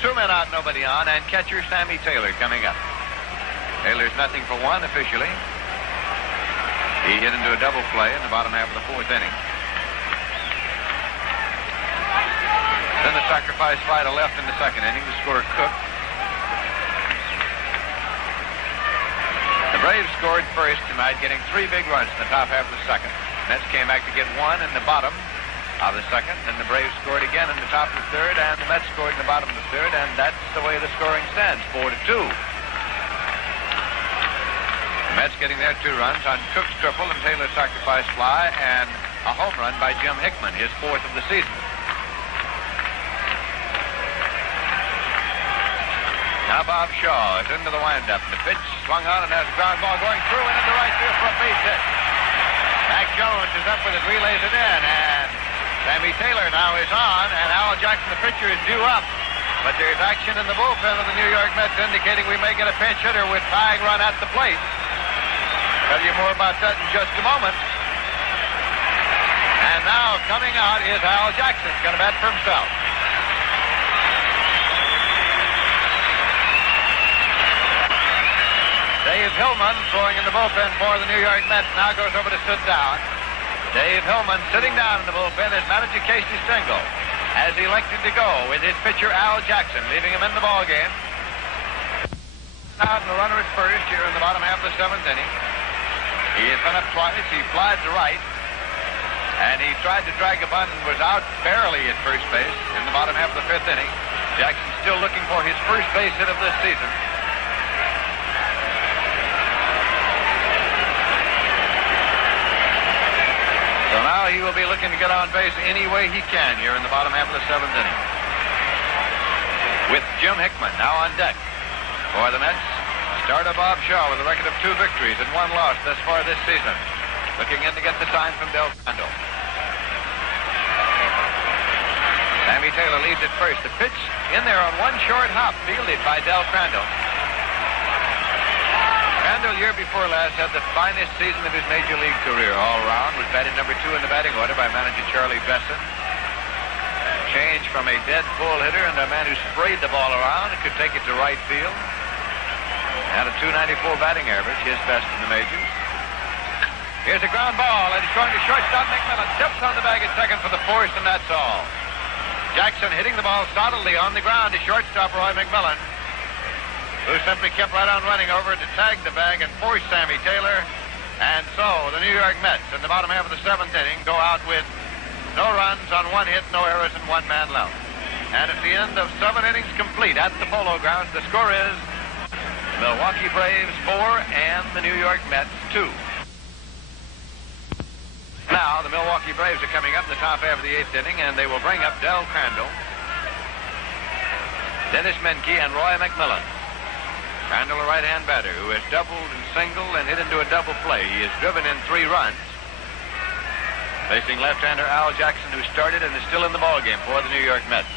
2 men out, nobody on, and catcher Sammy Taylor coming up. Taylor's nothing for 1 officially. He hit into a double play in the bottom half of the 4th inning. Then the sacrifice fly to left in the 2nd inning to score Cook. The Braves scored first tonight, getting 3 big runs in the top half of the 2nd. Mets came back to get 1 in the bottom of the 2nd, and the Braves scored again in the top of the 3rd, and the Mets scored in the bottom of the 3rd, and that's the way the scoring stands, 4-2. The Mets getting their 2 runs on Cook's triple and Taylor's sacrifice fly, and a home run by Jim Hickman, his 4th of the season. Now Bob Shaw is into the windup. The pitch swung on, and there's a ground ball going through and into right field for a base hit. Mac Jones is up with it, relays it in, and Sammy Taylor now is on, and Al Jackson, the pitcher, is due up. But there's action in the bullpen of the New York Mets indicating we may get a pinch hitter with tying run at the plate. Tell you more about that in just a moment. And now coming out is Al Jackson. He's going to bat for himself. Dave Hillman, throwing in the bullpen for the New York Mets, now goes over to sit down. Dave Hillman sitting down in the bullpen as manager Casey Stengel has elected to go with his pitcher Al Jackson, leaving him in the ball game. Out and the runner at first here in the bottom half of the seventh inning. He has been up twice. He flied to right. And he tried to drag a bunt and was out barely at first base in the bottom half of the fifth inning. Jackson still looking for his first base hit of this season. So now he will be looking to get on base any way he can here in the bottom half of the seventh inning. With Jim Hickman now on deck for the Mets. Starter Bob Shaw with a record of 2 victories and 1 loss thus far this season. Looking in to get the sign from Del Crandall. Sammy Taylor leads at first. The pitch in there on one short hop, fielded by Del Crandall. Crandall, year before last, had the finest season of his major league career all around. Was batted number 2 in the batting order by manager Charlie Besson. Changed from a dead pull hitter into a man who sprayed the ball around and could take it to right field. Had a .294 batting average, his best in the majors. Here's a ground ball, and he's going to shortstop. McMillan tips on the bag at second for the force, and that's all. Jackson hitting the ball solidly on the ground to shortstop Roy McMillan, who simply kept right on running over to tag the bag and force Sammy Taylor. And so the New York Mets in the bottom half of the seventh inning go out with no runs on 1 hit, no errors, and 1 man left. And at the end of 7 innings complete at the Polo Grounds, the score is Milwaukee Braves 4 and the New York Mets 2. Now, the Milwaukee Braves are coming up in the top half of the 8th inning, and they will bring up Del Crandall, Dennis Menke, and Roy McMillan. Crandall, a right-hand batter, who has doubled and singled and hit into a double play. He has driven in 3 runs. Facing left-hander Al Jackson, who started and is still in the ballgame for the New York Mets.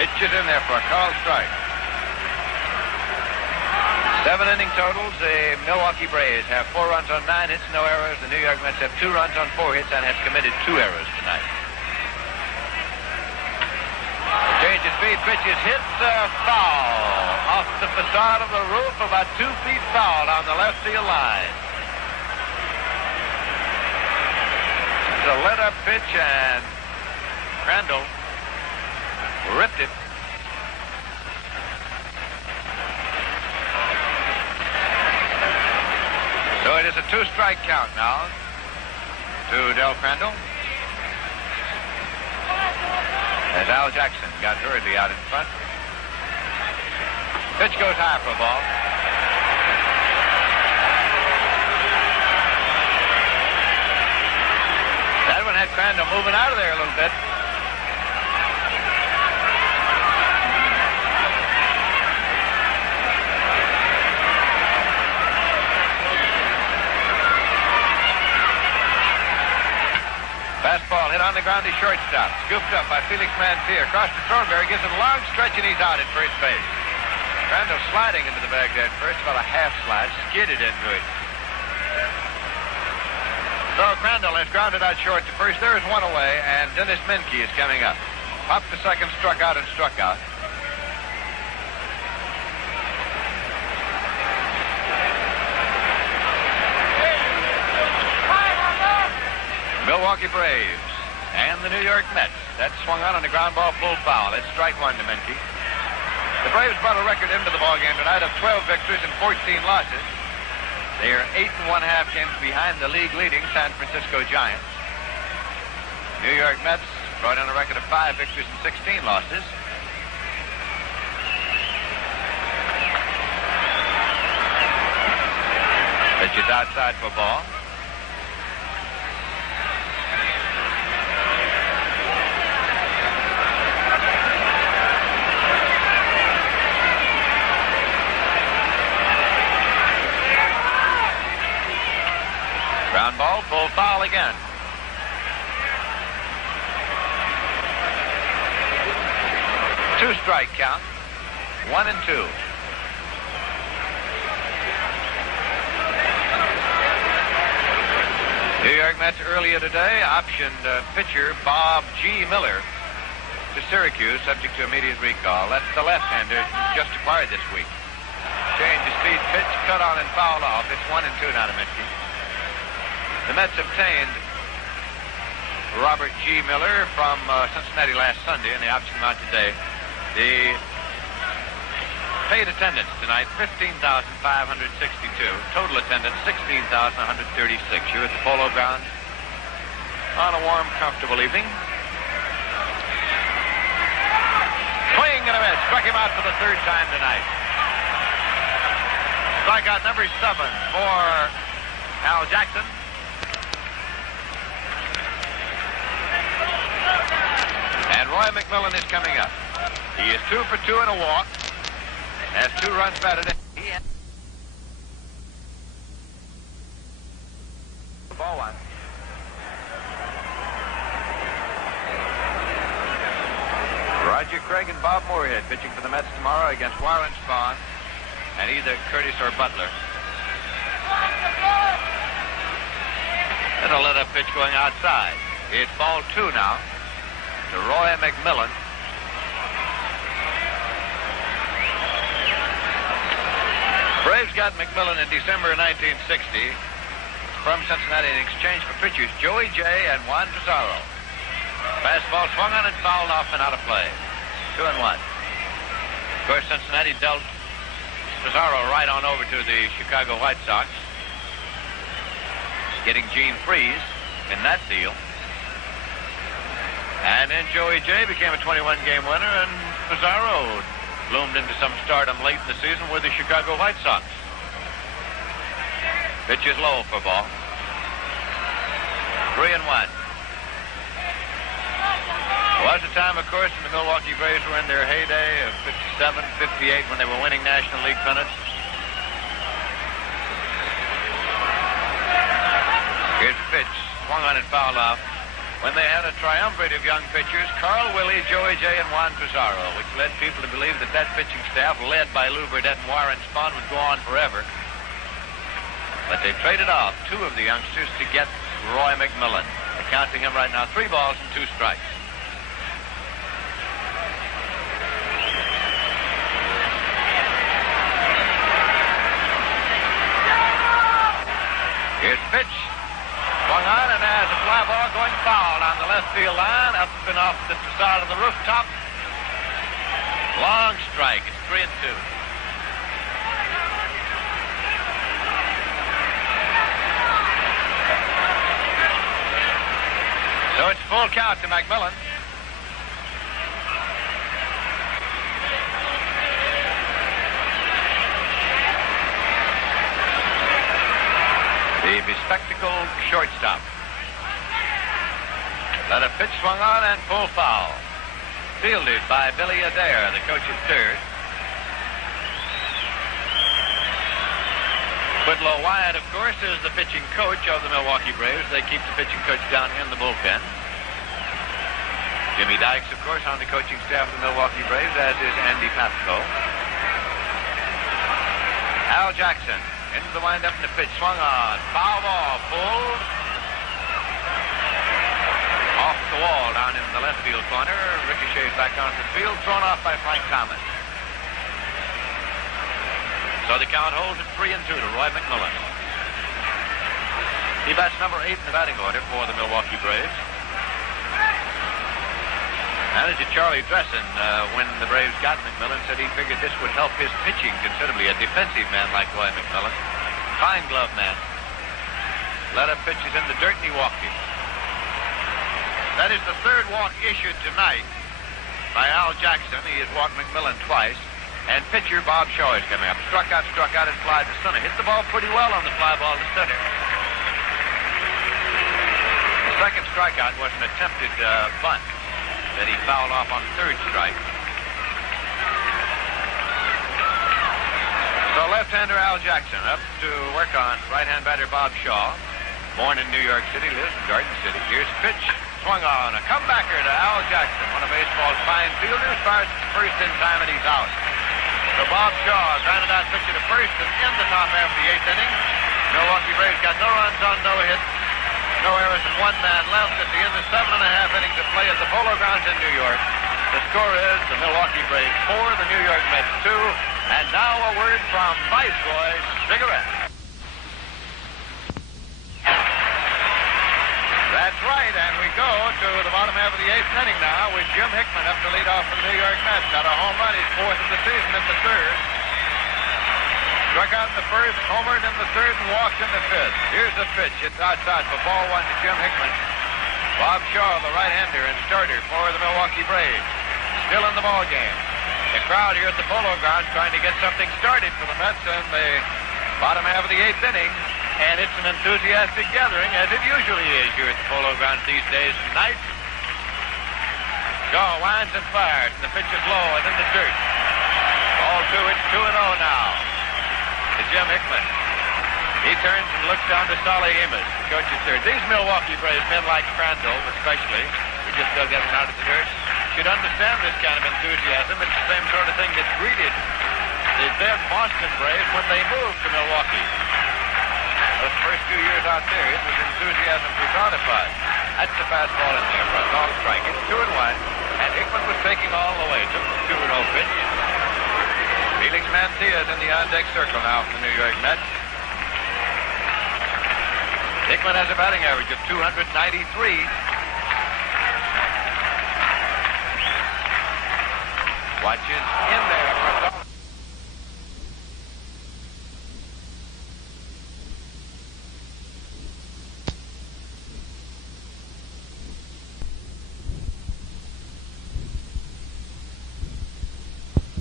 Pitch is in there for a called strike. 7 inning totals. The Milwaukee Braves have 4 runs on 9 hits, no errors. The New York Mets have 2 runs on 4 hits and have committed 2 errors tonight. Change of speed, pitch is hit foul off the facade of the roof, about 2 feet foul on the left field line. It's a let-up pitch, and Crandall ripped it. So it is a 2-strike count now to Del Crandall, as Al Jackson got hurriedly out in front. Pitch goes high for a ball. That one had Crandall moving out of there a little bit. Fastball hit on the ground to shortstop. Scooped up by Felix Mantilla. Across to Thornberry. Gives it a long stretch, and he's out at first base. Crandall sliding into the bag there at first. About a half slide. Skidded into it. So Crandall has grounded out short to first. There is 1 away, and Dennis Menke is coming up. Popped to second, struck out, and struck out. Milwaukee Braves and the New York Mets. That swung out on the ground ball, full foul. It's strike 1 to Menke. The Braves brought a record into the ballgame tonight of 12 victories and 14 losses. They are 8 1/2 games behind the league-leading San Francisco Giants. New York Mets brought in a record of 5 victories and 16 losses. Pitch is outside for ball. Ground ball, full foul again. Two-strike count. 1 and 2. New York Mets earlier today optioned pitcher Bob G. Miller to Syracuse, subject to immediate recall. That's the left-hander just acquired this week. Change of speed, pitch, cut on and fouled off. It's 1 and 2 now to Menke. The Mets obtained Robert G. Miller from Cincinnati last Sunday in the option lot today. The paid attendance tonight, 15,562. Total attendance, 16,136. You're at the Polo Grounds on a warm, comfortable evening. Swing and a miss. Struck him out for the third time tonight. Strikeout number 7 for Al Jackson. And Roy McMillan is coming up. He is 2 for 2 in a walk. Has 2 runs batted in. Ball one. Roger Craig and Bob Moorhead pitching for the Mets tomorrow against Warren Spahn and either Curtis or Butler. And a let-up pitch going outside. It's ball 2 now to Roy McMillan. Braves got McMillan in December of 1960 from Cincinnati in exchange for pitchers Joey Jay and Juan Pizarro. Fastball swung on and fouled off and out of play. 2-1. Of course, Cincinnati dealt Pizarro right on over to the Chicago White Sox, getting Gene Freese in that deal. And then Joey Jay became a 21-game winner, and Pizarro bloomed into some stardom late in the season with the Chicago White Sox. Pitch is low for ball. 3-1. Was a time, of course, when the Milwaukee Braves were in their heyday of 57, 58, when they were winning National League pennants. Here's a pitch, swung on and fouled off. When they had a triumvirate of young pitchers, Carl Willie, Joey Jay, and Juan Pizarro, which led people to believe that that pitching staff, led by Lou Burdett and Warren Spahn, would go on forever. But they traded off 2 of the youngsters to get Roy McMillan. They're counting him right now 3 balls and 2 strikes. Here's the pitch. Swung on and has a fly ball going foul on the left field line, up and off the facade of the rooftop. Long strike. It's 3-2. So it's full count to McMillan. The bespectacled shortstop. Let a pitch swung on and full foul. Fielded by Billy Adair, the coach at third. Whitlow Wyatt, of course, is the pitching coach of the Milwaukee Braves. They keep the pitching coach down in the bullpen. Jimmy Dykes, of course, on the coaching staff of the Milwaukee Braves, as is Andy Papsko. Al Jackson into the windup and the pitch swung on. Foul ball pulled off the wall down in the left field corner. Ricochets back onto the field, thrown off by Frank Thomas. So the count holds at 3-2 to Roy McMillan. He bats number 8 in the batting order for the Milwaukee Braves. Manager Charlie Dressen, when the Braves got McMillan, said he figured this would help his pitching considerably. A defensive man like Roy McMillan. Fine glove man. Let up pitches in the dirt and he walked him. That is the 3rd walk issued tonight by Al Jackson. He has walked McMillan twice. And pitcher Bob Shaw is coming up. Struck out, and fly to center. Hit the ball pretty well on the fly ball to center. The second strikeout was an attempted bunt that he fouled off on 3rd strike. So left-hander Al Jackson up to work on right-hand batter Bob Shaw. Born in New York City, lives in Garden City. Here's a pitch. Swung on. A comebacker to Al Jackson, one of baseball's fine fielders. Fires to first in time and he's out. So Bob Shaw grounded out pitcher to first and in the top half of the 8th inning. Milwaukee Braves got no runs on no hits. No errors and 1 man left at the end of 7.5 innings of play at the Polo Grounds in New York. The score is the Milwaukee Braves 4, the New York Mets 2. And now a word from Viceroy Cigarette. That That's right, and we go to the bottom half of the 8th inning now with Jim Hickman up to lead off for the New York Mets. Got a home run, his 4th of the season in the 3rd. Struck out in the 1st, homered in the 3rd, and walked in the 5th. Here's the pitch. It's outside for ball 1 to Jim Hickman. Bob Shaw, the right-hander and starter for the Milwaukee Braves, still in the ball game. The crowd here at the Polo Grounds trying to get something started for the Mets in the bottom half of the 8th inning. And it's an enthusiastic gathering, as it usually is here at the Polo Grounds these days and nights. Shaw winds and fires, and the pitch is low and in the dirt. Ball 2, it's 2-0 now to Jim Hickman. He turns and looks down to Solly Amos, coach at third. These Milwaukee Braves men like Crandall, especially, who just still getting out of the dirt, should understand this kind of enthusiasm. It's the same sort of thing that greeted the then Boston Braves when they moved to Milwaukee. Those first 2 years out there, it was enthusiasm personified. That's the fastball in there for a long strike. It's 2-1, and Hickman was taking all the way. Took the 2-0 pitch. Felix Mantilla is in the on-deck circle now for the New York Mets. Hickman has a batting average of 293. Watches in there for a double.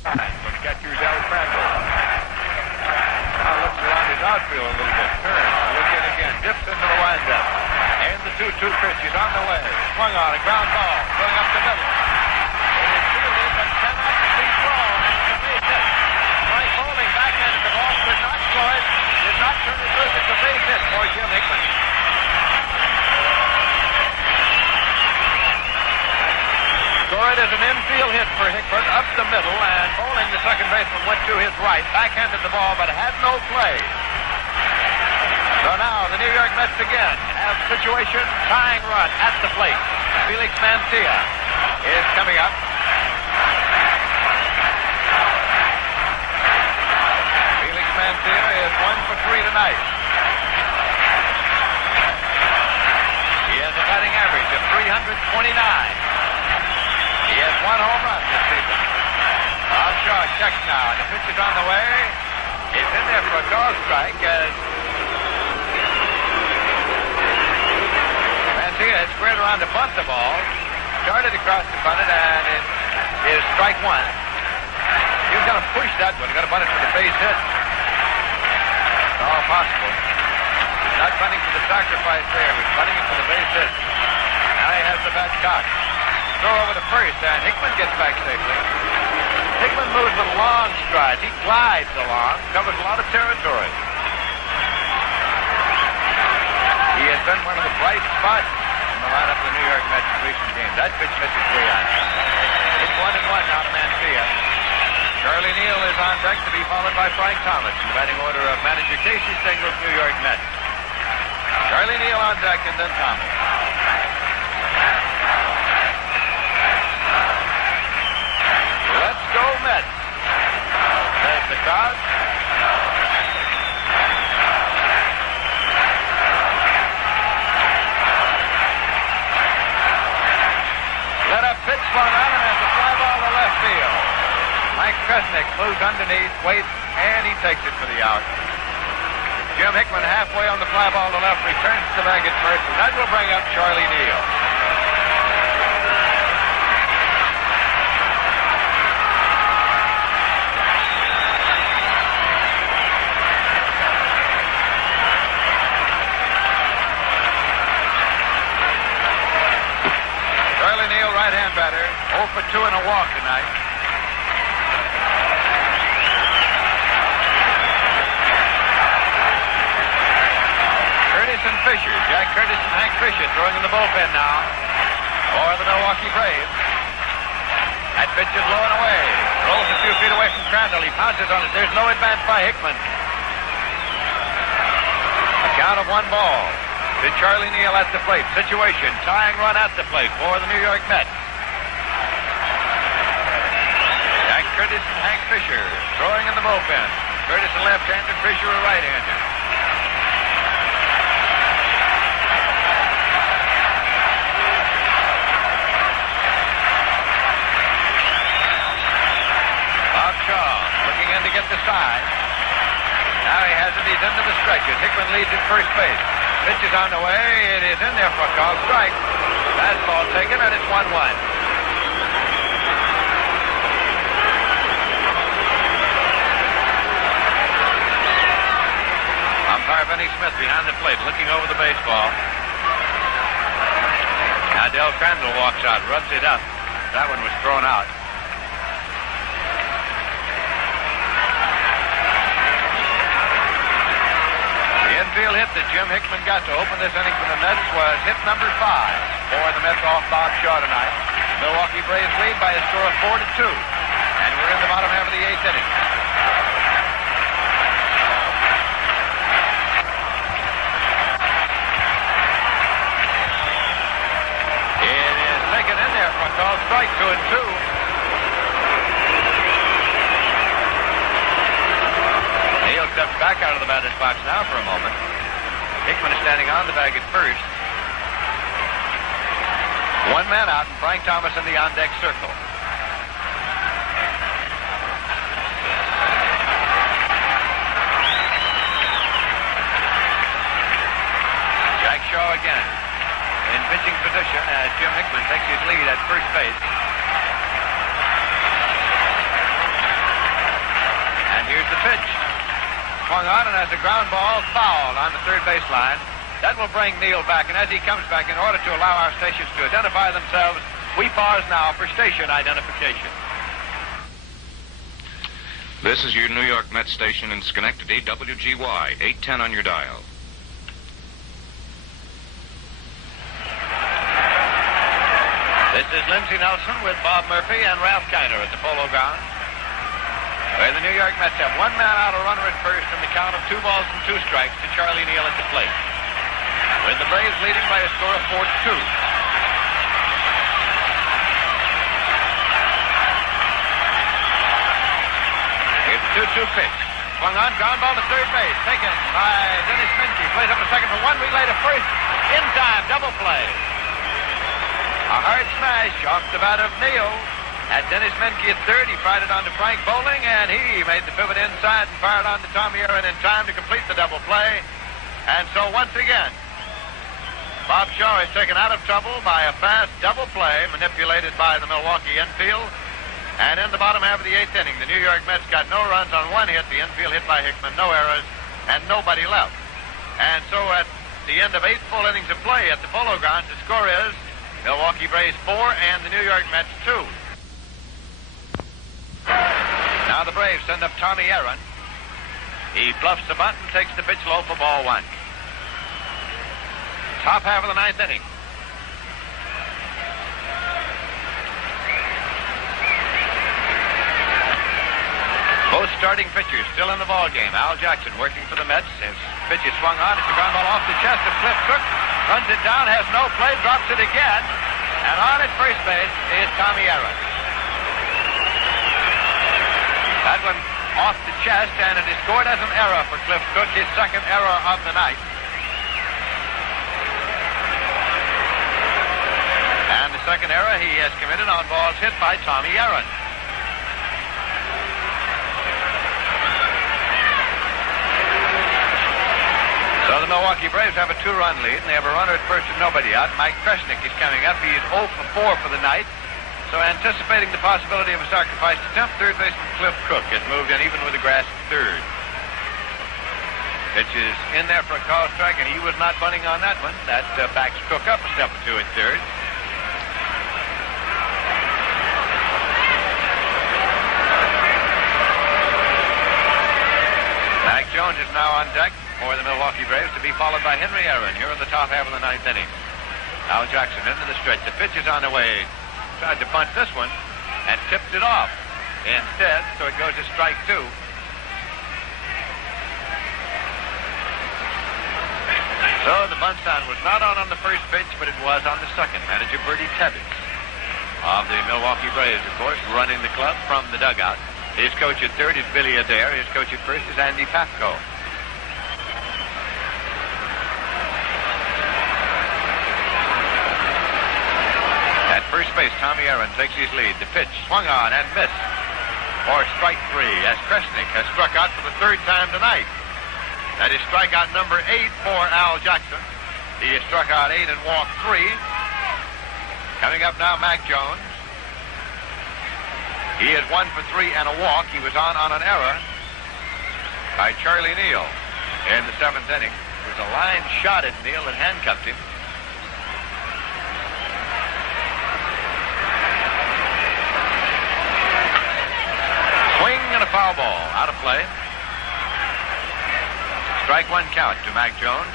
When catcher's Al Crandall. Now looks around his outfield a little bit. Turns. Look in again. Dips into the windup. And the 2-2 pitch is on the way. Swung on a ground ball. Going up the middle. It is fielded but cannot be thrown. And it's a base hit. Mike Bowling backhanded the ball. Could not throw it. Did not turn it loose. It's a base hit for Jim Hickman. Scored as an infield hit for Hickman up the middle, and Bowling, the second baseman, went to his right, backhanded the ball, but had no play. So now the New York Mets again have situation, tying run at the plate. Felix Mantilla is coming up. Felix Mantilla is 1 for 3 tonight. He has a batting average of 329. He has 1 home run this season. Bob Shaw checks now, and the pitch is on the way. It's in there for a dog strike as Mantilla has squared around to bunt the ball. Started across to bunt it, and it is strike 1. He was going to push that one. He's going to bunt it for the base hit. It's all possible. He's not bunting for the sacrifice there. He's bunting it for the base hit. Now he has the bat cocked. Throw over to first, and Hickman gets back safely. Hickman moves with long strides. He glides along, covers a lot of territory. He has been one of the bright spots in the lineup of the New York Mets in recent games. That pitch misses way on. It's 1-1 now to Mantilla. Charlie Neal is on deck to be followed by Frank Thomas in the batting order of manager Casey Stengler's New York Mets. Charlie Neal on deck, and then Thomas. Let's go Mets, says the crowd. Let a pitch swung on, and there's a fly ball to left field. Mike Kresnick moves underneath, waits, and he takes it for the out. Jim Hickman halfway on the fly ball to left, returns to the bag at first, and that will bring up Charlie Neal. Right-hand batter, 0 for 2 and a walk tonight. Curtis and Fisher, Jack Curtis and Hank Fisher throwing in the bullpen now for the Milwaukee Braves. That pitch is low and away. Rolls a few feet away from Crandall. He pounces on it. There's no advance by Hickman. A count of 1 ball. To Charlie Neal at the plate. Situation, tying run at the plate for the New York Mets. Jack Curtis and Hank Fisher throwing in the bullpen. Curtis a left-hander, Fisher a right-hander. get the side. Now he has it. He's into the stretch as Hickman leads at first base. Pitch is on the way. It is in there for a called strike. Fastball taken, and it's 1-1. Umpire Benny Smith behind the plate, looking over the baseball. Now Del Crandall walks out, rubs it up. That one was thrown out. The infield hit that Jim Hickman got to open this inning for the Mets was hit number 5 for the Mets off Bob Shaw tonight. Milwaukee Braves lead by a score of 4-2. And we're in the bottom half of the 8th inning. It is taken in there for a called strike, 2-2. Neal steps back out of the batter's box now for a moment. Hickman is standing on the bag at first. One man out, and Frank Thomas in the on-deck circle. Jack Shaw again in pitching position as Jim Hickman takes his lead at first base. And here's the pitch. Swung on and has a ground ball fouled on the third baseline. That will bring Neal back, and as he comes back, in order to allow our stations to identify themselves, we pause now for station identification. This is your New York Met station in Schenectady, WGY, 810 on your dial. This is Lindsey Nelson with Bob Murphy and Ralph Kiner at the Polo Grounds, where the New York Mets have one man out, a runner at first, and the count of 2 balls and 2 strikes to Charlie Neal at the plate, with the Braves leading by a score of 4-2. Here's the 2-2 pitch. Swung on, ground ball to third base. Taken by Dennis Menke. Plays up to second for one. Relay to first. In time, double play. A hard smash off the bat of Neal. At Dennis Menke at third, he fired it on to Frank Bowling, and he made the pivot inside and fired on to Tommy Aaron in time to complete the double play. And so once again, Bob Shaw is taken out of trouble by a fast double play manipulated by the Milwaukee infield. And in the bottom half of the 8th inning, the New York Mets got no runs on one hit, the infield hit by Hickman, no errors, and nobody left. And so at the end of 8 full innings of play at the Polo Grounds, the score is Milwaukee Braves 4 and the New York Mets 2. Now the Braves send up Tommy Aaron. He bluffs the bunt and takes the pitch low for ball 1. Top half of the 9th inning. Both starting pitchers still in the ball game. Al Jackson working for the Mets. His pitch is swung on. It's a ground ball off the chest of Cliff Cook. Runs it down, has no play, drops it again. And on at first base is Tommy Aaron. That one off the chest, and it is scored as an error for Cliff Cook, his second error of the night. And the second error he has committed on balls hit by Tommy Aaron. So the Milwaukee Braves have a 2-run lead, and they have a runner at first and nobody out. Mike Kresnik is coming up. He is 0 for 4 for the night. So anticipating the possibility of a sacrifice attempt, third baseman Cliff Cook has moved in even with the grass at third. Pitch is in there for a call strike, and he was not bunting on that one. That backs Cook up a step or two at third. Mac Jones is now on deck for the Milwaukee Braves, to be followed by Henry Aaron here in the top half of the 9th inning. Al Jackson into the stretch. The pitch is on the way. Tried to bunt this one and tipped it off instead, so it goes to strike 2. So the bunt sign was not on the first pitch, but it was on the second. Manager Bertie Tebbets of the Milwaukee Braves, of course, running the club from the dugout. His coach at third is Billy Adair. His coach at first is Andy Pafko. At first base, Tommy Aaron takes his lead. The pitch swung on and missed. or strike 3, as Kresnick has struck out for the third time tonight. That is strikeout number 8 for Al Jackson. He has struck out 8 and walked 3. Coming up now, Mac Jones. He is 1 for 3 and a walk. He was on an error by Charlie Neal in the 7th inning. It was a line shot at Neal that handcuffed him. Swing and a foul ball. Out of play. Strike 1 count to Mac Jones.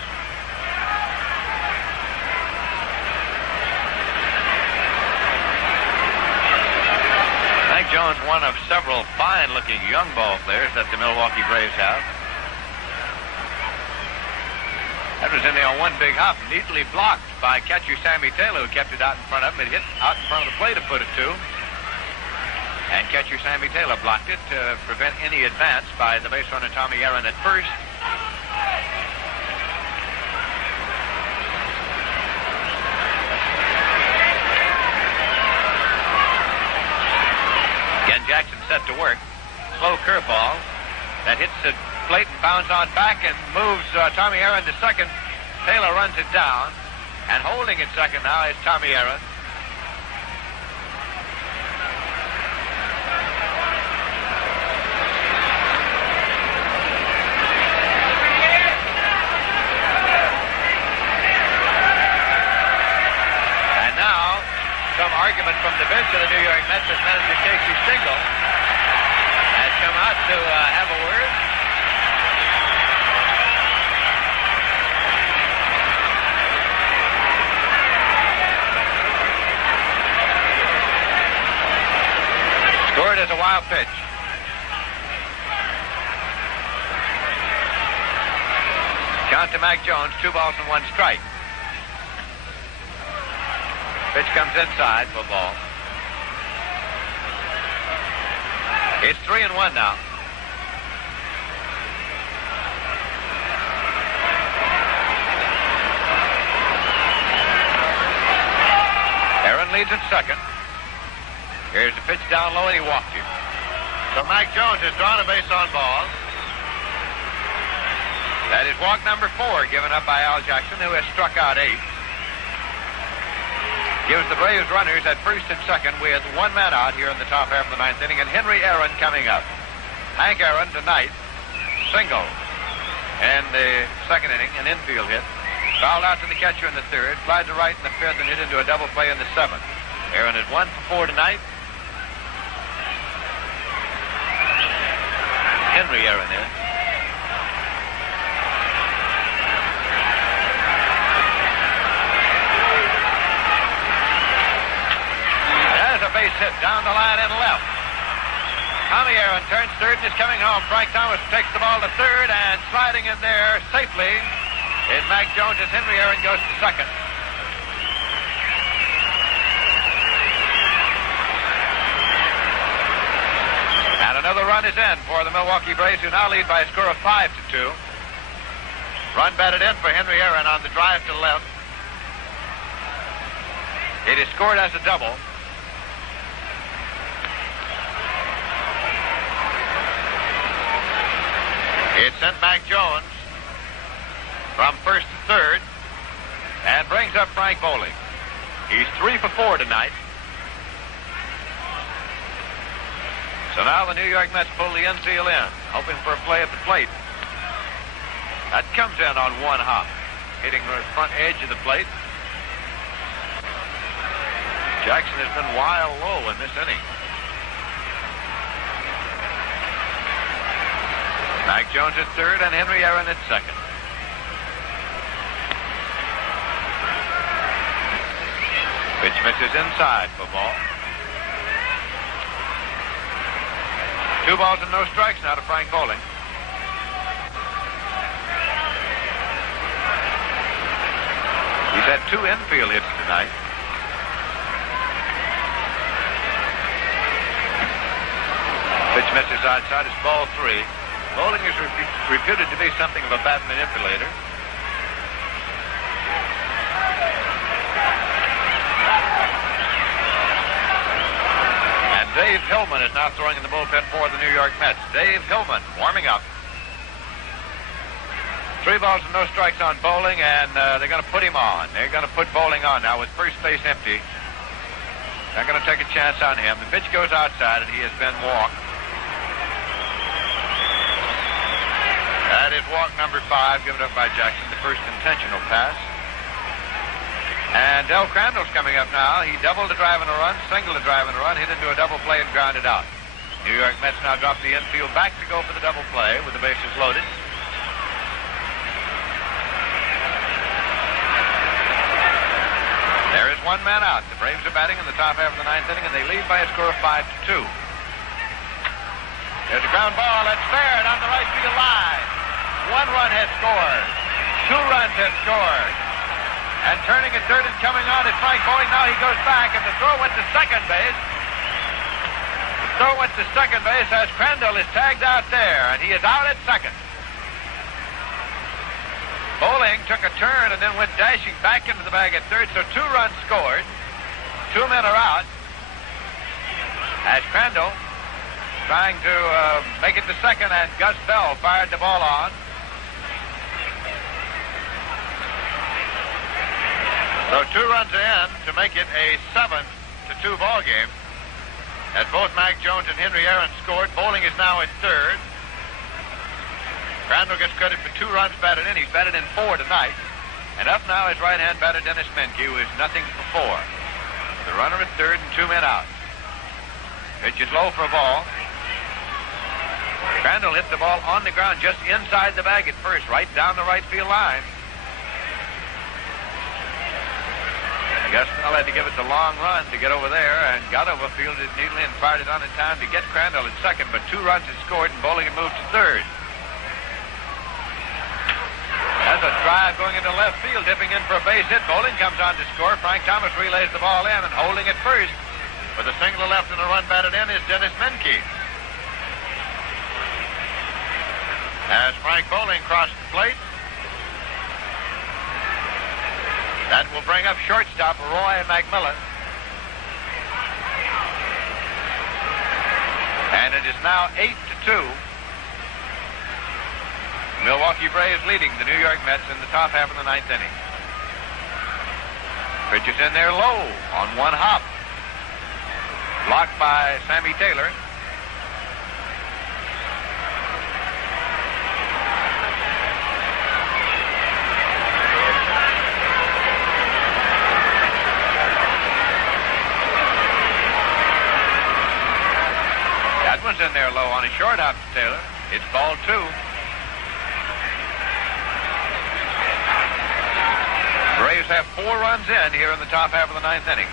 Mac Jones, one of several fine-looking young ball players that the Milwaukee Braves have. That was in there on one big hop, neatly blocked by catcher Sammy Taylor, who kept it out in front of him. It hit out in front of the plate a foot or two. And catcher Sammy Taylor blocked it to prevent any advance by the base runner Tommy Aaron at first. Again, Jackson set to work. Slow curveball that hits the plate and bounds on back and moves Tommy Aaron to second. Taylor runs it down, and holding at second now is Tommy Aaron. Argument from the bench of the New York Mets as manager Casey Stengel has come out to have a word. Scored as a wild pitch. Count to Mac Jones, 2 balls and 1 strike. Pitch comes inside for ball. It's 3-1 now. Aaron leads at second. Here's the pitch down low, and he walked him. So Mac Jones has drawn a base on balls. That is walk number 4 given up by Al Jackson, who has struck out 8. Gives the Braves runners at first and second with 1 man out here in the top half of the 9th inning, and Henry Aaron coming up. Hank Aaron tonight, single in the 2nd inning, an infield hit. Fouled out to the catcher in the 3rd, flied to right in the 5th, and hit into a double play in the 7th. Aaron is 1 for 4 tonight. Henry Aaron is. Base hit down the line and left. Tommy Aaron turns third and is coming home. Frank Thomas takes the ball to third, and sliding in there safely is Mac Jones as Henry Aaron goes to second. And another run is in for the Milwaukee Braves, who now lead by a score of 5-2. Run batted in for Henry Aaron on the drive to left. It is scored as a double. It sent Mac Jones from first to third and brings up Frank Bowling. He's 3 for 4 tonight. So now the New York Mets pull the infield in, hoping for a play at the plate. That comes in on 1 hop, hitting the front edge of the plate. Jackson has been wild low in this inning. Mac Jones at third and Henry Aaron at second. Pitch misses inside for ball. 2 balls and no strikes now to Frank Bowling. He's had 2 infield hits tonight. Pitch misses outside. It's ball 3. Bowling is reputed to be something of a bat manipulator. And Dave Hillman is now throwing in the bullpen for the New York Mets. Dave Hillman warming up. 3 balls and no strikes on Bowling, and they're going to put him on. They're going to put Bowling on now with first base empty. They're going to take a chance on him. The pitch goes outside, and he has been walked. That is walk number 5, given up by Jackson, the first intentional pass. And Del Crandall's coming up now. He doubled a drive and a run, singled a drive and a run, hit into a double play and grounded out. New York Mets now drop the infield back to go for the double play with the bases loaded. There is 1 man out. The Braves are batting in the top half of the 9th inning, and they lead by a score of 5-2. There's a ground ball that's fair and on the right field line. 1 run has scored. 2 runs have scored. And turning at third and coming on is Frank Bowling. Now he goes back, and the throw went to second base. The throw went to second base as Crandall is tagged out there, and he is out at second. Bowling took a turn and then went dashing back into the bag at third, so 2 runs scored. 2 men are out. As Crandall trying to make it to second, and Gus Bell fired the ball on. So 2 runs in to make it a 7-2 ball game. As both Mac Jones and Henry Aaron scored, Bowling is now at third. Crandall gets credit for 2 runs batted in. He's batted in 4 tonight. And up now is right-hand batter Dennis Menke, who is nothing for 4. The runner at third and 2 men out. Pitch is low for a ball. Crandall hit the ball on the ground just inside the bag at first, right down the right field line. Gus Bell had to give it the long run to get over there, and got over, fielded it neatly, and fired it on in time to get Crandall at second, but 2 runs had scored, and Bowling had moved to third. That's a drive going into left field, dipping in for a base hit. Bowling comes on to score. Frank Thomas relays the ball in, and holding it first with a single to left and a run batted in is Dennis Menke. As Frank Bowling crossed the plate, that will bring up shortstop Roy McMillan. And it is now 8-2. Milwaukee Braves leading the New York Mets in the top half of the 9th inning. Pitch is in there low on 1 hop. Blocked by Sammy Taylor. In there low on a short hop to Taylor. It's ball 2. Braves have 4 runs in here in the top half of the 9th inning.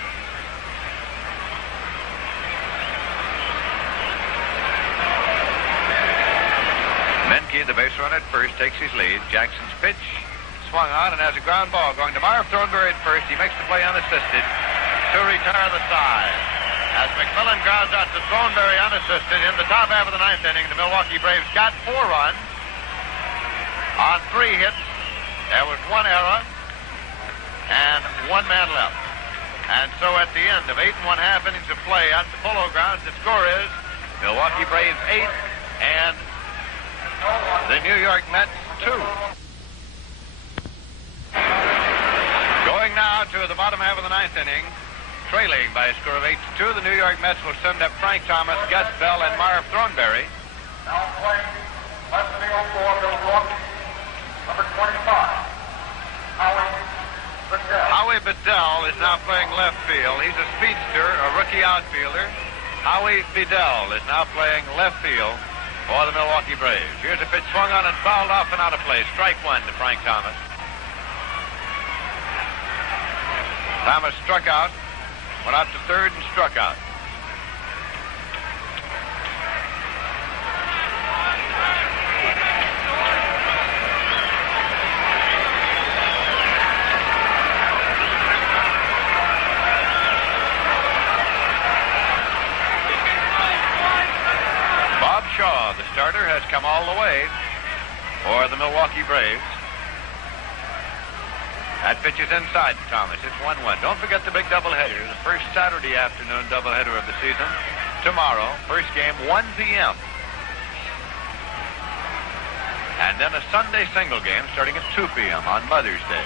Menke, the base runner at first, takes his lead. Jackson's pitch swung on and has a ground ball going to Marv Thornberry at first. He makes the play unassisted to retire the side. As McMillan grounds out to Thornberry unassisted in the top half of the 9th inning, the Milwaukee Braves got 4 runs on 3 hits. There was 1 error and 1 man left. And so at the end of 8 1/2 innings of play at the Polo Grounds, the score is Milwaukee Braves 8 and the New York Mets 2. Going now to the bottom half of the 9th inning. Trailing by a score of 8-2, the New York Mets will send up Frank Thomas, Gus Bell, and Marv Thornberry. Now playing left field for Milwaukee, number 25, Howie Bedell. Howie Bedell is now playing left field. He's a speedster, a rookie outfielder. Howie Bedell is now playing left field for the Milwaukee Braves. Here's a pitch swung on and fouled off and out of play. Strike 1 to Frank Thomas. Thomas struck out. Went out to third and struck out. Bob Shaw, the starter, has come all the way for the Milwaukee Braves. That pitch is inside to Thomas. It's 1-1. Don't forget the big doubleheader, the first Saturday afternoon doubleheader of the season. tomorrow. First game, 1 p.m. And then a Sunday single game starting at 2 p.m. on Mother's Day.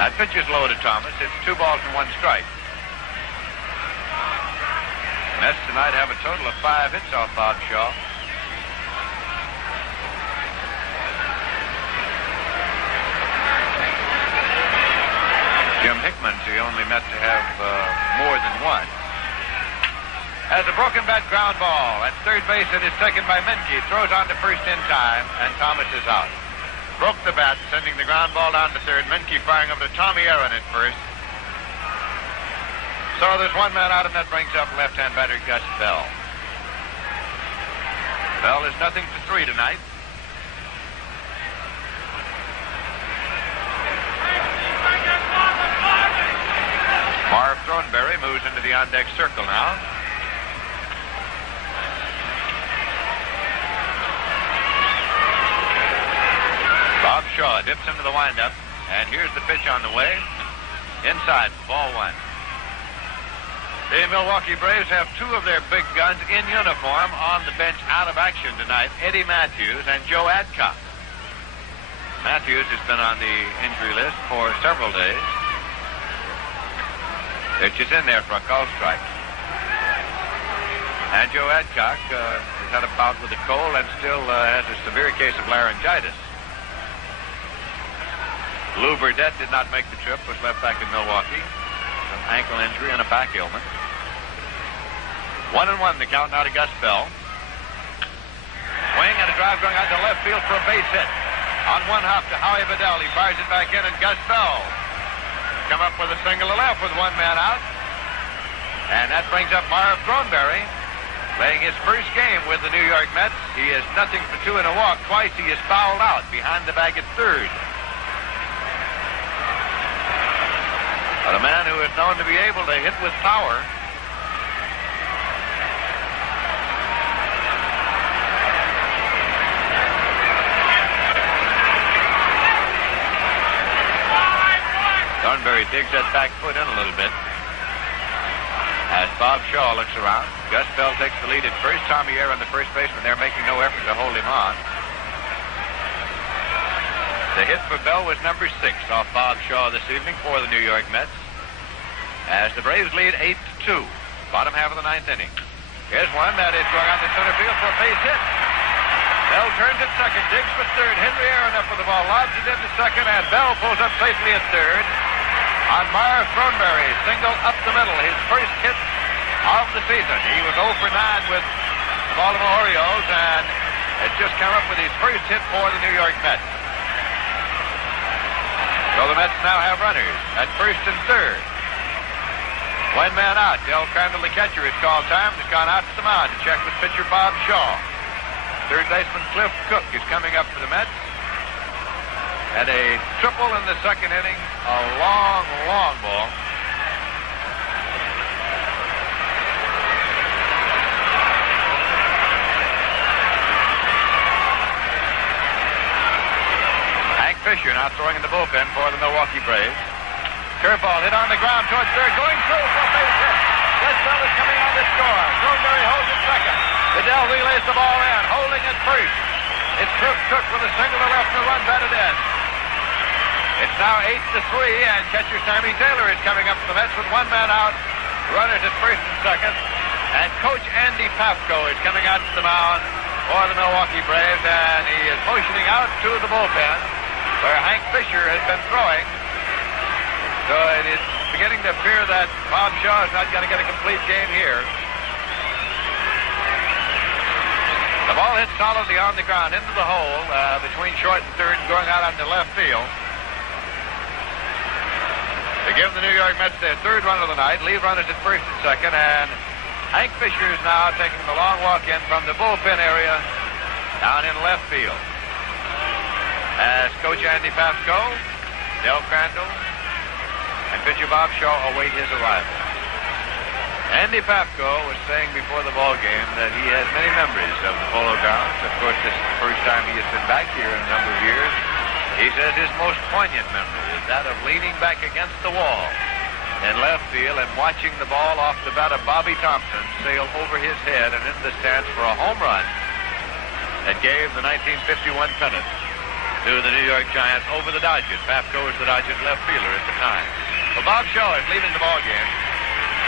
That pitch is low to Thomas. It's 2 balls and 1 strike. Mets tonight have a total of 5 hits off Bob Shaw. Jim Hickman's the only Met to have more than 1. Has a broken bat ground ball. At third base, it is taken by Menke. Throws on to first in time, and Thomas is out. Broke the bat, sending the ground ball down to third. Menke firing over to Tommy Aaron at first. So there's 1 man out, and that brings up left-hand batter Gus Bell. Bell is 0-3 tonight. Marv Thornberry moves into the on-deck circle now. Bob Shaw dips into the windup, and here's the pitch on the way. Inside, ball 1. The Milwaukee Braves have 2 of their big guns in uniform on the bench out of action tonight, Eddie Matthews and Joe Adcock. Matthews has been on the injury list for several days. Pitch is in there for a call strike. And Joe Adcock has had a bout with a cold and still has a severe case of laryngitis. Lou Burdette did not make the trip, was left back in Milwaukee. An ankle injury and a back ailment. 1-1 the count now to Gus Bell. Swing and a drive going out to left field for a base hit. On 1 hop to Howie Bedell. He fires it back in, and Gus Bell come up with a single to left with 1 man out. And that brings up Marv Thornberry, playing his first game with the New York Mets. He is 0 for 2 in a walk. Twice he is fouled out behind the bag at third. But a man who is known to be able to hit with power. Thornberry digs that back foot in a little bit. As Bob Shaw looks around, Gus Bell takes the lead at first. Tommy Aaron, the first baseman, they're making no effort to hold him on. The hit for Bell was number 6 off Bob Shaw this evening for the New York Mets. As the Braves lead 8-2, bottom half of the 9th inning. Here's one that is going out to center field for a base hit. Bell turns at second, digs for third. Henry Aaron up with the ball, lobs it into second, and Bell pulls up safely at third. On Marv Thornberry, single up the middle, his first hit of the season. He was 0 for 9 with the Baltimore Orioles, and has just come up with his first hit for the New York Mets. So the Mets now have runners at first and third. 1 man out. Del Crandall, the catcher, is called time. Has gone out to the mound to check with pitcher Bob Shaw. Third baseman Cliff Cook is coming up for the Mets. And a triple in the second inning. A long, long ball. Hank Fisher now throwing in the bullpen for the Milwaukee Braves. Curveball hit on the ground towards third, going through for a base hit. Gus Bell is coming on to score. Thornberry holds at second. Bedell relays the ball in, holding at first. It's Cliff Cook with a single to left and a run batted in. It's now 8-3, and catcher Sammy Taylor is coming up for the Mets with 1 man out. Runners at first and second. And Coach Andy Pafko is coming out to the mound for the Milwaukee Braves, and he is motioning out to the bullpen where Hank Fisher has been throwing. So it is beginning to appear that Bob Shaw is not going to get a complete game here. The ball hit solidly on the ground into the hole between short and third, going out onto left field. To give the New York Mets their third run of the night, leave runners at first and second, and Hank Fisher is now taking the long walk in from the bullpen area down in left field. As Coach Andy Pafko, Del Crandall, and pitcher Bob Shaw await his arrival. Andy Pafko was saying before the ball game that he has many memories of the Polo Grounds. Of course, this is the first time he has been back here in a number of years. He says his most poignant memory is that of leaning back against the wall in left field and watching the ball off the bat of Bobby Thompson sail over his head and into the stands for a home run that gave the 1951 pennant to the New York Giants over the Dodgers. Pafko was the Dodgers left fielder at the time. Well, Bob Shaw is leading the ball game.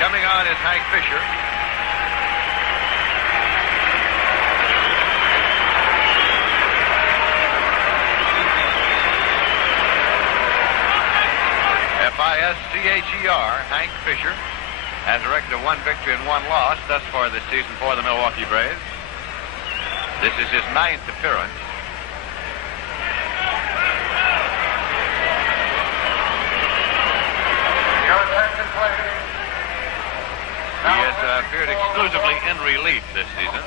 Coming on is Hank Fisher. Fischer, Hank Fisher, has a record of 1 victory and 1 loss thus far this season for the Milwaukee Braves. This is his 9th appearance. He has appeared exclusively in relief this season.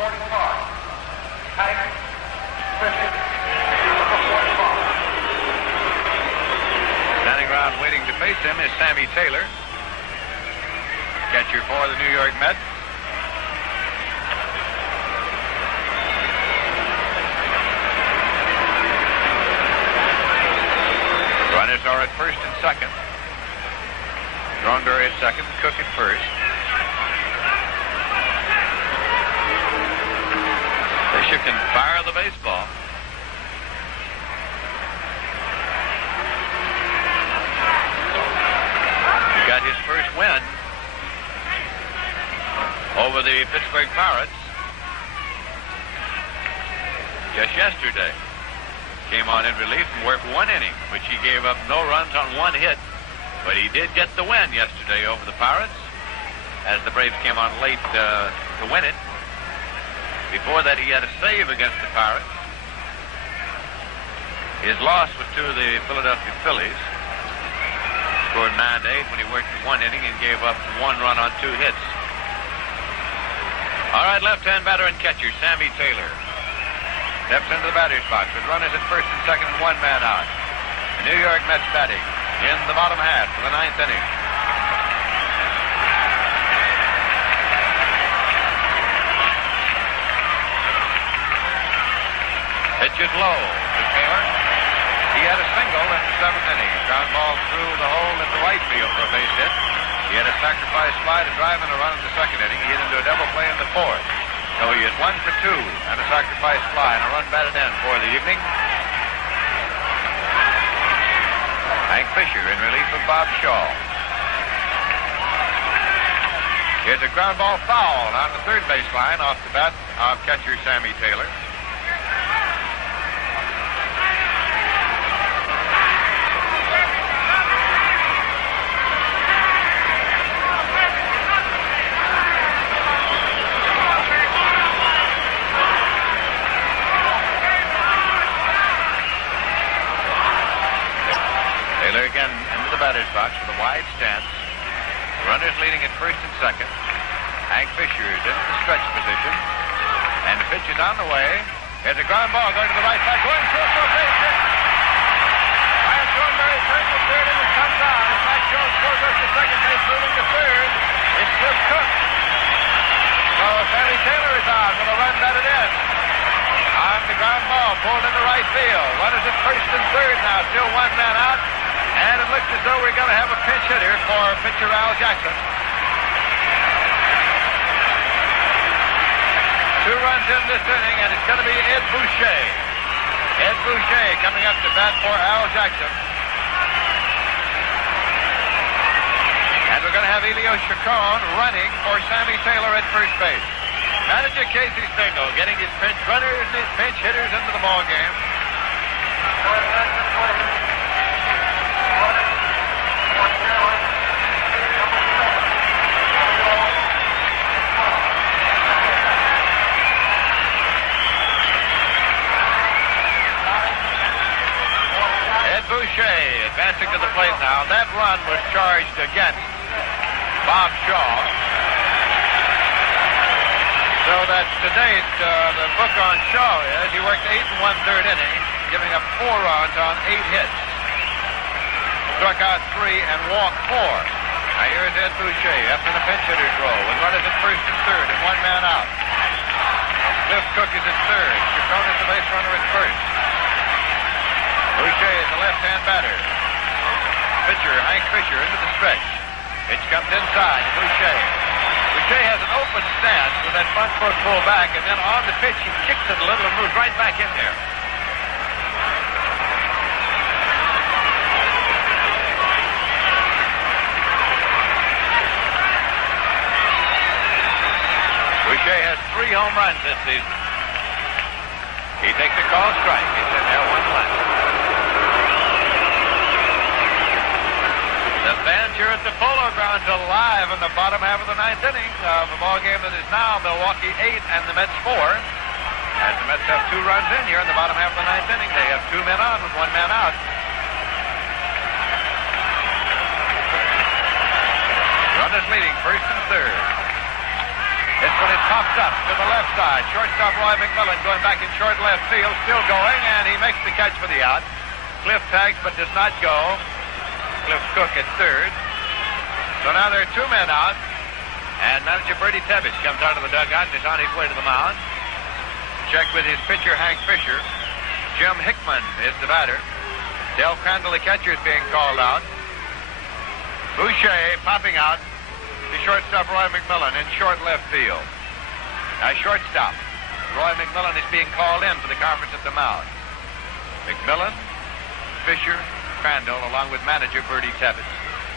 Standing around waiting to face him is Sammy Taylor, catcher for the New York Mets. Runners are at first and second. Thornberry at second, Cook at first. Fisher can fire the baseball. He got his first win over the Pittsburgh Pirates just yesterday. Came on in relief and worked 1 inning, which he gave up no runs on 1 hit. But he did get the win yesterday over the Pirates, as the Braves came on late to win it. Before that, he had a save against the Pirates. His loss was to the Philadelphia Phillies. Scored 9-8 when he worked 1 inning and gave up 1 run on 2 hits. All right, left-hand batter and catcher, Sammy Taylor. Steps into the batter's box with runners at first and second and 1 man out. The New York Mets batting in the bottom half of the 9th inning. Pitch is low to Taylor. He had a single in the 7th inning. Ground ball through the hole in the right field for a base hit. He had a sacrifice fly to drive in a run in the 2nd inning. He hit into a double play in the 4th. So he is 1 for 2 and a sacrifice fly and a run batted in for the evening. Hank Fisher in relief of Bob Shaw. Here's a ground ball foul on the 3rd baseline off the bat of catcher Sammy Taylor. Again into the batter's box with a wide stance. Runners leading at first and second. Hank Fisher is in the stretch position. And the pitch is on the way. There's a ground ball going to the right side. Going through for a base hit. Ryan Thornberry turns to third and it comes on. As Mike Jones goes up to second base, moving to third. It's Cliff Cook. So Sammy Taylor is on with a run batted in. On the ground ball, pulled into right field. Runners at first and third now. Still 1 man out. And it looks as though we're going to have a pinch hitter for pitcher Al Jackson. 2 runs in this inning, and it's going to be Ed Boucher. Ed Boucher coming up to bat for Al Jackson. And we're going to have Elio Chacon running for Sammy Taylor at first base. Manager Casey Stengel getting his pinch runners and his pinch hitters into the ball game. Boucher advancing to the plate now. That run was charged against Bob Shaw. So that to date, the book on Shaw is he worked 8 1/3 innings, giving up 4 runs on 8 hits. Struck out 3 and walked 4. Now here's Ed Boucher after the pinch hitter's role with runners at first and third and 1 man out. Cliff Cook is at third. Chacon is the base runner at first. Boucher is a left-hand batter. Pitcher Hank Fisher into the stretch. Pitch comes inside to Boucher. Boucher has an open stance with that front foot pulled back, and then on the pitch he kicks it a little and moves right back in there. Boucher has 3 home runs this season. He takes a call strike. He's in there 1-1. The fans here at the Polo Grounds alive in the bottom half of the 9th inning of a ball game that is now Milwaukee 8 and the Mets 4. As the Mets have 2 runs in here in the bottom half of the 9th inning, they have 2 men on with 1 man out. Runners leading first and third. This one is popped up to the left side. Shortstop Roy McMillan going back in short left field, still going, and he makes the catch for the out. Cliff tags but does not go. Cliff Cook at third. So now there are 2 men out, and manager Bertie Tebbage comes out of the dugout and is on his way to the mound. Check with his pitcher Hank Fisher. Jim Hickman is the batter. Del Crandall, the catcher, is being called out. Boucher popping out. The shortstop Roy McMillan in short left field. Now shortstop Roy McMillan is being called in for the conference at the mound. McMillan, Fisher, Crandall, along with manager Bertie Tebbage.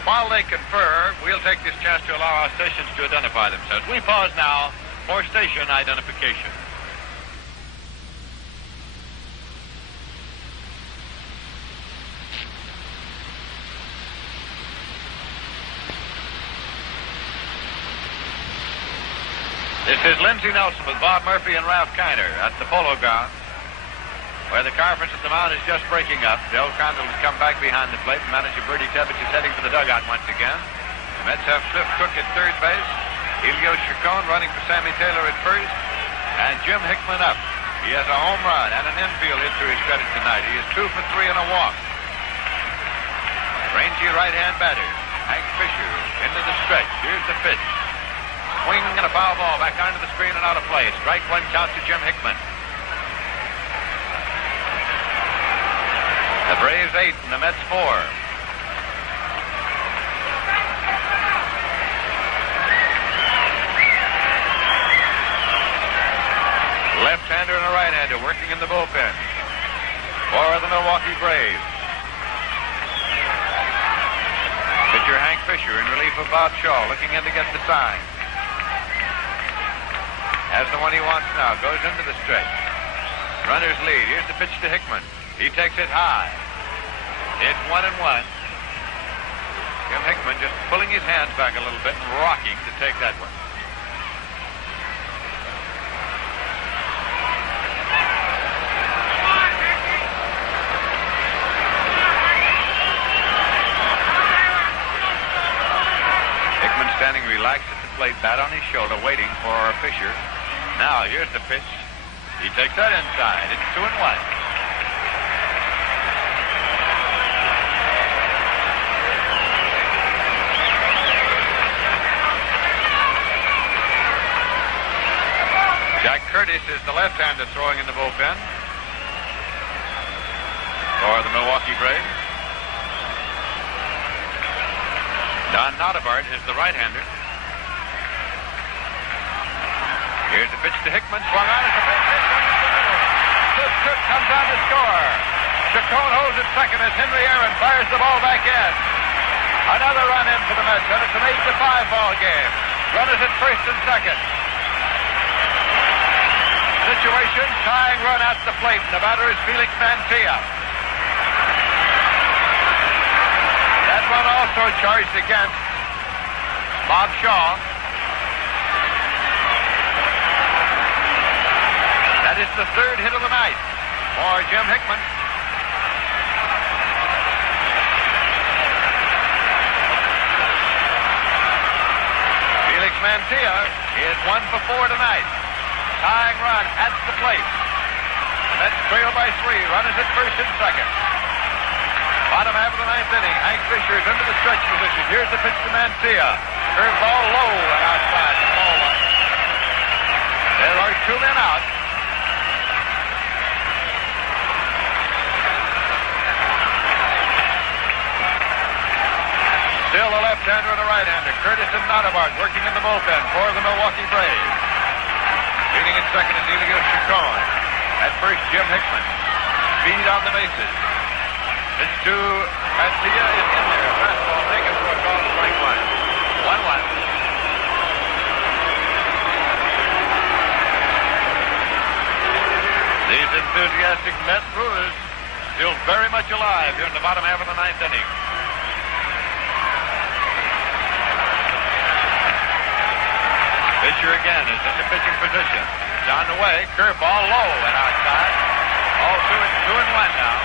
While they confer, we'll take this chance to allow our stations to identify themselves. We pause now for station identification. This is Lindsey Nelson with Bob Murphy and Ralph Kiner at the Polo Grounds, where the conference at the mound is just breaking up. Del Crandall has come back behind the plate, and manager Bertie Tebbage is heading for the dugout once again. The Mets have Cliff Cook at third base, Elio Chacon running for Sammy Taylor at first, and Jim Hickman up. He has a home run and an infield hit to his credit tonight. He is 2 for 3 and a walk. Rangy right-hand batter, Hank Fisher into the stretch. Here's the pitch. Swing and a foul ball back onto the screen and out of play. Strike 1 count to Jim Hickman. The Braves 8 and the Mets 4. Left-hander and a right-hander working in the bullpen for the Milwaukee Braves. Pitcher Hank Fisher in relief of Bob Shaw, looking in to get the sign. Has the one he wants now. Goes into the stretch. Runners lead. Here's the pitch to Hickman. He takes it high. It's 1-1. Jim Hickman just pulling his hands back a little bit and rocking to take that one. Hickman standing relaxed at the plate, bat on his shoulder, waiting for Fisher. Now, here's the pitch. He takes that inside. It's 2-1. Jack Curtis is the left-hander throwing in the bullpen for the Milwaukee Braves. Don Notabart is the right-hander. Here's the pitch to Hickman. Swung on as a base hit. Cliff Cook comes on to score. Chacon holds at second as Henry Aaron fires the ball back in. Another run in for the Mets, and it's an 8-5 ball game. Runners at first and second. Situation, tying run at the plate, and the batter is Felix Mantilla. That run also charged against Bob Shaw. That is the third hit of the night for Jim Hickman. Felix Mantilla is 1 for 4 tonight. Tying run at the plate. The Mets trail by 3. Runners at first and second. Bottom half of the 9th inning. Hank Fisher is into the stretch position. Here's the pitch to Mantilla. Curveball low and outside. Ball 1. There are 2 men out. Still a left-hander and a right-hander, Curtis Notabart, working in the bullpen for the Milwaukee Braves. Leading at second is Elio Chacon. At first, Jim Hickman. Speed on the bases. Pitch to Mancia is in there. Fastball taken for a call to strike one. 1-1. These enthusiastic Met Brewers still very much alive here in the bottom half of the ninth inning. Pitcher again is in the pitching position. It's on the way. Curveball low and outside. All 2-1 now.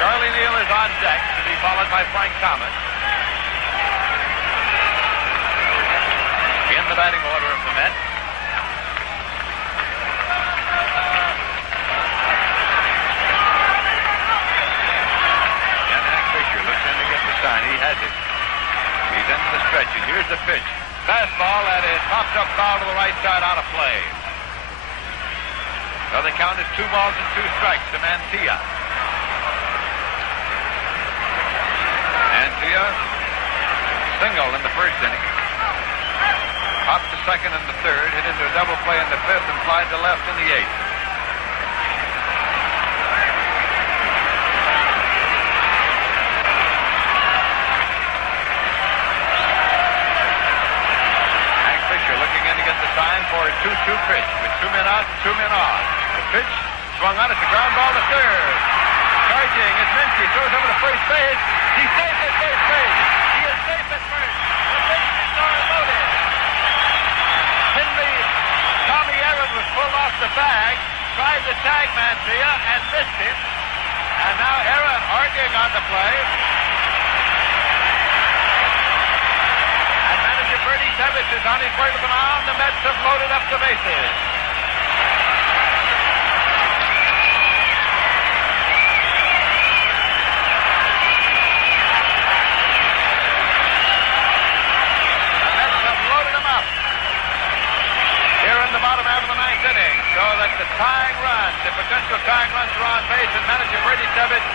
Charlie Neal is on deck to be followed by Frank Thomas. In the batting order of the Mets. And Hank Fisher looks in to get the sign. He has it. He's into the stretch, and here's the pitch. Fastball that is popped up foul to the right side, out of play. So the count is 2 balls and 2 strikes to Mantilla. Mantilla single in the first inning. Popped to second in the third, hit into a double play in the fifth, and flied to left in the eighth. For a 2-2 pitch with 2 men out and 2 men on. The pitch swung on. It's a ground ball to third. Charging is Mincy. Throws over to first base. He's safe at first base. He is safe at first. The bases are loaded. Henry, Tommy Aaron was pulled off the bag. Tried to tag Mantilla and missed him. And now Aaron arguing on the play. Bernie Tebbetts is on his way to the mound. The Mets have loaded up the bases. The Mets have loaded them up here in the bottom half of the ninth inning, so that the tying runs, the potential tying runs are on base, and manager Bernie Tebbetts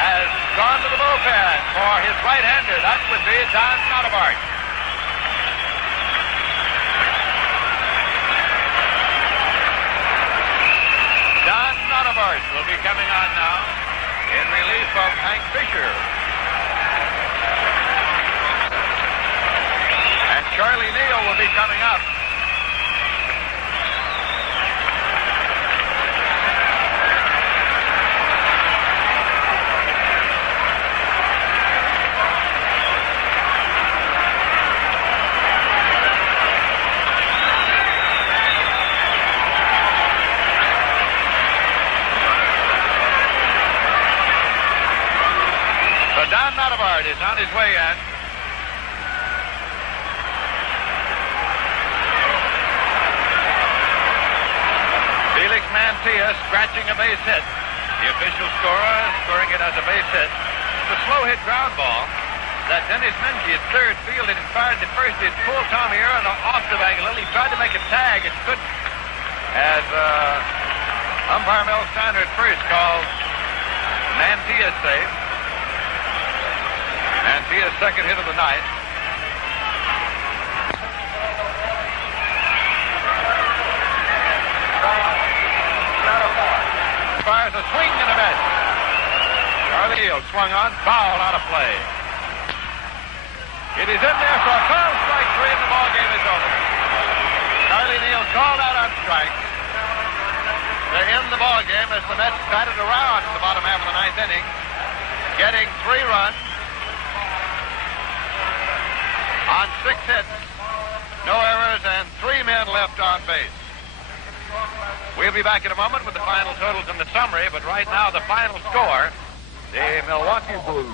has gone to the bullpen for his right-hander. That would be Don Notabart. Will be coming on now in relief of Hank Fisher. And Charlie Neal will be coming up. Don Notabart is on his way in. Felix Mantilla scratching a base hit. The official scorer scoring it as a base hit. It's a slow hit ground ball that Dennis Mincy at third fielded and fired to first. It pulled Tommy Aaron off the bag a little. He tried to make a tag and couldn't. As umpire Mel Steiner at first called Mantilla safe. Mantilla's second hit of the night. Fires a swing and a miss. Charlie Neal swung on, foul, out of play. It is in there for a call, strike 3, and the ball game is over. Charlie Neal called out on strike. They're in the ball game as the Mets batted around in the bottom half of the ninth inning, getting 3 runs. On 6 hits, no errors, and 3 men left on base. We'll be back in a moment with the final totals and the summary, but right now the final score, the Milwaukee Brewers